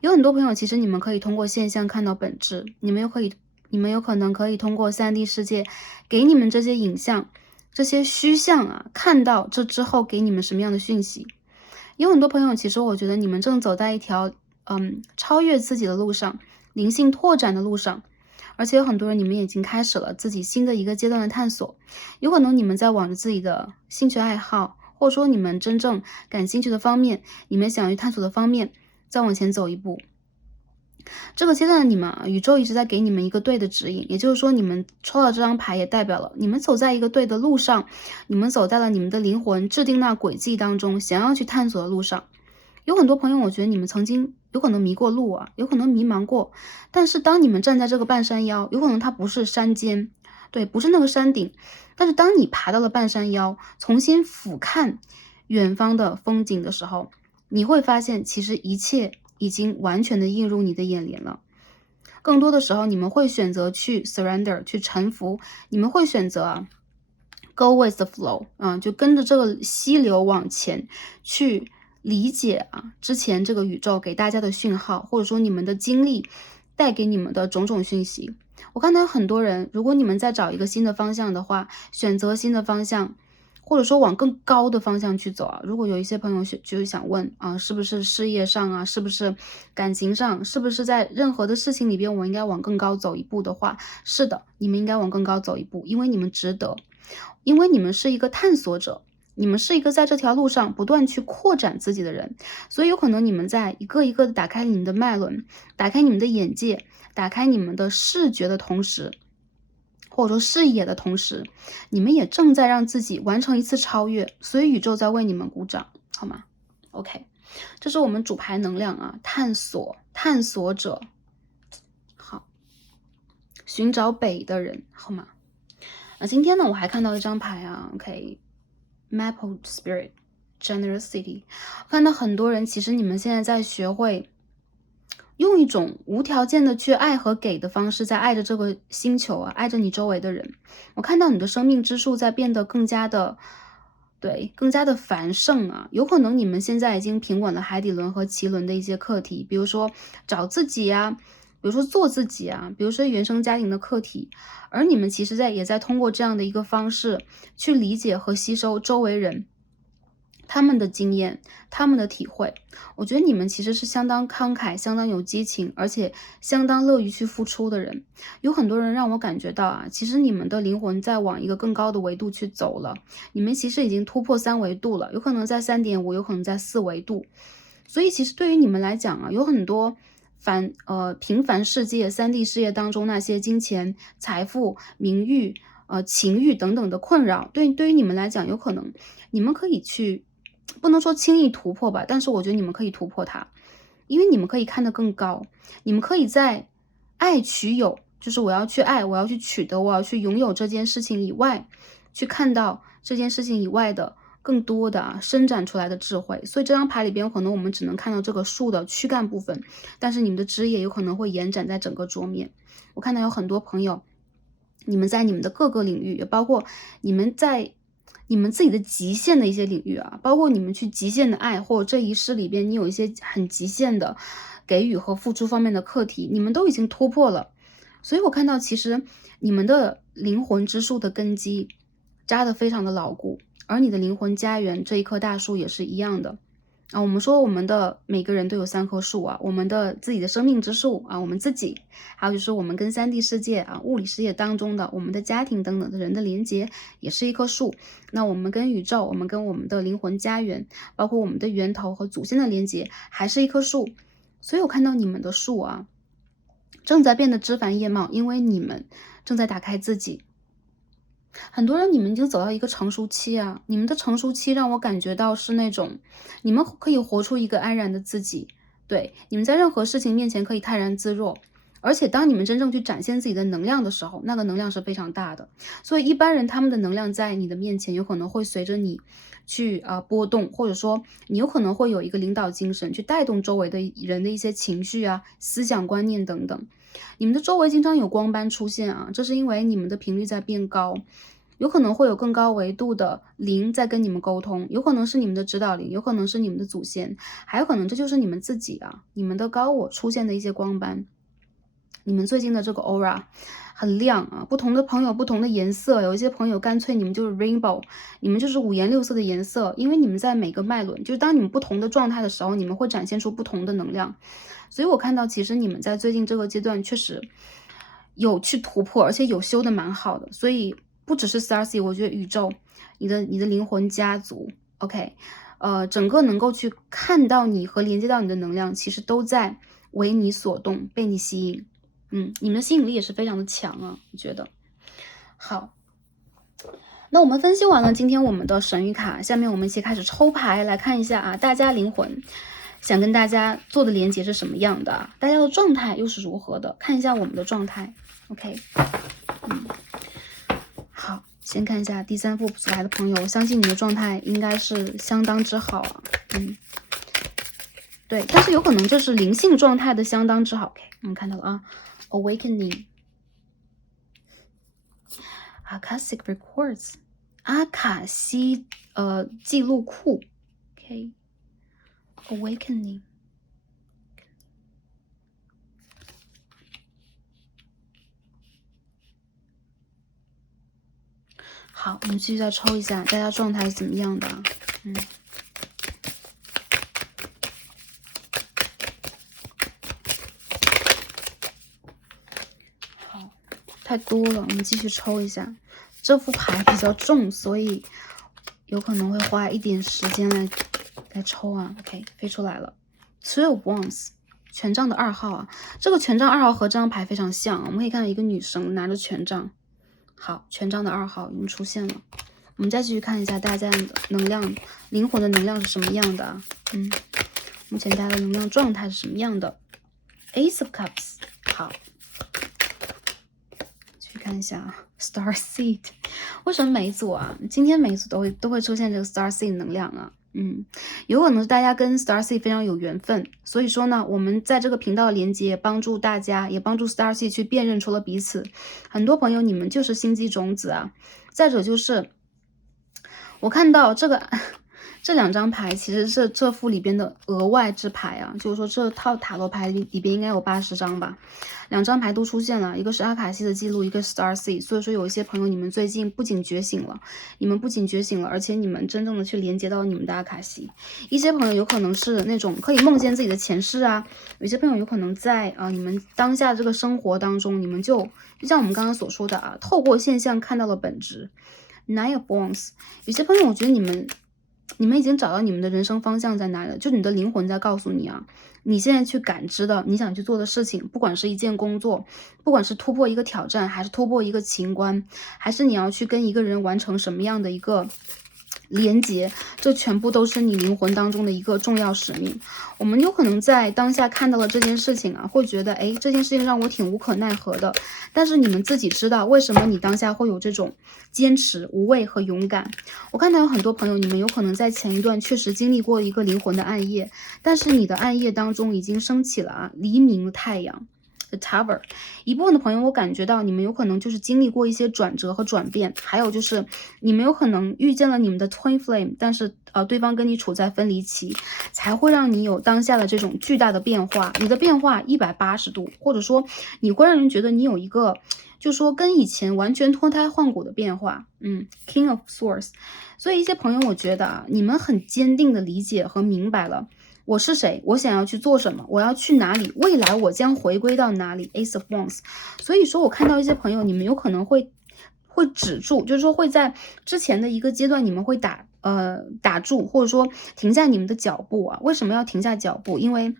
有很多朋友，其实你们可以通过现象看到本质，你们有可能可以通过3D 世界给你们这些影像、这些虚像啊，看到这之后给你们什么样的讯息。有很多朋友，其实我觉得你们正走在一条超越自己的路上，灵性拓展的路上，而且有很多人你们已经开始了自己新的一个阶段的探索。有可能你们在往着自己的兴趣爱好，或者说你们真正感兴趣的方面，你们想去探索的方面，再往前走一步。这个阶段的你们啊，宇宙一直在给你们一个对的指引，也就是说你们抽到这张牌也代表了你们走在一个对的路上，你们走在了你们的灵魂制定那轨迹当中，想要去探索的路上。有很多朋友，我觉得你们曾经有可能迷过路啊，有可能迷茫过，但是当你们站在这个半山腰，有可能它不是山尖，对，不是那个山顶，但是当你爬到了半山腰，重新俯瞰远方的风景的时候，你会发现其实一切已经完全的映入你的眼帘了。更多的时候，你们会选择去 surrender， 去臣服，你们会选择go with the flow， 就跟着这个溪流往前去理解之前这个宇宙给大家的讯号，或者说你们的经历带给你们的种种讯息。我看到有很多人，如果你们在找一个新的方向的话，选择新的方向，或者说往更高的方向去走啊。如果有一些朋友就是想问是不是事业上啊，是不是感情上，是不是在任何的事情里边我应该往更高走一步的话，是的，你们应该往更高走一步，因为你们值得，因为你们是一个探索者，你们是一个在这条路上不断去扩展自己的人，所以有可能你们在一个一个的打开你们的脉轮，打开你们的眼界，打开你们的视觉的同时，或者说视野的同时，你们也正在让自己完成一次超越，所以宇宙在为你们鼓掌，好吗 ？OK， 这是我们主牌能量啊，探索者，好，寻找北的人，好吗？今天呢，我还看到一张牌OK，Maple Spirit Generosity， 我看到很多人，其实你们现在在学会用一种无条件的去爱和给的方式，在爱着这个星球啊，爱着你周围的人。我看到你的生命之树在变得更加的繁盛啊。有可能你们现在已经平稳了海底轮和脐轮的一些课题，比如说找自己啊，比如说做自己啊，比如说原生家庭的课题，而你们其实也在通过这样的一个方式去理解和吸收周围人他们的经验，他们的体会。我觉得你们其实是相当慷慨，相当有激情，而且相当乐于去付出的人。有很多人让我感觉到其实你们的灵魂在往一个更高的维度去走了，你们其实已经突破3维度了，有可能在 3.5， 有可能在4维度。所以其实对于你们来讲有很多平凡世界 3D 世界当中那些金钱、财富、名誉、情欲等等的困扰，对于你们来讲，有可能你们可以去不能说轻易突破吧，但是我觉得你们可以突破它，因为你们可以看得更高，你们可以在爱取有，就是我要去爱，我要去取得，我要去拥有这件事情以外，去看到这件事情以外的更多的伸展出来的智慧。所以这张牌里边，有可能我们只能看到这个树的躯干部分，但是你们的枝叶有可能会延展在整个桌面。我看到有很多朋友，你们在你们的各个领域，也包括你们在你们自己的极限的一些领域啊，包括你们去极限的爱，或者这一世里边你有一些很极限的给予和付出方面的课题，你们都已经突破了。所以我看到其实你们的灵魂之树的根基扎得非常的牢固，而你的灵魂家园这一棵大树也是一样的。我们说我们的每个人都有3棵树啊，我们的自己的生命之树啊，我们自己，还有就是我们跟3D 世界啊、物理世界当中的我们的家庭等等的人的连接，也是一棵树。那我们跟宇宙，我们跟我们的灵魂家园，包括我们的源头和祖先的连接，还是一棵树。所以我看到你们的树啊，正在变得枝繁叶茂，因为你们正在打开自己。很多人你们已经走到一个成熟期啊，你们的成熟期让我感觉到是那种你们可以活出一个安然的自己，对，你们在任何事情面前可以泰然自若，而且当你们真正去展现自己的能量的时候，那个能量是非常大的。所以一般人他们的能量在你的面前有可能会随着你去波动，或者说你有可能会有一个领导精神去带动周围的人的一些情绪啊、思想观念等等。你们的周围经常有光斑出现啊，这是因为你们的频率在变高，有可能会有更高维度的灵在跟你们沟通，有可能是你们的指导灵，有可能是你们的祖先，还有可能这就是你们自己啊，你们的高我出现的一些光斑。你们最近的这个 aura 很亮啊，不同的朋友不同的颜色，有一些朋友干脆你们就是 rainbow， 你们就是5颜6色的颜色，因为你们在每个脉轮，就是当你们不同的状态的时候，你们会展现出不同的能量。所以我看到其实你们在最近这个阶段确实有去突破，而且有修的蛮好的。所以不只是 Starseed， 我觉得宇宙，你的灵魂家族 ，OK， 整个能够去看到你和连接到你的能量，其实都在为你所动，被你吸引。你们的吸引力也是非常的强啊，我觉得。好，那我们分析完了今天我们的神谕卡，下面我们一起开始抽牌来看一下啊，大家灵魂想跟大家做的连接是什么样的，大家的状态又是如何的，看一下我们的状态 ，OK， 好，先看一下第3副组来的朋友，我相信你的状态应该是相当之好啊，对，但是有可能这是灵性状态的相当之好 ，OK， 我们看到了啊。Awakening Akashic Records 阿卡西记录库 OK Awakening 好，我们继续再抽一下大家状态是怎么样的太多了，我们继续抽一下。这副牌比较重，所以有可能会花一点时间来抽啊。OK， 飞出来了 ，Two of Wands， 权杖的2号啊。这个权杖2号和这张牌非常像，我们可以看到一个女生拿着权杖。好，权杖的2号已经出现了。我们再继续看一下大家的能量，灵魂的能量是什么样的啊？目前大家的能量状态是什么样的 ？Ace of Cups， 好。看一下 Starseed， 为什么每一组啊？今天每一组都会出现这个 Starseed 能量啊？有可能是大家跟 Starseed 非常有缘分，所以说呢，我们在这个频道连接，帮助大家，也帮助 Starseed 去辨认出了彼此。很多朋友你们就是星际种子啊。再者就是我看到这2张牌其实是这副里边的额外之牌啊，就是说这套塔罗牌里边应该有80张吧，2张牌都出现了，一个是阿卡西的记录，一个 Starseed， 所以说有一些朋友你们最近不仅觉醒了，而且你们真正的去连接到你们的阿卡西。一些朋友有可能是那种可以梦见自己的前世啊，有些朋友有可能在你们当下这个生活当中，你们就像我们刚刚所说的啊，透过现象看到了本质。Nine of Wands， 有些朋友我觉得你们已经找到你们的人生方向在哪里了，就你的灵魂在告诉你啊，你现在去感知的你想去做的事情，不管是一件工作，不管是突破一个挑战，还是突破一个情关，还是你要去跟一个人完成什么样的一个连接，这全部都是你灵魂当中的一个重要使命。我们有可能在当下看到了这件事情啊，会觉得哎，这件事情让我挺无可奈何的，但是你们自己知道为什么你当下会有这种坚持、无畏和勇敢。我看到有很多朋友，你们有可能在前一段确实经历过一个灵魂的暗夜，但是你的暗夜当中已经升起了黎明的太阳。The Tower， 一部分的朋友，我感觉到你们有可能就是经历过一些转折和转变，还有就是你们有可能遇见了你们的 Twin Flame， 但是对方跟你处在分离期，才会让你有当下的这种巨大的变化。你的变化180度，或者说你会让人觉得你有一个，就说跟以前完全脱胎换骨的变化。King of Swords， 所以一些朋友，我觉得你们很坚定的理解和明白了。我是谁？我想要去做什么？我要去哪里？未来我将回归到哪里 ？Ace of Wands。所以说我看到一些朋友，你们有可能会止住，就是说会在之前的一个阶段，你们会打住，或者说停下你们的脚步啊。为什么要停下脚步？因为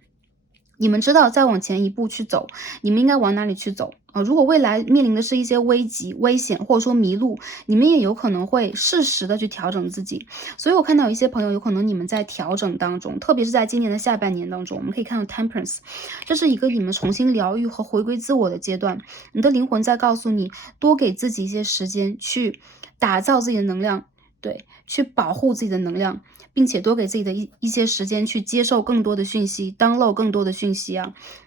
你们知道再往前一步去走，你们应该往哪里去走如果未来面临的是一些危急、危险，或者说迷路，你们也有可能会适时的去调整自己。所以我看到有一些朋友，有可能你们在调整当中，特别是在今年的下半年当中，我们可以看到 Temperance， 这是一个你们重新疗愈和回归自我的阶段。你的灵魂在告诉你，多给自己一些时间去打造自己的能量，对，去保护自己的能量，并且多给自己的一些时间去接受更多的讯息 ，download 更多的讯息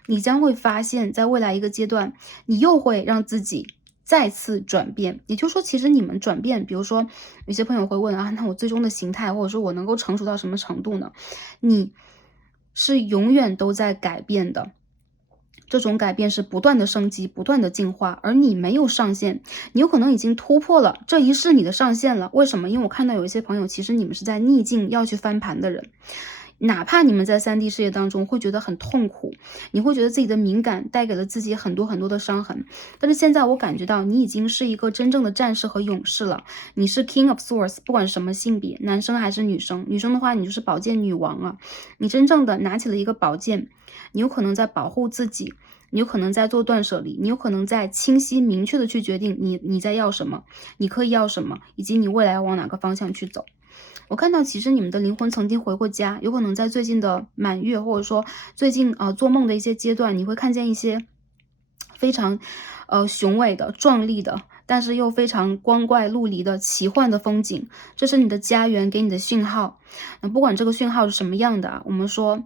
你将会发现在未来一个阶段，你又会让自己再次转变。也就是说，其实你们转变，比如说有些朋友会问那我最终的形态，或者说我能够成熟到什么程度呢？你是永远都在改变的。这种改变是不断的升级，不断的进化，而你没有上限，你有可能已经突破了这一世你的上限了。为什么？因为我看到有一些朋友，其实你们是在逆境要去翻盘的人。哪怕你们在3D 世界当中会觉得很痛苦，你会觉得自己的敏感带给了自己很多很多的伤痕，但是现在我感觉到你已经是一个真正的战士和勇士了。你是 King of Swords， 不管什么性别，男生还是女生，女生的话你就是宝剑女王你真正的拿起了一个宝剑，你有可能在保护自己，你有可能在做断舍离，你有可能在清晰明确的去决定你在要什么，你可以要什么，以及你未来要往哪个方向去走。我看到其实你们的灵魂曾经回过家，有可能在最近的满月，或者说最近做梦的一些阶段，你会看见一些非常雄伟的、壮丽的，但是又非常光怪陆离的奇幻的风景，这是你的家园给你的讯号。那不管这个讯号是什么样的我们说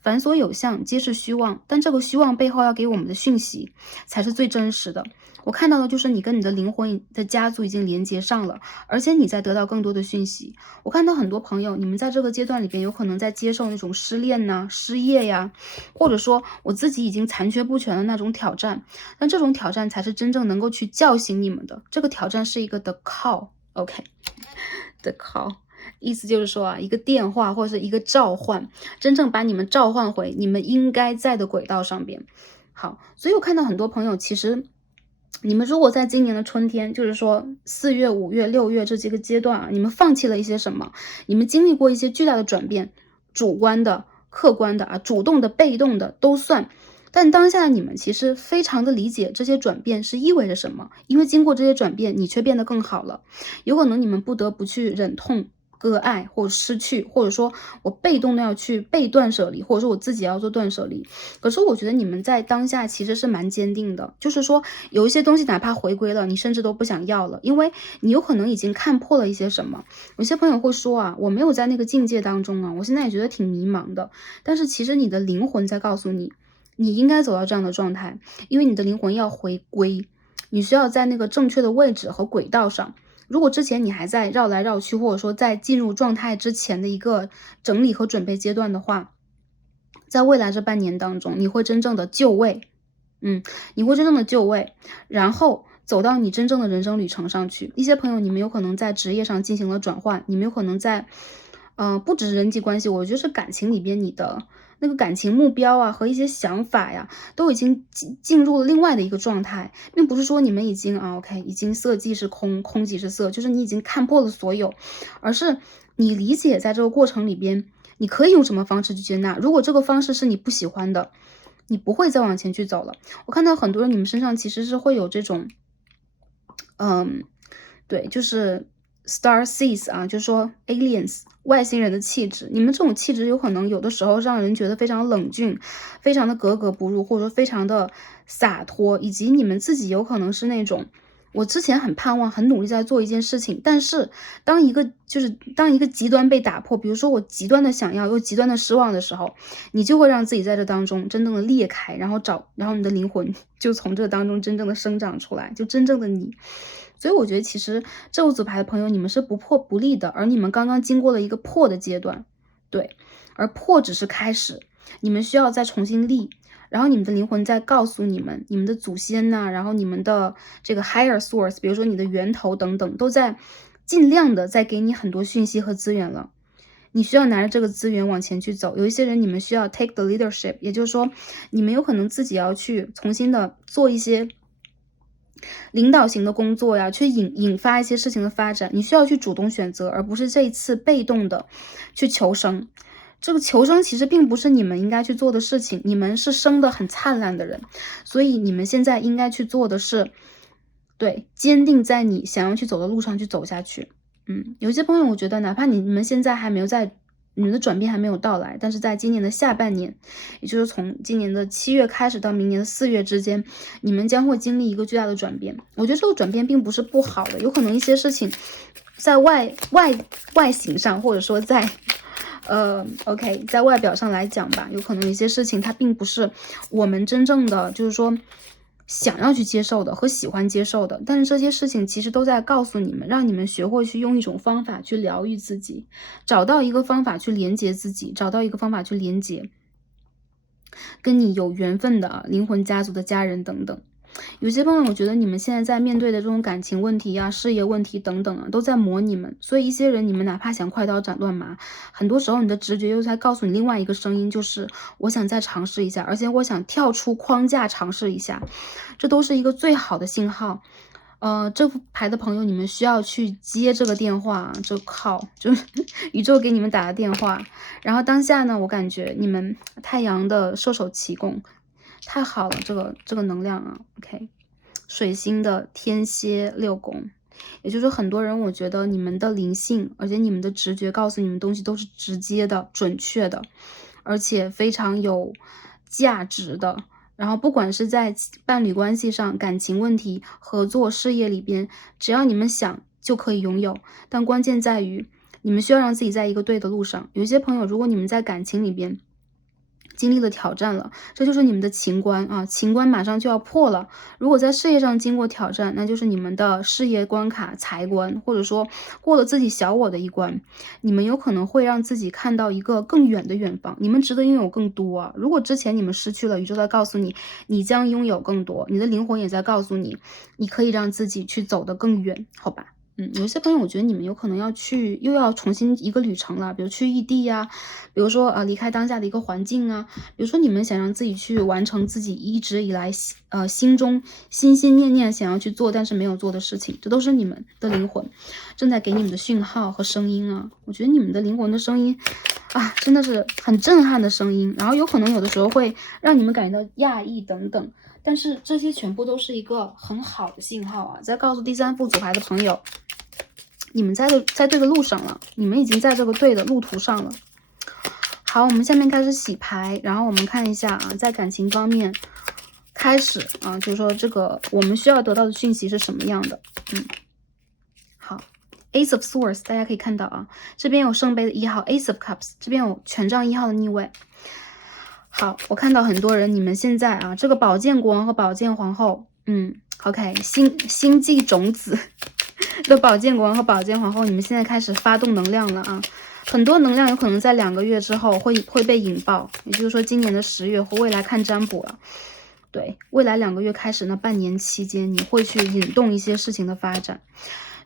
凡所有相皆是虚妄，但这个虚妄背后要给我们的讯息才是最真实的。我看到的就是你跟你的灵魂的家族已经连接上了，而且你在得到更多的讯息。我看到很多朋友，你们在这个阶段里边有可能在接受那种失恋失业呀，或者说我自己已经残缺不全的那种挑战，但这种挑战才是真正能够去叫醒你们的。这个挑战是一个 the call，OK，the call。意思就是说一个电话或者是一个召唤，真正把你们召唤回你们应该在的轨道上边。好，所以我看到很多朋友，其实你们如果在今年的春天，就是说4月、5月、6月这几个阶段你们放弃了一些什么？你们经历过一些巨大的转变，主观的、客观的主动的、被动的都算。但当下的你们其实非常的理解这些转变是意味着什么，因为经过这些转变，你却变得更好了。有可能你们不得不去忍痛割爱或者失去，或者说我被动的要去被断舍离，或者说我自己要做断舍离。可是我觉得你们在当下其实是蛮坚定的，就是说有一些东西哪怕回归了，你甚至都不想要了，因为你有可能已经看破了一些什么。有些朋友会说我没有在那个境界当中我现在也觉得挺迷茫的。但是其实你的灵魂在告诉你，你应该走到这样的状态，因为你的灵魂要回归，你需要在那个正确的位置和轨道上。如果之前你还在绕来绕去，或者说在进入状态之前的一个整理和准备阶段的话，在未来这半年当中，你会真正的就位，你会真正的就位，然后走到你真正的人生旅程上去。一些朋友，你们有可能在职业上进行了转换，你们有可能在不只是人际关系，我觉得是感情里边你的那个感情目标和一些想法都已经进入了另外的一个状态，并不是说你们已经OK，已经色即是空，空即是色，就是你已经看破了所有，而是你理解在这个过程里边，你可以用什么方式去接纳。如果这个方式是你不喜欢的，你不会再往前去走了。我看到很多人，你们身上其实是会有这种，对，就是 Star Seeds 啊，就是说 aliens 外星人的气质，你们这种气质有可能有的时候让人觉得非常冷峻，非常的格格不入，或者说非常的洒脱，以及你们自己有可能是那种。我之前很盼望、很努力在做一件事情，但是当一个极端被打破，比如说我极端的想要又极端的失望的时候，你就会让自己在这当中真正的裂开，然后你的灵魂就从这当中真正的生长出来，就真正的你。所以我觉得其实这五组牌的朋友，你们是不破不立的，而你们刚刚经过了一个破的阶段，对，而破只是开始，你们需要再重新立。然后你们的灵魂在告诉你们，你们的祖先呐，然后你们的这个 higher source， 比如说你的源头等等，都在尽量的在给你很多讯息和资源了。你需要拿着这个资源往前去走。有一些人你们需要 take the leadership， 也就是说你们有可能自己要去重新的做一些领导型的工作呀，去引发一些事情的发展。你需要去主动选择，而不是这一次被动的去求生。这个求生其实并不是你们应该去做的事情，你们是生得很灿烂的人，所以你们现在应该去做的是，对，坚定在你想要去走的路上去走下去。有些朋友我觉得哪怕你们现在还没有你们的转变还没有到来，但是在今年的下半年，也就是从今年的7月开始到明年的4月之间，你们将会经历一个巨大的转变。我觉得这个转变并不是不好的，有可能一些事情在外形上，或者说在OK， 在外表上来讲吧，有可能一些事情它并不是我们真正的就是说想要去接受的和喜欢接受的，但是这些事情其实都在告诉你们，让你们学会去用一种方法去疗愈自己，找到一个方法去连接自己，找到一个方法去连接跟你有缘分的灵魂家族的家人等等。有些朋友我觉得你们现在在面对的这种感情问题啊、事业问题等等啊，都在磨你们。所以一些人你们哪怕想快刀斩乱麻，很多时候你的直觉又在告诉你另外一个声音，就是我想再尝试一下，而且我想跳出框架尝试一下，这都是一个最好的信号。这副牌的朋友，你们需要去接这个电话，这call就是宇宙给你们打的电话。然后当下呢，我感觉你们太阳的射手七宫太好了，这个能量啊 ，OK， 水星的天蝎6宫，也就是说很多人我觉得你们的灵性，而且你们的直觉告诉你们东西都是直接的、准确的，而且非常有价值的。然后不管是在伴侣关系上、感情问题、合作、事业里边，只要你们想就可以拥有，但关键在于你们需要让自己在一个对的路上。有一些朋友，如果你们在感情里边经历了挑战了，这就是你们的情关啊，情关马上就要破了。如果在事业上经过挑战，那就是你们的事业关卡、财关，或者说过了自己小我的一关，你们有可能会让自己看到一个更远的远方，你们值得拥有更多啊。如果之前你们失去了，宇宙在告诉你，你将拥有更多，你的灵魂也在告诉你，你可以让自己去走得更远，好吧？有些朋友我觉得你们有可能又要重新一个旅程了，比如去异地呀，比如说离开当下的一个环境啊，比如说你们想让自己去完成自己一直以来心中心心念念想要去做但是没有做的事情，这都是你们的灵魂正在给你们的讯号和声音啊。我觉得你们的灵魂的声音啊，真的是很震撼的声音，然后有可能有的时候会让你们感觉到讶异等等，但是这些全部都是一个很好的信号啊，在告诉第三副组牌的朋友，你们在对的路上了，你们已经在这个对的路途上了。好，我们下面开始洗牌，然后我们看一下啊，在感情方面开始啊，就是说这个我们需要得到的讯息是什么样的。好 ，Ace of Swords， 大家可以看到啊，这边有圣杯的1号 ，Ace of Cups， 这边有权杖1号的逆位。好，我看到很多人，你们现在啊，这个宝剑国王和宝剑皇后，OK， 星际种子的宝剑国王和宝剑皇后，你们现在开始发动能量了啊！很多能量有可能在2个月之后会被引爆，也就是说今年的10月或未来看占卜了。对，未来2个月开始呢，半年期间你会去引动一些事情的发展，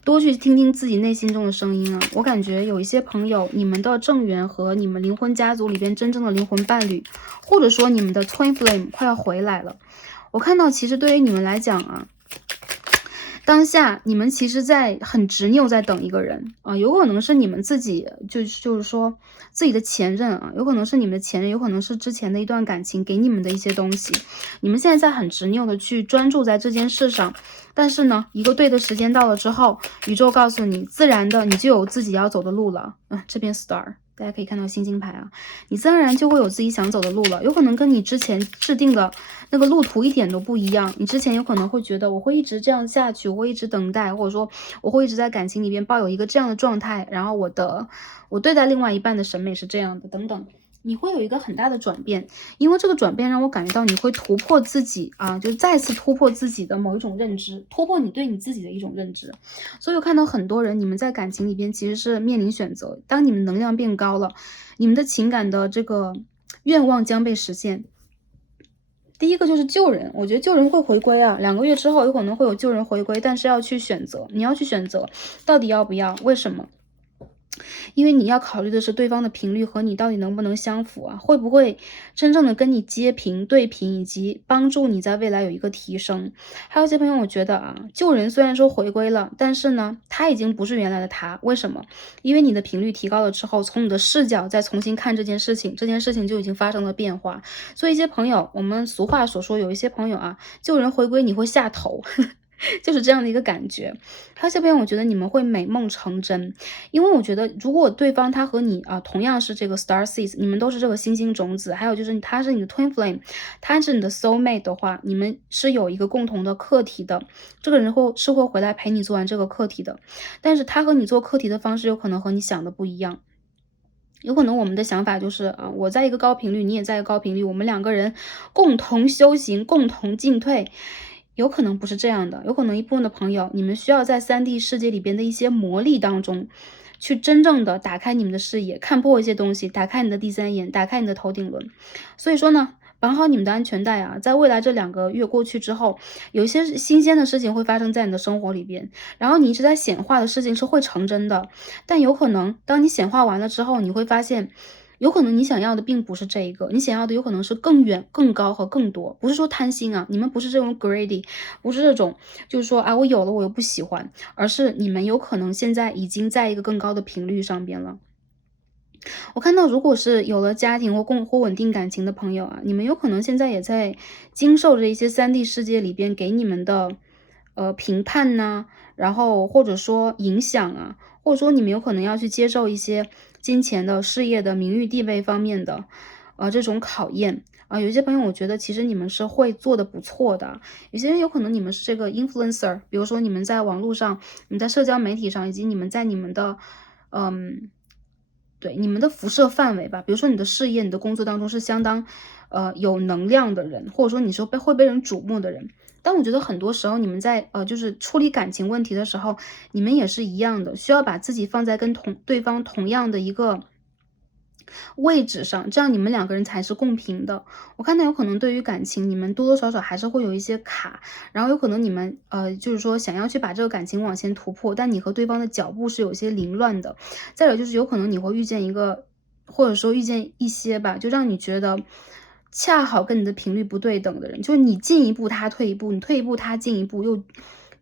多去听听自己内心中的声音啊！我感觉有一些朋友，你们的正缘和你们灵魂家族里边真正的灵魂伴侣，或者说你们的 Twin Flame 快要回来了。我看到其实对于你们来讲啊，当下你们其实在很执拗在等一个人啊，有可能是你们自己就是说自己的前任啊，有可能是你们的前任，有可能是之前的一段感情给你们的一些东西，你们现在在很执拗的去专注在这件事上，但是呢，一个对的时间到了之后，宇宙告诉你，自然的你就有自己要走的路了。这边 star。大家可以看到星星牌啊，你自然而然就会有自己想走的路了，有可能跟你之前制定的那个路途一点都不一样。你之前有可能会觉得我会一直这样下去，我会一直等待，或者说我会一直在感情里边抱有一个这样的状态，然后我对待另外一半的审美是这样的，等等。你会有一个很大的转变，因为这个转变让我感觉到你会突破自己啊，就再次突破自己的某一种认知，突破你对你自己的一种认知。所以我看到很多人，你们在感情里边其实是面临选择，当你们能量变高了，你们的情感的这个愿望将被实现。第一个就是救人，我觉得救人会回归啊，2个月之后有可能会有救人回归，但是要去选择，你要去选择到底要不要，为什么？因为你要考虑的是对方的频率和你到底能不能相符啊，会不会真正的跟你接频对频，以及帮助你在未来有一个提升。还有些朋友我觉得啊，旧人虽然说回归了，但是呢他已经不是原来的他，为什么？因为你的频率提高了之后，从你的视角再重新看这件事情，这件事情就已经发生了变化。所以一些朋友，我们俗话所说，有一些朋友啊，旧人回归你会下头就是这样的一个感觉。还有些朋友我觉得你们会美梦成真，因为我觉得如果对方他和你同样是这个 star seeds， 你们都是这个星星种子，还有就是他是你的 twin flame， 他是你的 soul mate 的话，你们是有一个共同的课题的，这个人是会回来陪你做完这个课题的，但是他和你做课题的方式有可能和你想的不一样。有可能我们的想法就是我在一个高频率，你也在一个高频率，我们2个人共同修行，共同进退。有可能不是这样的，有可能一部分的朋友，你们需要在3D 世界里边的一些魔力当中，去真正的打开你们的视野，看破一些东西，打开你的第3眼，打开你的头顶轮。所以说呢，绑好你们的安全带啊，在未来这2个月过去之后，有一些新鲜的事情会发生在你的生活里边，然后你一直在显化的事情是会成真的，但有可能当你显化完了之后，你会发现有可能你想要的并不是这一个，你想要的有可能是更远、更高和更多。不是说贪心啊，你们不是这种 greedy， 不是这种就是说我有了我又不喜欢，而是你们有可能现在已经在一个更高的频率上边了。我看到如果是有了家庭或稳定感情的朋友啊，你们有可能现在也在经受着一些3D 世界里边给你们的评判呐，然后或者说影响啊，或者说你们有可能要去接受一些金钱的、事业的、名誉地位方面的这种考验啊。有些朋友我觉得其实你们是会做的不错的，有些人有可能你们是这个 influencer， 比如说你们在网络上，你们在社交媒体上，以及你们在你们的对你们的辐射范围吧，比如说你的事业、你的工作当中是相当有能量的人，或者说你是会被人瞩目的人。但我觉得很多时候你们在就是处理感情问题的时候，你们也是一样的，需要把自己放在跟对方同样的一个位置上，这样你们2个人才是共频的。我看到有可能对于感情，你们多多少少还是会有一些卡，然后有可能你们就是说想要去把这个感情往前突破，但你和对方的脚步是有些凌乱的。再有就是有可能你会遇见一个，或者说遇见一些吧，就让你觉得恰好跟你的频率不对等的人，就是你进一步他退一步，你退一步他进一步，又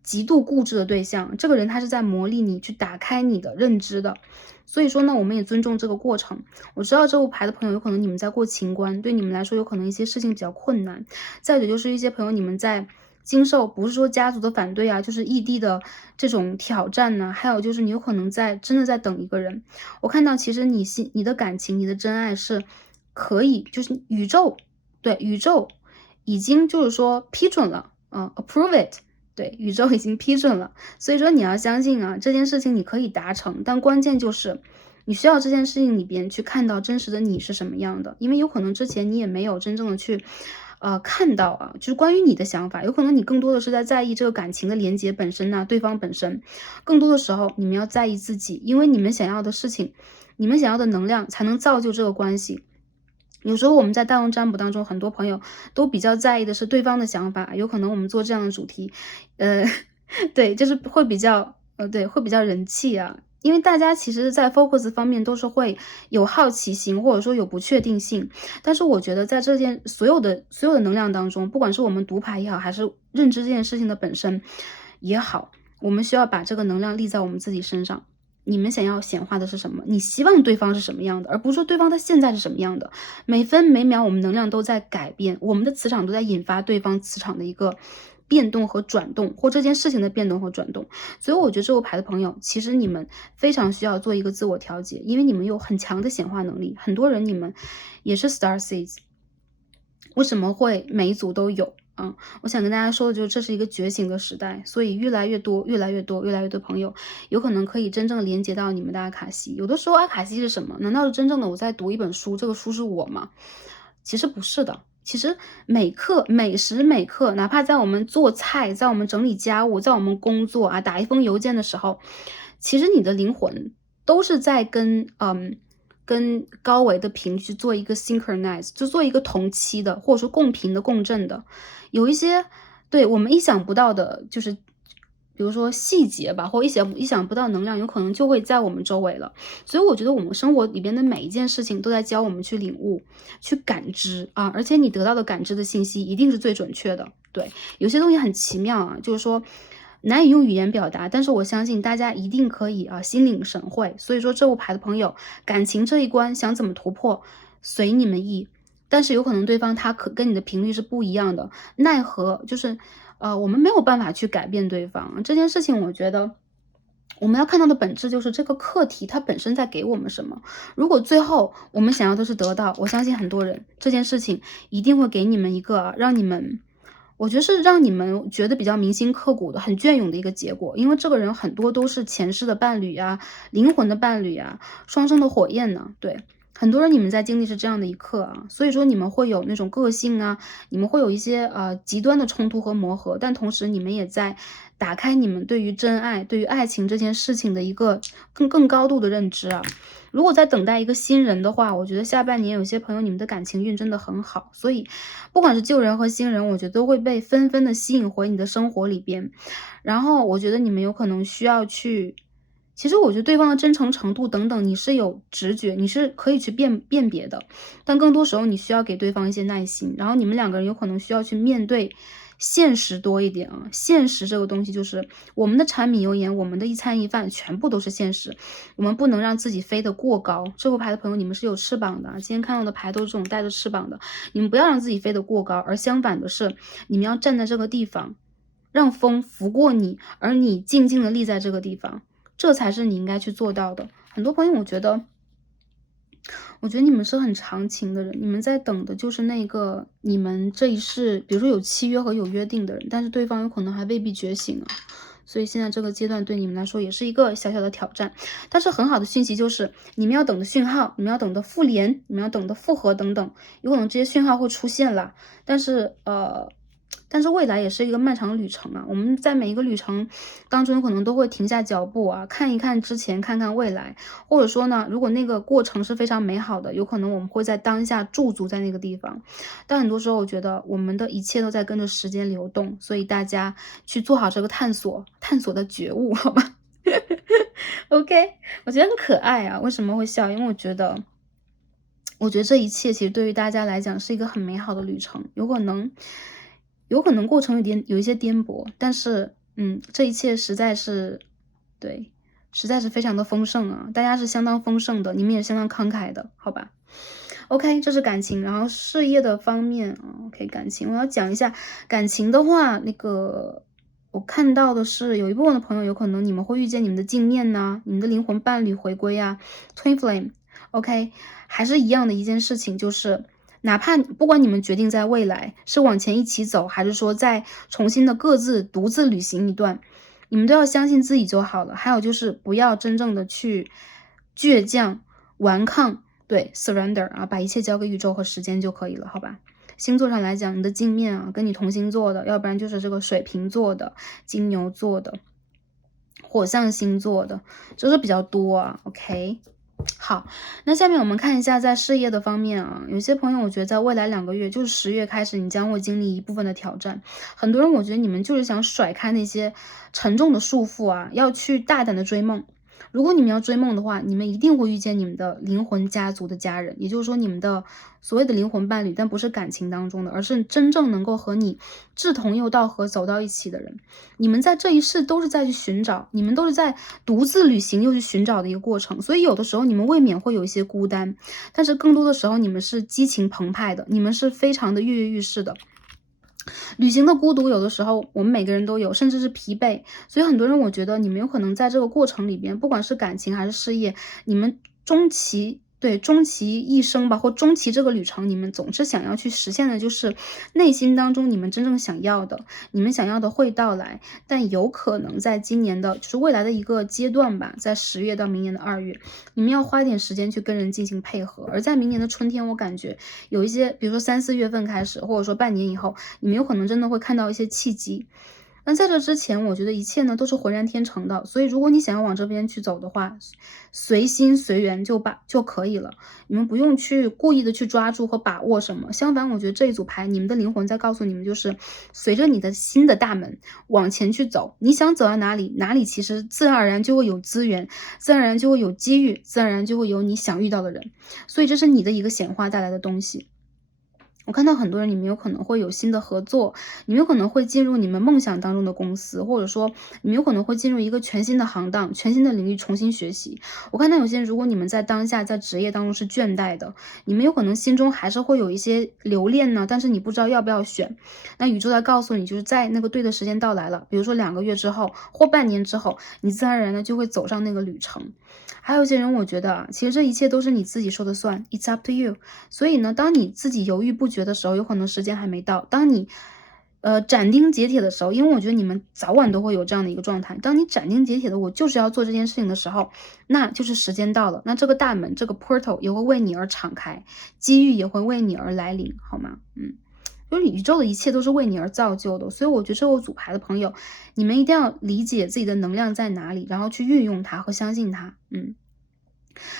极度固执的对象，这个人他是在磨砺你，去打开你的认知的。所以说呢，我们也尊重这个过程。我知道这副牌的朋友，有可能你们在过情关，对你们来说有可能一些事情比较困难。再者就是一些朋友，你们在经受不是说家族的反对啊，就是异地的这种挑战呢，还有就是你有可能真的在等一个人。我看到其实你的感情，你的真爱是可以，就是宇宙已经就是说批准了，approve it。对，宇宙已经批准了，所以说你要相信啊，这件事情你可以达成，但关键就是你需要这件事情里边去看到真实的你是什么样的，因为有可能之前你也没有真正的去看到啊，就是关于你的想法，有可能你更多的是在意这个感情的连接本身呐，对方本身，更多的时候你们要在意自己，因为你们想要的事情，你们想要的能量才能造就这个关系。有时候我们在大众占卜当中，很多朋友都比较在意的是对方的想法，有可能我们做这样的主题，对，就是会比较对，会比较人气啊。因为大家其实在 focus 方面都是会有好奇心，或者说有不确定性。但是我觉得在这件所有的能量当中，不管是我们读牌也好，还是认知这件事情的本身，也好，我们需要把这个能量立在我们自己身上。你们想要显化的是什么？你希望对方是什么样的，而不是说对方他现在是什么样的。每分每秒我们能量都在改变，我们的磁场都在引发对方磁场的一个变动和转动，或这件事情的变动和转动。所以我觉得这个牌的朋友，其实你们非常需要做一个自我调节，因为你们有很强的显化能力。很多人你们也是 Star Seeds， 为什么会每一组都有？我想跟大家说的就是这是一个觉醒的时代，所以越来越多朋友有可能可以真正连接到你们的阿卡西。有的时候阿卡西是什么？难道是真正的我在读一本书，这个书是我吗？其实不是的。其实每时每刻，哪怕在我们做菜，在我们整理家务，在我们工作打一封邮件的时候，其实你的灵魂都是在跟高维的频去做一个 synchronize， 就做一个同期的，或者说共频的共振的。有一些对我们意想不到的，就是比如说细节吧，或意想不到能量，有可能就会在我们周围了。所以我觉得我们生活里边的每一件事情都在教我们去领悟、去感知而且你得到的感知的信息一定是最准确的。对，有些东西很奇妙就是说难以用语言表达，但是我相信大家一定可以心领神会。所以说这副牌的朋友，感情这一关想怎么突破，随你们意。但是有可能对方他跟你的频率是不一样的，奈何就是我们没有办法去改变对方这件事情。我觉得我们要看到的本质就是这个课题它本身在给我们什么。如果最后我们想要的是得到，我相信很多人这件事情一定会给你们一个让你们，我觉得是让你们觉得比较铭心刻骨的、很隽永的一个结果。因为这个人很多都是前世的伴侣灵魂的伴侣双生的火焰呢。对，很多人你们在经历是这样的一刻所以说你们会有那种个性你们会有一些极端的冲突和磨合，但同时你们也在打开你们对于真爱、对于爱情这件事情的一个更高度的认知如果在等待一个新人的话，我觉得下半年有些朋友你们的感情运真的很好，所以不管是旧人和新人，我觉得都会被纷纷的吸引回你的生活里边。然后我觉得你们有可能需要去，其实我觉得对方的真诚程度等等，你是有直觉，你是可以去辨别的，但更多时候你需要给对方一些耐心，然后你们两个人有可能需要去面对现实多一点现实这个东西就是我们的柴米油盐，我们的一餐一饭全部都是现实，我们不能让自己飞得过高。这副牌的朋友你们是有翅膀的今天看到的牌都是这种带着翅膀的，你们不要让自己飞得过高，而相反的是你们要站在这个地方，让风拂过你，而你静静地立在这个地方，这才是你应该去做到的。很多朋友我觉得你们是很长情的人，你们在等的就是那个你们这一世比如说有契约和有约定的人，但是对方有可能还未必觉醒所以现在这个阶段对你们来说也是一个小小的挑战。但是很好的讯息就是你们要等的讯号，你们要等的复联，你们要等的复合等等，有可能这些讯号会出现了。但是未来也是一个漫长的旅程我们在每一个旅程当中有可能都会停下脚步看一看之前，看看未来，或者说呢，如果那个过程是非常美好的，有可能我们会在当下驻足在那个地方。但很多时候我觉得我们的一切都在跟着时间流动，所以大家去做好这个探索的觉悟，好吧OK， 我觉得很可爱为什么会笑？因为我觉得这一切其实对于大家来讲是一个很美好的旅程，有可能过程有一些颠簸，但是这一切实在是非常的丰盛大家是相当丰盛的，你们也相当慷慨的，好吧 OK， 这是感情。然后事业的方面OK， 感情我要讲一下感情的话，那个我看到的是有一部分的朋友有可能你们会遇见你们的镜面你们的灵魂伴侣回归Twin Flame OK， 还是一样的一件事情，就是哪怕不管你们决定在未来是往前一起走，还是说再重新的各自独自旅行一段，你们都要相信自己就好了。还有就是不要真正的去倔强顽抗，对 surrender 把一切交给宇宙和时间就可以了，好吧。星座上来讲，你的镜面跟你同星座的，要不然就是这个水瓶座的、金牛座的、火象星座的，这是比较多OK。好，那下面我们看一下在事业的方面有些朋友我觉得在未来2个月，就是10月开始，你将会经历一部分的挑战。很多人我觉得你们就是想甩开那些沉重的束缚要去大胆的追梦。如果你们要追梦的话，你们一定会遇见你们的灵魂家族的家人，也就是说你们的所谓的灵魂伴侣，但不是感情当中的，而是真正能够和你志同又道合走到一起的人。你们在这一世都是在去寻找，你们都是在独自旅行又去寻找的一个过程，所以有的时候你们未免会有一些孤单，但是更多的时候你们是激情澎湃的，你们是非常的跃跃欲试的。旅行的孤独有的时候我们每个人都有，甚至是疲惫，所以很多人我觉得你们有可能在这个过程里边，不管是感情还是事业，你们终其一生吧，或终其这个旅程，你们总是想要去实现的就是内心当中你们真正想要的，你们想要的会到来，但有可能在今年的就是未来的一个阶段吧，在10月到明年的2月，你们要花一点时间去跟人进行配合，而在明年的春天，我感觉有一些比如说3、4月份开始，或者说半年以后，你们有可能真的会看到一些契机。那在这之前，我觉得一切呢都是浑然天成的，所以如果你想要往这边去走的话，随心随缘就可以了。你们不用去故意的去抓住和把握什么，相反，我觉得这一组牌，你们的灵魂在告诉你们，就是随着你的心的大门往前去走，你想走到哪里，哪里其实自然而然就会有资源，自然而然就会有机遇，自然而然就会有你想遇到的人，所以这是你的一个显化带来的东西。我看到很多人，你们有可能会有新的合作，你们有可能会进入你们梦想当中的公司，或者说你们有可能会进入一个全新的行当、全新的领域重新学习。我看到有些人，如果你们在当下在职业当中是倦怠的，你们有可能心中还是会有一些留恋呢，但是你不知道要不要选。那宇宙在告诉你，就是在那个对的时间到来了，比如说2个月之后或半年之后，你自然而然的就会走上那个旅程。还有一些人，我觉得啊，其实这一切都是你自己说的算 ，It's up to you。所以呢，当你自己犹豫不决的时候，有可能时间还没到；当你斩钉截铁的时候，因为我觉得你们早晚都会有这样的一个状态。当你斩钉截铁的我就是要做这件事情的时候，那就是时间到了，那这个大门，这个 portal 也会为你而敞开，机遇也会为你而来临，好吗？就是宇宙的一切都是为你而造就的，所以我觉得这个组牌的朋友，你们一定要理解自己的能量在哪里，然后去运用它和相信它。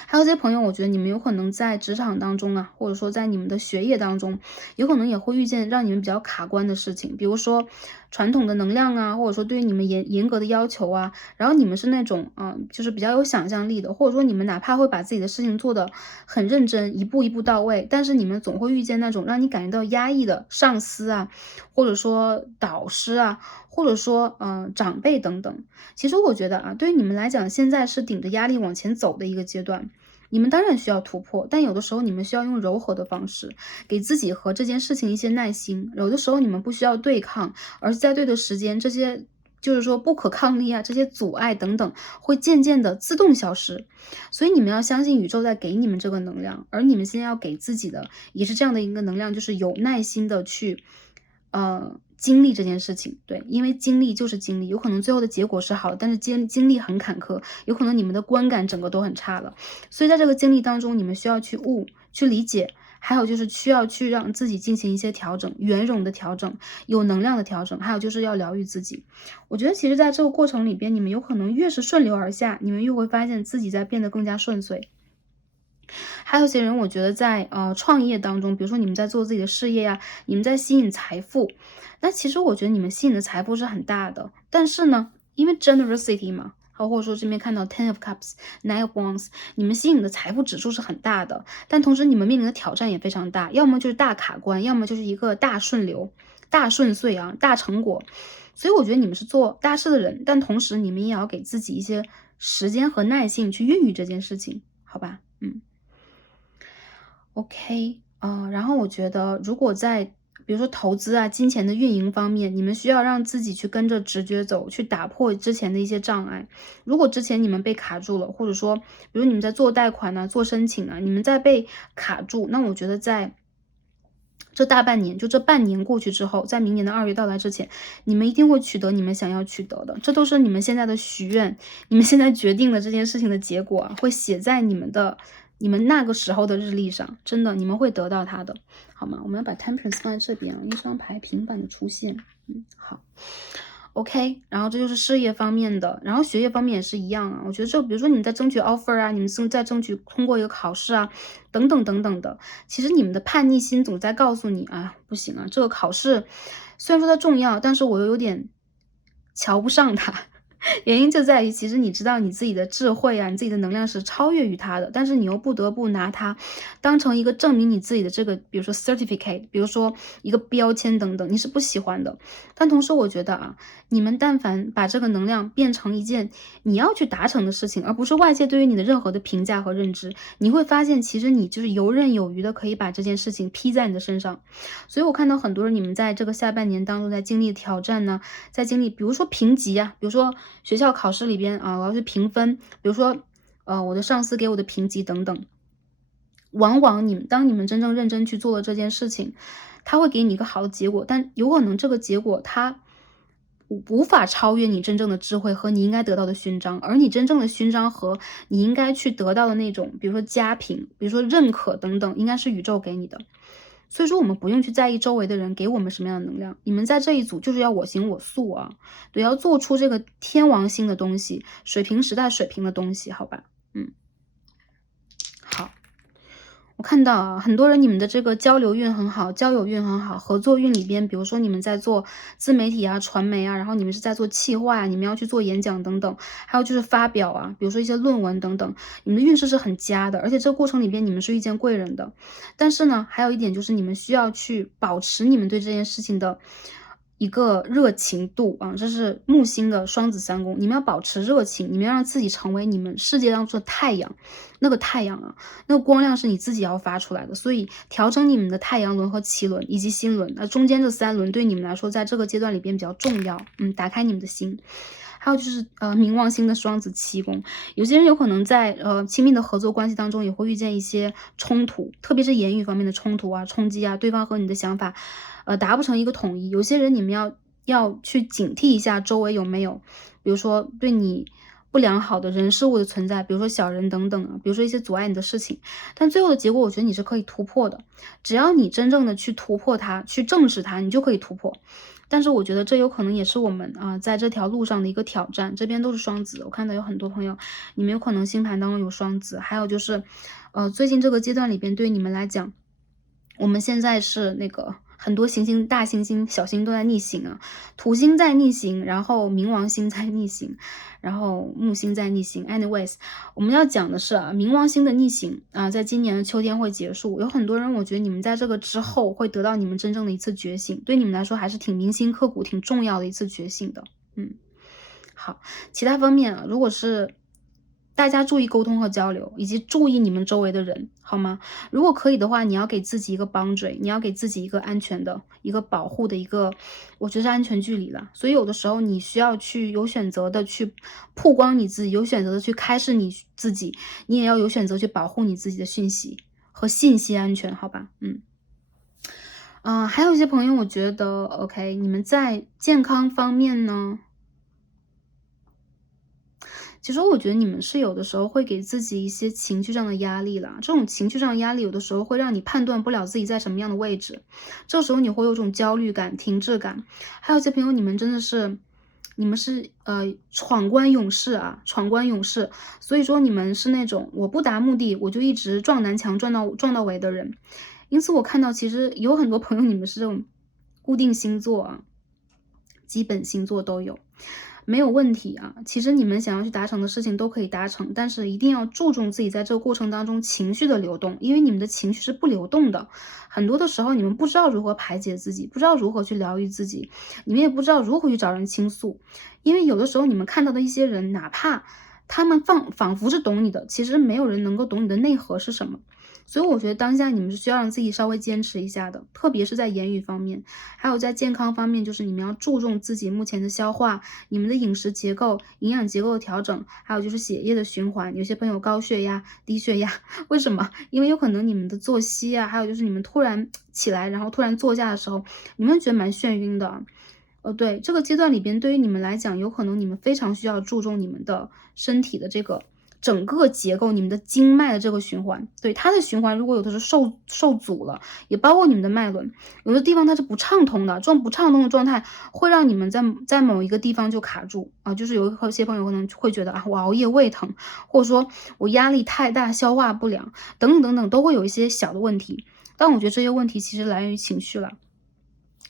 还有些朋友，我觉得你们有可能在职场当中啊，或者说在你们的学业当中，有可能也会遇见让你们比较卡关的事情，比如说传统的能量啊，或者说对于你们严格的要求啊，然后你们是那种就是比较有想象力的，或者说你们哪怕会把自己的事情做得很认真，一步一步到位，但是你们总会遇见那种让你感觉到压抑的上司啊，或者说导师啊，或者说长辈等等。其实我觉得啊，对于你们来讲，现在是顶着压力往前走的一个阶段。你们当然需要突破，但有的时候你们需要用柔和的方式，给自己和这件事情一些耐心。有的时候你们不需要对抗，而是在对的时间，这些就是说不可抗力啊，这些阻碍等等，会渐渐的自动消失。所以你们要相信宇宙在给你们这个能量，而你们现在要给自己的也是这样的一个能量，就是有耐心的去经历这件事情。对，因为经历就是经历，有可能最后的结果是好，但是经历很坎坷，有可能你们的观感整个都很差了。所以在这个经历当中，你们需要去悟、去理解，还有就是需要去让自己进行一些调整，圆融的调整，有能量的调整，还有就是要疗愈自己。我觉得其实在这个过程里边，你们有可能越是顺流而下，你们越会发现自己在变得更加顺遂。还有些人，我觉得在创业当中，比如说你们在做自己的事业呀，你们在吸引财富，那其实我觉得你们吸引的财富是很大的，但是呢，因为 generosity 嘛，或者说这边看到 Ten of Cups、Nine of Wands，你们吸引的财富指数是很大的，但同时你们面临的挑战也非常大，要么就是大卡关，要么就是一个大顺流、大顺遂啊、大成果。所以我觉得你们是做大事的人，但同时你们也要给自己一些时间和耐性去孕育这件事情，好吧？OK，然后我觉得如果在比如说投资啊、金钱的运营方面，你们需要让自己去跟着直觉走，去打破之前的一些障碍。如果之前你们被卡住了，或者说，比如你们在做贷款啊、做申请啊，你们在被卡住，那我觉得在这大半年，就这半年过去之后，在明年的2月到来之前，你们一定会取得你们想要取得的，这都是你们现在的许愿，你们现在决定了这件事情的结果啊，会写在你们那个时候的日历上，真的，你们会得到它的，好吗？我们要把 Temperance 放在这边啊，一张牌平板的出现，好。OK，然后这就是事业方面的，然后学业方面也是一样啊。我觉得比如说你们在争取 offer 啊，你们在争取通过一个考试啊，等等等等的。其实你们的叛逆心总在告诉你啊，不行啊，这个考试虽然说它重要，但是我又有点瞧不上它。原因就在于，其实你知道你自己的智慧啊，你自己的能量是超越于他的，但是你又不得不拿它当成一个证明你自己的这个，比如说 certificate，比如说一个标签等等，你是不喜欢的。但同时我觉得啊，你们但凡把这个能量变成一件你要去达成的事情，而不是外界对于你的任何的评价和认知，你会发现其实你就是游刃有余的可以把这件事情披在你的身上。所以我看到很多人你们在这个下半年当中在经历挑战呢，在经历比如说评级啊，比如说学校考试里边啊，我要去评分，比如说我的上司给我的评级等等。往往当你们真正认真去做了这件事情，他会给你一个好的结果，但有可能这个结果它无法超越你真正的智慧和你应该得到的勋章，而你真正的勋章和你应该去得到的那种，比如说佳评，比如说认可等等，应该是宇宙给你的。所以说我们不用去在意周围的人给我们什么样的能量，你们在这一组就是要我行我素啊，对，要做出这个天王星的东西，水瓶时代水瓶的东西，好吧？好。我看到啊，很多人你们的这个交流运很好，交友运很好，合作运里边，比如说你们在做自媒体啊、传媒啊，然后你们是在做企划啊，你们要去做演讲等等，还有就是发表啊，比如说一些论文等等，你们的运势是很佳的，而且这个过程里边你们是遇见贵人的。但是呢，还有一点就是你们需要去保持你们对这件事情的一个热情度啊，这是木星的双子三宫，你们要保持热情，你们要让自己成为你们世界当中的太阳，那个太阳啊，那个光亮是你自己要发出来的，所以调整你们的太阳轮和脐轮以及心轮，那中间这3轮对你们来说，在这个阶段里边比较重要，打开你们的心。还有就是冥王星的双子7宫，有些人有可能在亲密的合作关系当中也会遇见一些冲突，特别是言语方面的冲突啊、冲击啊，对方和你的想法达不成一个统一。有些人你们要去警惕一下周围有没有，比如说对你不良好的人事物的存在，比如说小人等等啊，比如说一些阻碍你的事情。但最后的结果，我觉得你是可以突破的，只要你真正的去突破它，去正视它，你就可以突破。但是我觉得这有可能也是我们在这条路上的一个挑战。这边都是双子，我看到有很多朋友，你们有可能星盘当中有双子，还有就是最近这个阶段里边对你们来讲，我们现在是那个很多行星、大行星、小行星都在逆行啊，土星在逆行，然后冥王星在逆行，然后木星在逆行。anyways， 我们要讲的是冥王星的逆行在今年的秋天会结束。有很多人，我觉得你们在这个之后会得到你们真正的一次觉醒，对你们来说还是挺铭心刻骨、挺重要的一次觉醒的。好，其他方面如果是大家注意沟通和交流，以及注意你们周围的人，好吗？如果可以的话，你要给自己一个 boundary，你要给自己一个安全的、一个保护的一个，我觉得是安全距离了。所以有的时候你需要去有选择的去曝光你自己，有选择的去开示你自己，你也要有选择去保护你自己的讯息和信息安全，好吧？还有一些朋友，我觉得 OK，你们在健康方面呢？其实我觉得你们是有的时候会给自己一些情绪上的压力啦，这种情绪上的压力有的时候会让你判断不了自己在什么样的位置，这个时候你会有种焦虑感、停滞感。还有一些朋友，你们真的是，你们是闯关勇士啊，闯关勇士，所以说你们是那种我不达目的我就一直撞南墙撞到尾的人。因此我看到其实有很多朋友，你们是这种固定星座啊，基本星座都有。没有问题啊，其实你们想要去达成的事情都可以达成，但是一定要注重自己在这个过程当中情绪的流动，因为你们的情绪是不流动的，很多的时候你们不知道如何排解自己，不知道如何去疗愈自己，你们也不知道如何去找人倾诉，因为有的时候你们看到的一些人，哪怕他们仿佛是懂你的，其实没有人能够懂你的内核是什么。所以我觉得当下你们是需要让自己稍微坚持一下的，特别是在言语方面，还有在健康方面，就是你们要注重自己目前的消化，你们的饮食结构、营养结构的调整，还有就是血液的循环。有些朋友高血压、低血压，为什么？因为有可能你们的作息还有就是你们突然起来，然后突然坐下的时候，你们觉得蛮眩晕的。对，这个阶段里边，对于你们来讲，有可能你们非常需要注重你们的身体的这个整个结构，你们的经脉的这个循环，对它的循环，如果有的是受阻了，也包括你们的脉轮，有的地方它是不畅通的，这种不畅通的状态会让你们在某一个地方就卡住就是有一些朋友可能会觉得我熬夜胃疼，或者说我压力太大消化不良等等等等，都会有一些小的问题。但我觉得这些问题其实来源于情绪了。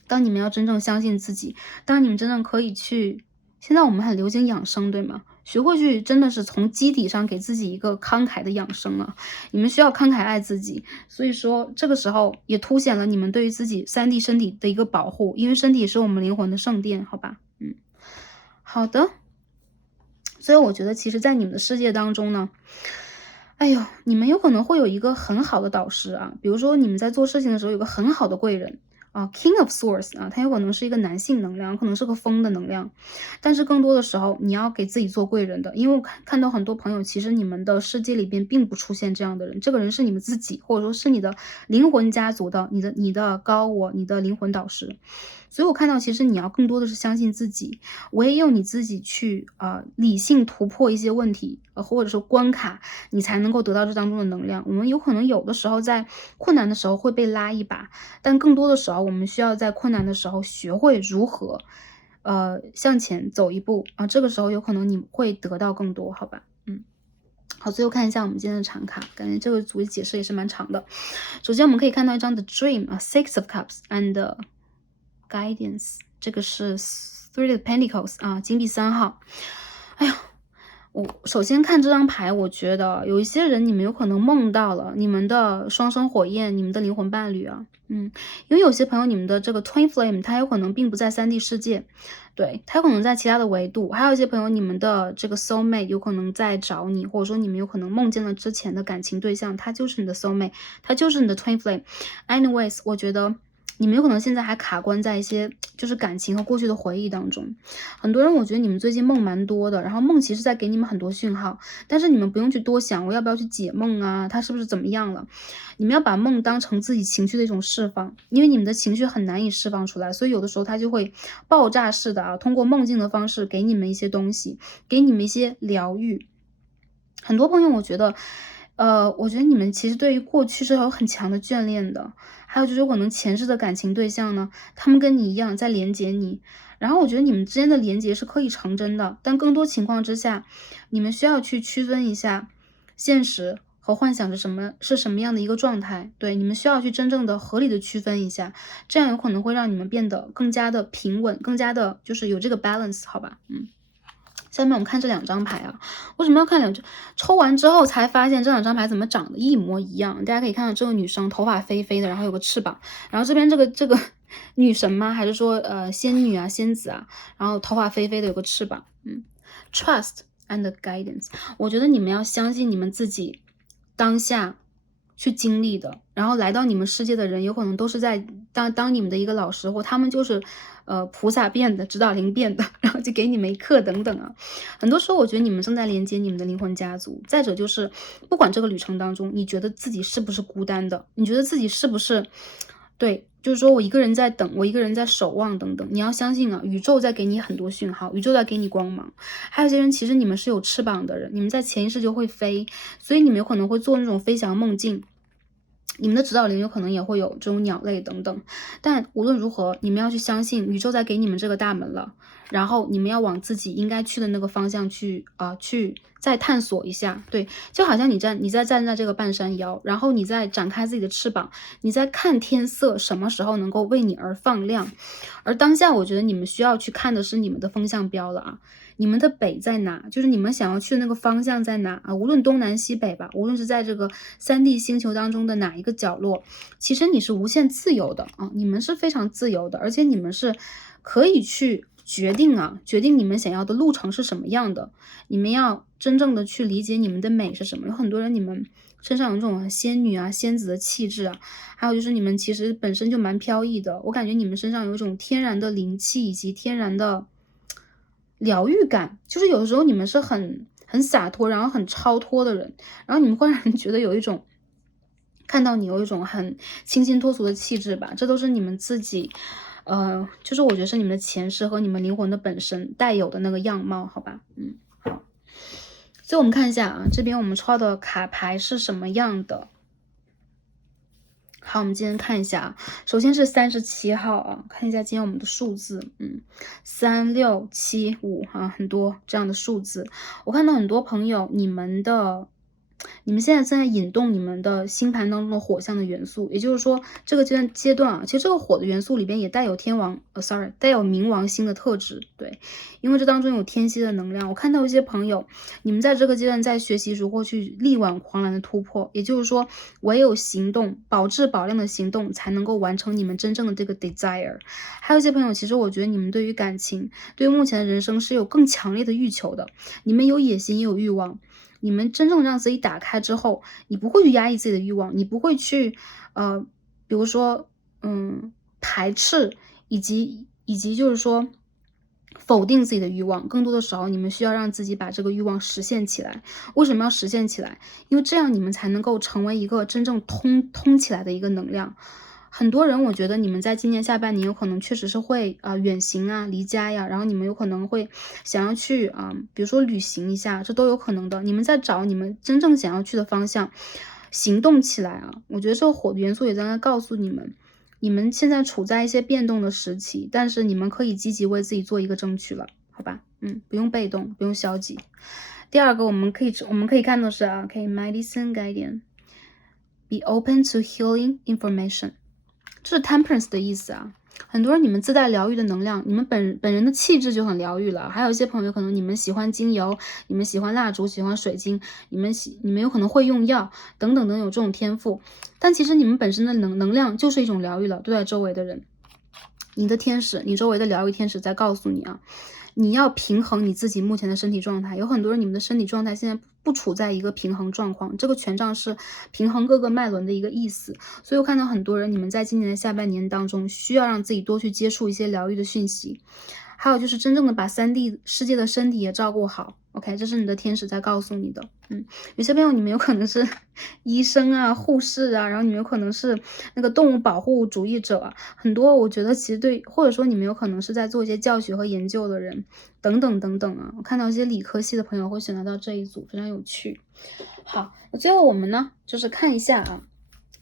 当你们要真正相信自己，当你们真正可以去现在我们很流行养生，对吗？学会去真的是从基底上给自己一个慷慨的养生啊！你们需要慷慨爱自己，所以说这个时候也凸显了你们对于自己3D 身体的一个保护，因为身体是我们灵魂的圣殿，好吧？好的。所以我觉得其实在你们的世界当中呢，哎呦，你们有可能会有一个很好的导师啊，比如说你们在做事情的时候有个很好的贵人啊，King of Swords 啊，他有可能是一个男性能量，可能是个风的能量，但是更多的时候你要给自己做贵人的，因为我看到很多朋友，其实你们的世界里边并不出现这样的人，这个人是你们自己，或者说是你的灵魂家族的，你的高我，你的灵魂导师。所以我看到其实你要更多的是相信自己，唯有你自己去理性突破一些问题，或者说关卡，你才能够得到这当中的能量。我们有可能有的时候在困难的时候会被拉一把，但更多的时候我们需要在困难的时候学会如何向前走一步啊，这个时候有可能你会得到更多，好吧？好，最后看一下我们今天的长卡，感觉这个组解释也是蛮长的。首先我们可以看到一张的 Dream 啊，Six of Cups and Guidance， 这个是 Three of Pentacles 啊，金币3号。哎呀，我首先看这张牌，我觉得有一些人你们有可能梦到了你们的双生火焰，你们的灵魂伴侣啊，因为有些朋友你们的这个 Twin Flame， 它有可能并不在3D 世界，对，它有可能在其他的维度，还有一些朋友你们的这个 Soul Mate 有可能在找你，或者说你们有可能梦见了之前的感情对象，他就是你的 Soul Mate， 他就是你的 Twin Flame。Anyways， 我觉得你们有可能现在还卡关在一些就是感情和过去的回忆当中。很多人我觉得你们最近梦蛮多的，然后梦其实在给你们很多讯号，但是你们不用去多想我要不要去解梦啊，他是不是怎么样了，你们要把梦当成自己情绪的一种释放，因为你们的情绪很难以释放出来，所以有的时候它就会爆炸式的通过梦境的方式给你们一些东西，给你们一些疗愈。很多朋友我觉得你们其实对于过去是有很强的眷恋的，还有就是有可能前世的感情对象呢，他们跟你一样在连接你，然后我觉得你们之间的连接是可以成真的，但更多情况之下，你们需要去区分一下现实和幻想是什么样的一个状态，对，你们需要去真正的合理的区分一下，这样有可能会让你们变得更加的平稳，更加的就是有这个 balance， 好吧？下面我们看这2张牌啊，为什么要看2张？抽完之后才发现这2张牌怎么长得一模一样。大家可以看到这个女生头发飞飞的，然后有个翅膀，然后这边这个女神吗？还是说仙女啊、仙子啊？然后头发飞飞的有个翅膀。Trust and guidance， 我觉得你们要相信你们自己当下去经历的，然后来到你们世界的人有可能都是在当你们的一个老师，或他们就是菩萨变的、指导灵变的，然后就给你们一课等等啊。很多时候我觉得你们正在连接你们的灵魂家族。再者就是不管这个旅程当中你觉得自己是不是孤单的，你觉得自己是不是对，就是说我一个人在等，我一个人在守望等等，你要相信啊，宇宙在给你很多讯号，宇宙在给你光芒。还有些人其实你们是有翅膀的人，你们在潜意识就会飞，所以你们有可能会做那种飞翔梦境，你们的指导灵有可能也会有这种鸟类等等，但无论如何你们要去相信宇宙在给你们这个大门了，然后你们要往自己应该去的那个方向去再探索一下。对，就好像你在站在这个半山腰，然后你在展开自己的翅膀，你在看天色什么时候能够为你而放亮。而当下我觉得你们需要去看的是你们的风向标了啊，你们的北在哪，就是你们想要去的那个方向在哪啊？无论东南西北吧，无论是在这个3D 星球当中的哪一个角落，其实你是无限自由的啊，你们是非常自由的，而且你们是可以去决定你们想要的路程是什么样的。你们要真正的去理解你们的美是什么。有很多人你们身上有这种仙女啊、仙子的气质啊，还有就是你们其实本身就蛮飘逸的，我感觉你们身上有一种天然的灵气以及天然的疗愈感，就是有的时候你们是很洒脱，然后很超脱的人，然后你们会让人觉得有一种看到你有一种很清新脱俗的气质吧，这都是你们自己就是我觉得是你们的前世和你们灵魂的本身带有的那个样貌，好吧？好。所以我们看一下啊，这边我们抽的卡牌是什么样的。好，我们今天看一下啊，首先是37号啊，看一下今天我们的数字，3675啊，很多这样的数字。我看到很多朋友你们的你们现在正在引动你们的星盘当中的火象的元素，也就是说这个阶段啊，其实这个火的元素里边也带有带有冥王星的特质，对，因为这当中有天蝎的能量。我看到一些朋友，你们在这个阶段在学习如何去力挽狂澜的突破，也就是说，唯有行动，保质保量的行动，才能够完成你们真正的这个 desire。还有一些朋友，其实我觉得你们对于感情，对于目前的人生是有更强烈的欲求的，你们有野心，也有欲望。你们真正让自己打开之后，你不会去压抑自己的欲望，你不会去比如说排斥以及就是说否定自己的欲望，更多的时候你们需要让自己把这个欲望实现起来。为什么要实现起来？因为这样你们才能够成为一个真正通起来的一个能量。很多人我觉得你们在今年下半年有可能确实是会远行啊、离家呀，然后你们有可能会想要去比如说旅行一下，这都有可能的。你们在找你们真正想要去的方向，行动起来啊！我觉得这个火的元素也在告诉你们，你们现在处在一些变动的时期，但是你们可以积极为自己做一个争取了，好吧？不用被动，不用消极。第二个我们可以看到是medicine guardian，be open to healing information。这是 temperance 的意思啊，很多人你们自带疗愈的能量，你们本人的气质就很疗愈了。还有一些朋友可能你们喜欢精油，你们喜欢蜡烛，喜欢水晶，你们有可能会用药等等等有这种天赋，但其实你们本身的能量就是一种疗愈了，对待周围的人。你的天使，你周围的疗愈天使在告诉你啊，你要平衡你自己目前的身体状态。有很多人你们的身体状态现在不处在一个平衡状况，这个权杖是平衡各个脉轮的一个意思。所以我看到很多人你们在今年的下半年当中需要让自己多去接触一些疗愈的讯息，还有就是真正的把3D 世界的身体也照顾好。OK， 这是你的天使在告诉你的。有些朋友你们有可能是医生啊、护士啊，然后你们有可能是那个动物保护主义者啊，很多我觉得其实或者说你们有可能是在做一些教学和研究的人，等等等等啊。我看到一些理科系的朋友会选择到这一组，非常有趣。好，那最后我们呢，就是看一下啊，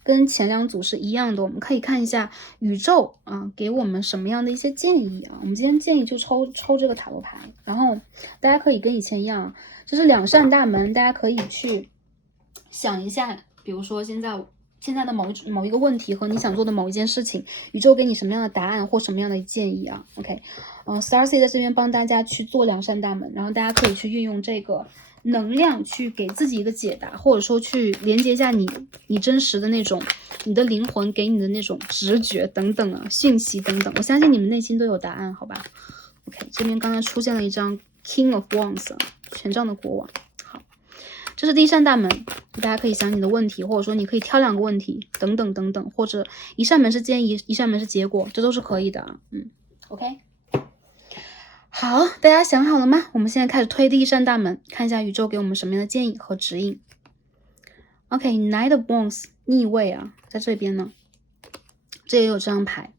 跟前2组是一样的，我们可以看一下宇宙给我们什么样的一些建议啊。我们今天建议就抽这个塔罗牌，然后大家可以跟以前一样，这是2扇大门，大家可以去想一下，比如说现在的某一个问题和你想做的某一件事情，宇宙给你什么样的答案或什么样的建议啊 ？OK， Starcy 在这边帮大家去做2扇大门，然后大家可以去运用这个能量去给自己一个解答，或者说去连接一下你真实的那种你的灵魂给你的那种直觉等等啊，讯息等等，我相信你们内心都有答案，好吧 ？OK， 这边刚才出现了一张 King of Wands， 权杖的国王。好，这是第1扇大门，大家可以想你的问题，或者说你可以挑2个问题等等等等，或者1扇门是建议，1扇门是结果，这都是可以的啊。OK。好，大家想好了吗？我们现在开始推第1扇大门，看一下宇宙给我们什么样的建议和指引。OK，Knight of Wands 逆位啊，在这边呢，这也有这张牌。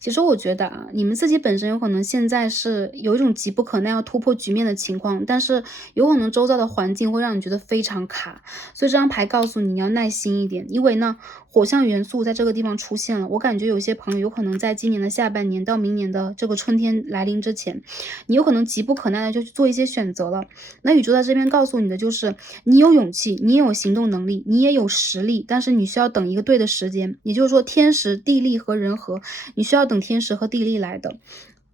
其实我觉得啊，你们自己本身有可能现在是有一种急不可耐要突破局面的情况，但是有可能周遭的环境会让你觉得非常卡，所以这张牌告诉你要耐心一点，因为呢，火象元素在这个地方出现了。我感觉有些朋友有可能在今年的下半年到明年的这个春天来临之前，你有可能急不可耐的就去做一些选择了。那宇宙在这边告诉你的就是，你有勇气，你也有行动能力，你也有实力，但是你需要等一个对的时间，也就是说天时地利和人和，你需要等天时和地利来的。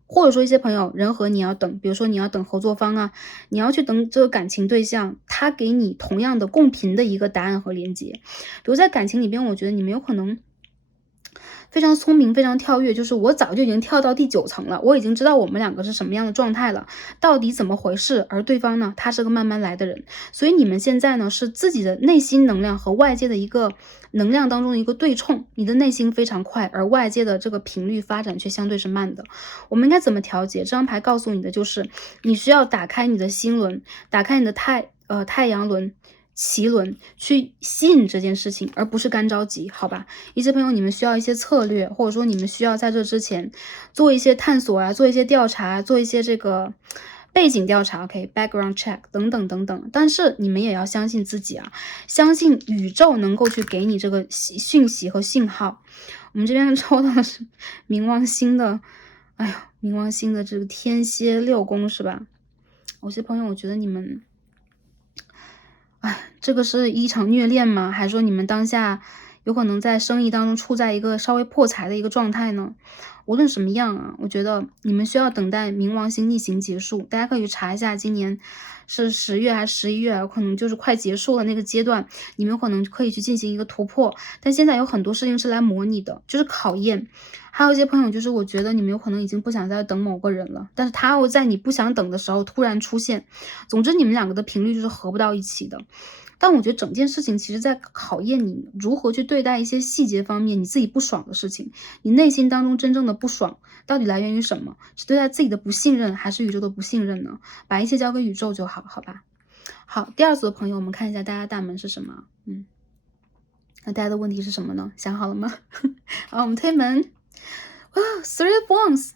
或者说一些朋友人和你要等，比如说你要等合作方啊，你要去等这个感情对象，他给你同样的共频的一个答案和连接。比如在感情里边，我觉得你们有可能非常聪明，非常跳跃，就是我早就已经跳到第9层了，我已经知道我们2个是什么样的状态了，到底怎么回事，而对方呢，他是个慢慢来的人，所以你们现在呢，是自己的内心能量和外界的一个能量当中的一个对冲，你的内心非常快，而外界的这个频率发展却相对是慢的。我们应该怎么调节？这张牌告诉你的就是，你需要打开你的心轮，打开你的太阳轮、脐轮，去吸引这件事情，而不是干着急，好吧？一些朋友你们需要一些策略，或者说你们需要在这之前做一些探索啊，做一些调查，做一些这个背景调查 ，background check 等等等等。但是你们也要相信自己啊，相信宇宙能够去给你这个讯息和信号。我们这边抽到的是冥王星的，冥王星的这个天蝎6宫是吧？有些朋友我觉得你们这个是一场虐恋吗？还是说你们当下有可能在生意当中处在一个稍微破财的一个状态呢？无论什么样啊，我觉得你们需要等待冥王星逆行结束。大家可以去查一下，今年是10月还是11月，可能就是快结束了那个阶段，你们可能可以去进行一个突破。但现在有很多事情是来模拟的，就是考验。还有一些朋友，就是我觉得你们有可能已经不想再等某个人了，但是他会在你不想等的时候突然出现。总之，你们两个的频率就是合不到一起的。但我觉得整件事情其实在考验你如何去对待一些细节方面你自己不爽的事情，你内心当中真正的不爽到底来源于什么？是对待自己的不信任，还是宇宙的不信任呢？把一切交给宇宙就好，好吧？好，第二组的朋友，我们看一下大家大门是什么？那大家的问题是什么呢？想好了吗？好，我们推门。哇 ，Three of Wands。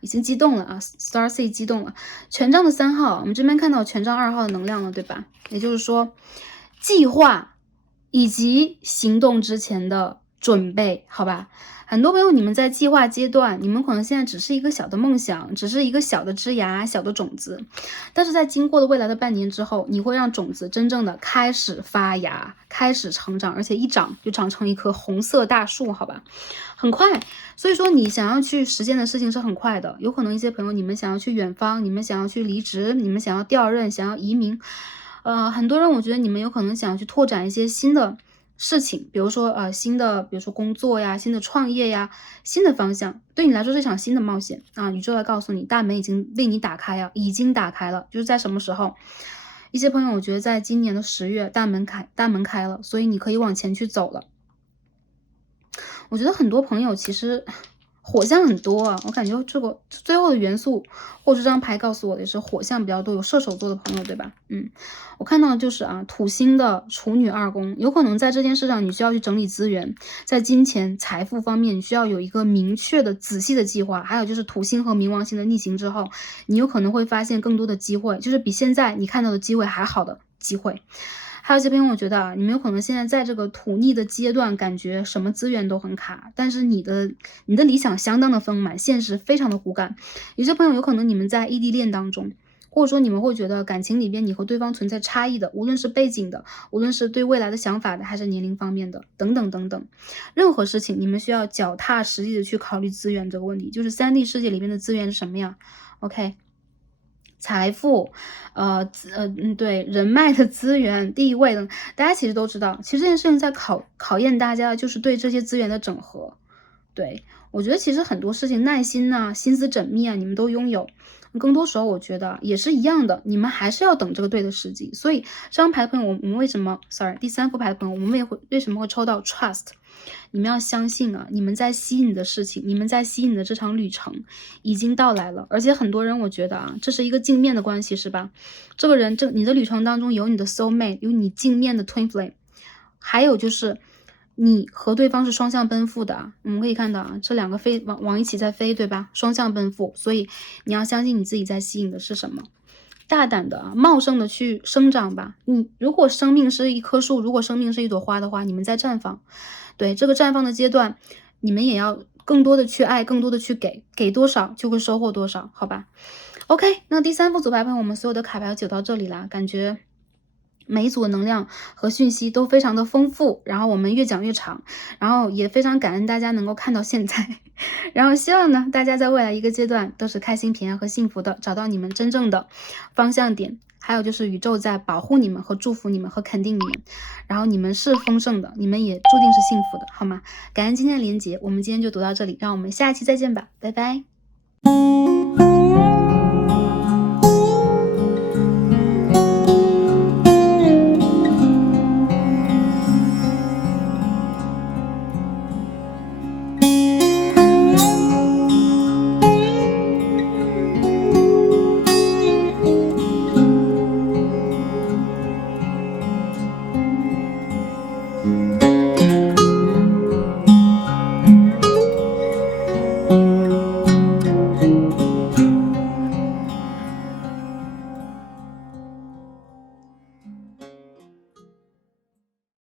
已经激动了啊 ，Star C 激动了。权杖的3号，我们这边看到权杖2号的能量了，对吧？也就是说，计划以及行动之前的准备，好吧？很多朋友，你们在计划阶段，你们可能现在只是一个小的梦想，只是一个小的枝芽、小的种子，但是在经过了未来的半年之后，你会让种子真正的开始发芽、开始成长，而且一长就长成一棵红色大树，好吧？很快，所以说你想要去实现的事情是很快的。有可能一些朋友，你们想要去远方，你们想要去离职，你们想要调任，想要移民，很多人我觉得你们有可能想要去拓展一些新的事情，比如说新的，比如说工作呀，新的创业呀，新的方向，对你来说是一场新的冒险啊！宇宙来告诉你，大门已经为你打开呀，已经打开了，就是在什么时候？一些朋友，我觉得在今年的10月，大门开了，所以你可以往前去走了。我觉得很多朋友其实火象很多啊，我感觉这个最后的元素，或者这张牌告诉我的也是火象比较多，有射手座的朋友，对吧？我看到的就是土星的处女2宫，有可能在这件事上你需要去整理资源，在金钱财富方面你需要有一个明确的仔细的计划，还有就是土星和冥王星的逆行之后，你有可能会发现更多的机会，就是比现在你看到的机会还好的机会。还有一些朋友，我觉得你们有可能现在在这个土逆的阶段，感觉什么资源都很卡，但是你的理想相当的丰满，现实非常的骨感。有些朋友有可能你们在异地恋当中，或者说你们会觉得感情里边你和对方存在差异的，无论是背景的，无论是对未来的想法的，还是年龄方面的，等等等等，任何事情你们需要脚踏实地的去考虑资源这个问题，就是3D 世界里面的资源是什么呀 ？OK。财富，对，人脉的资源、地位等，大家其实都知道，其实这件事情在考验大家的就是对这些资源的整合。对，我觉得其实很多事情耐心啊、心思缜密啊，你们都拥有。更多时候我觉得也是一样的，你们还是要等这个对的时机。所以这张牌的朋友，我们为什么第3副牌的朋友，我们为什么会抽到 trust？你们要相信啊，你们在吸引的事情，你们在吸引的这场旅程已经到来了。而且很多人我觉得啊，这是一个镜面的关系，是吧？这个人，你的旅程当中有你的 soul mate，有你镜面的 twin flame， 还有就是你和对方是双向奔赴的啊。我们可以看到啊，这两个往一起在飞，对吧？双向奔赴，所以你要相信你自己在吸引的是什么。大胆的、茂盛的去生长吧。如果生命是一棵树，如果生命是一朵花的话，你们在绽放。对，这个绽放的阶段，你们也要更多的去爱，更多的去给多少就会收获多少，好吧 ？OK， 那第3副组牌朋友，我们所有的卡牌就到这里啦，感觉每一组的能量和讯息都非常的丰富，然后我们越讲越长，然后也非常感恩大家能够看到现在，然后希望呢大家在未来一个阶段都是开心、平安和幸福的，找到你们真正的方向点，还有就是宇宙在保护你们和祝福你们和肯定你们，然后你们是丰盛的，你们也注定是幸福的，好吗？感恩今天的连结，我们今天就读到这里，让我们下期再见吧，拜拜。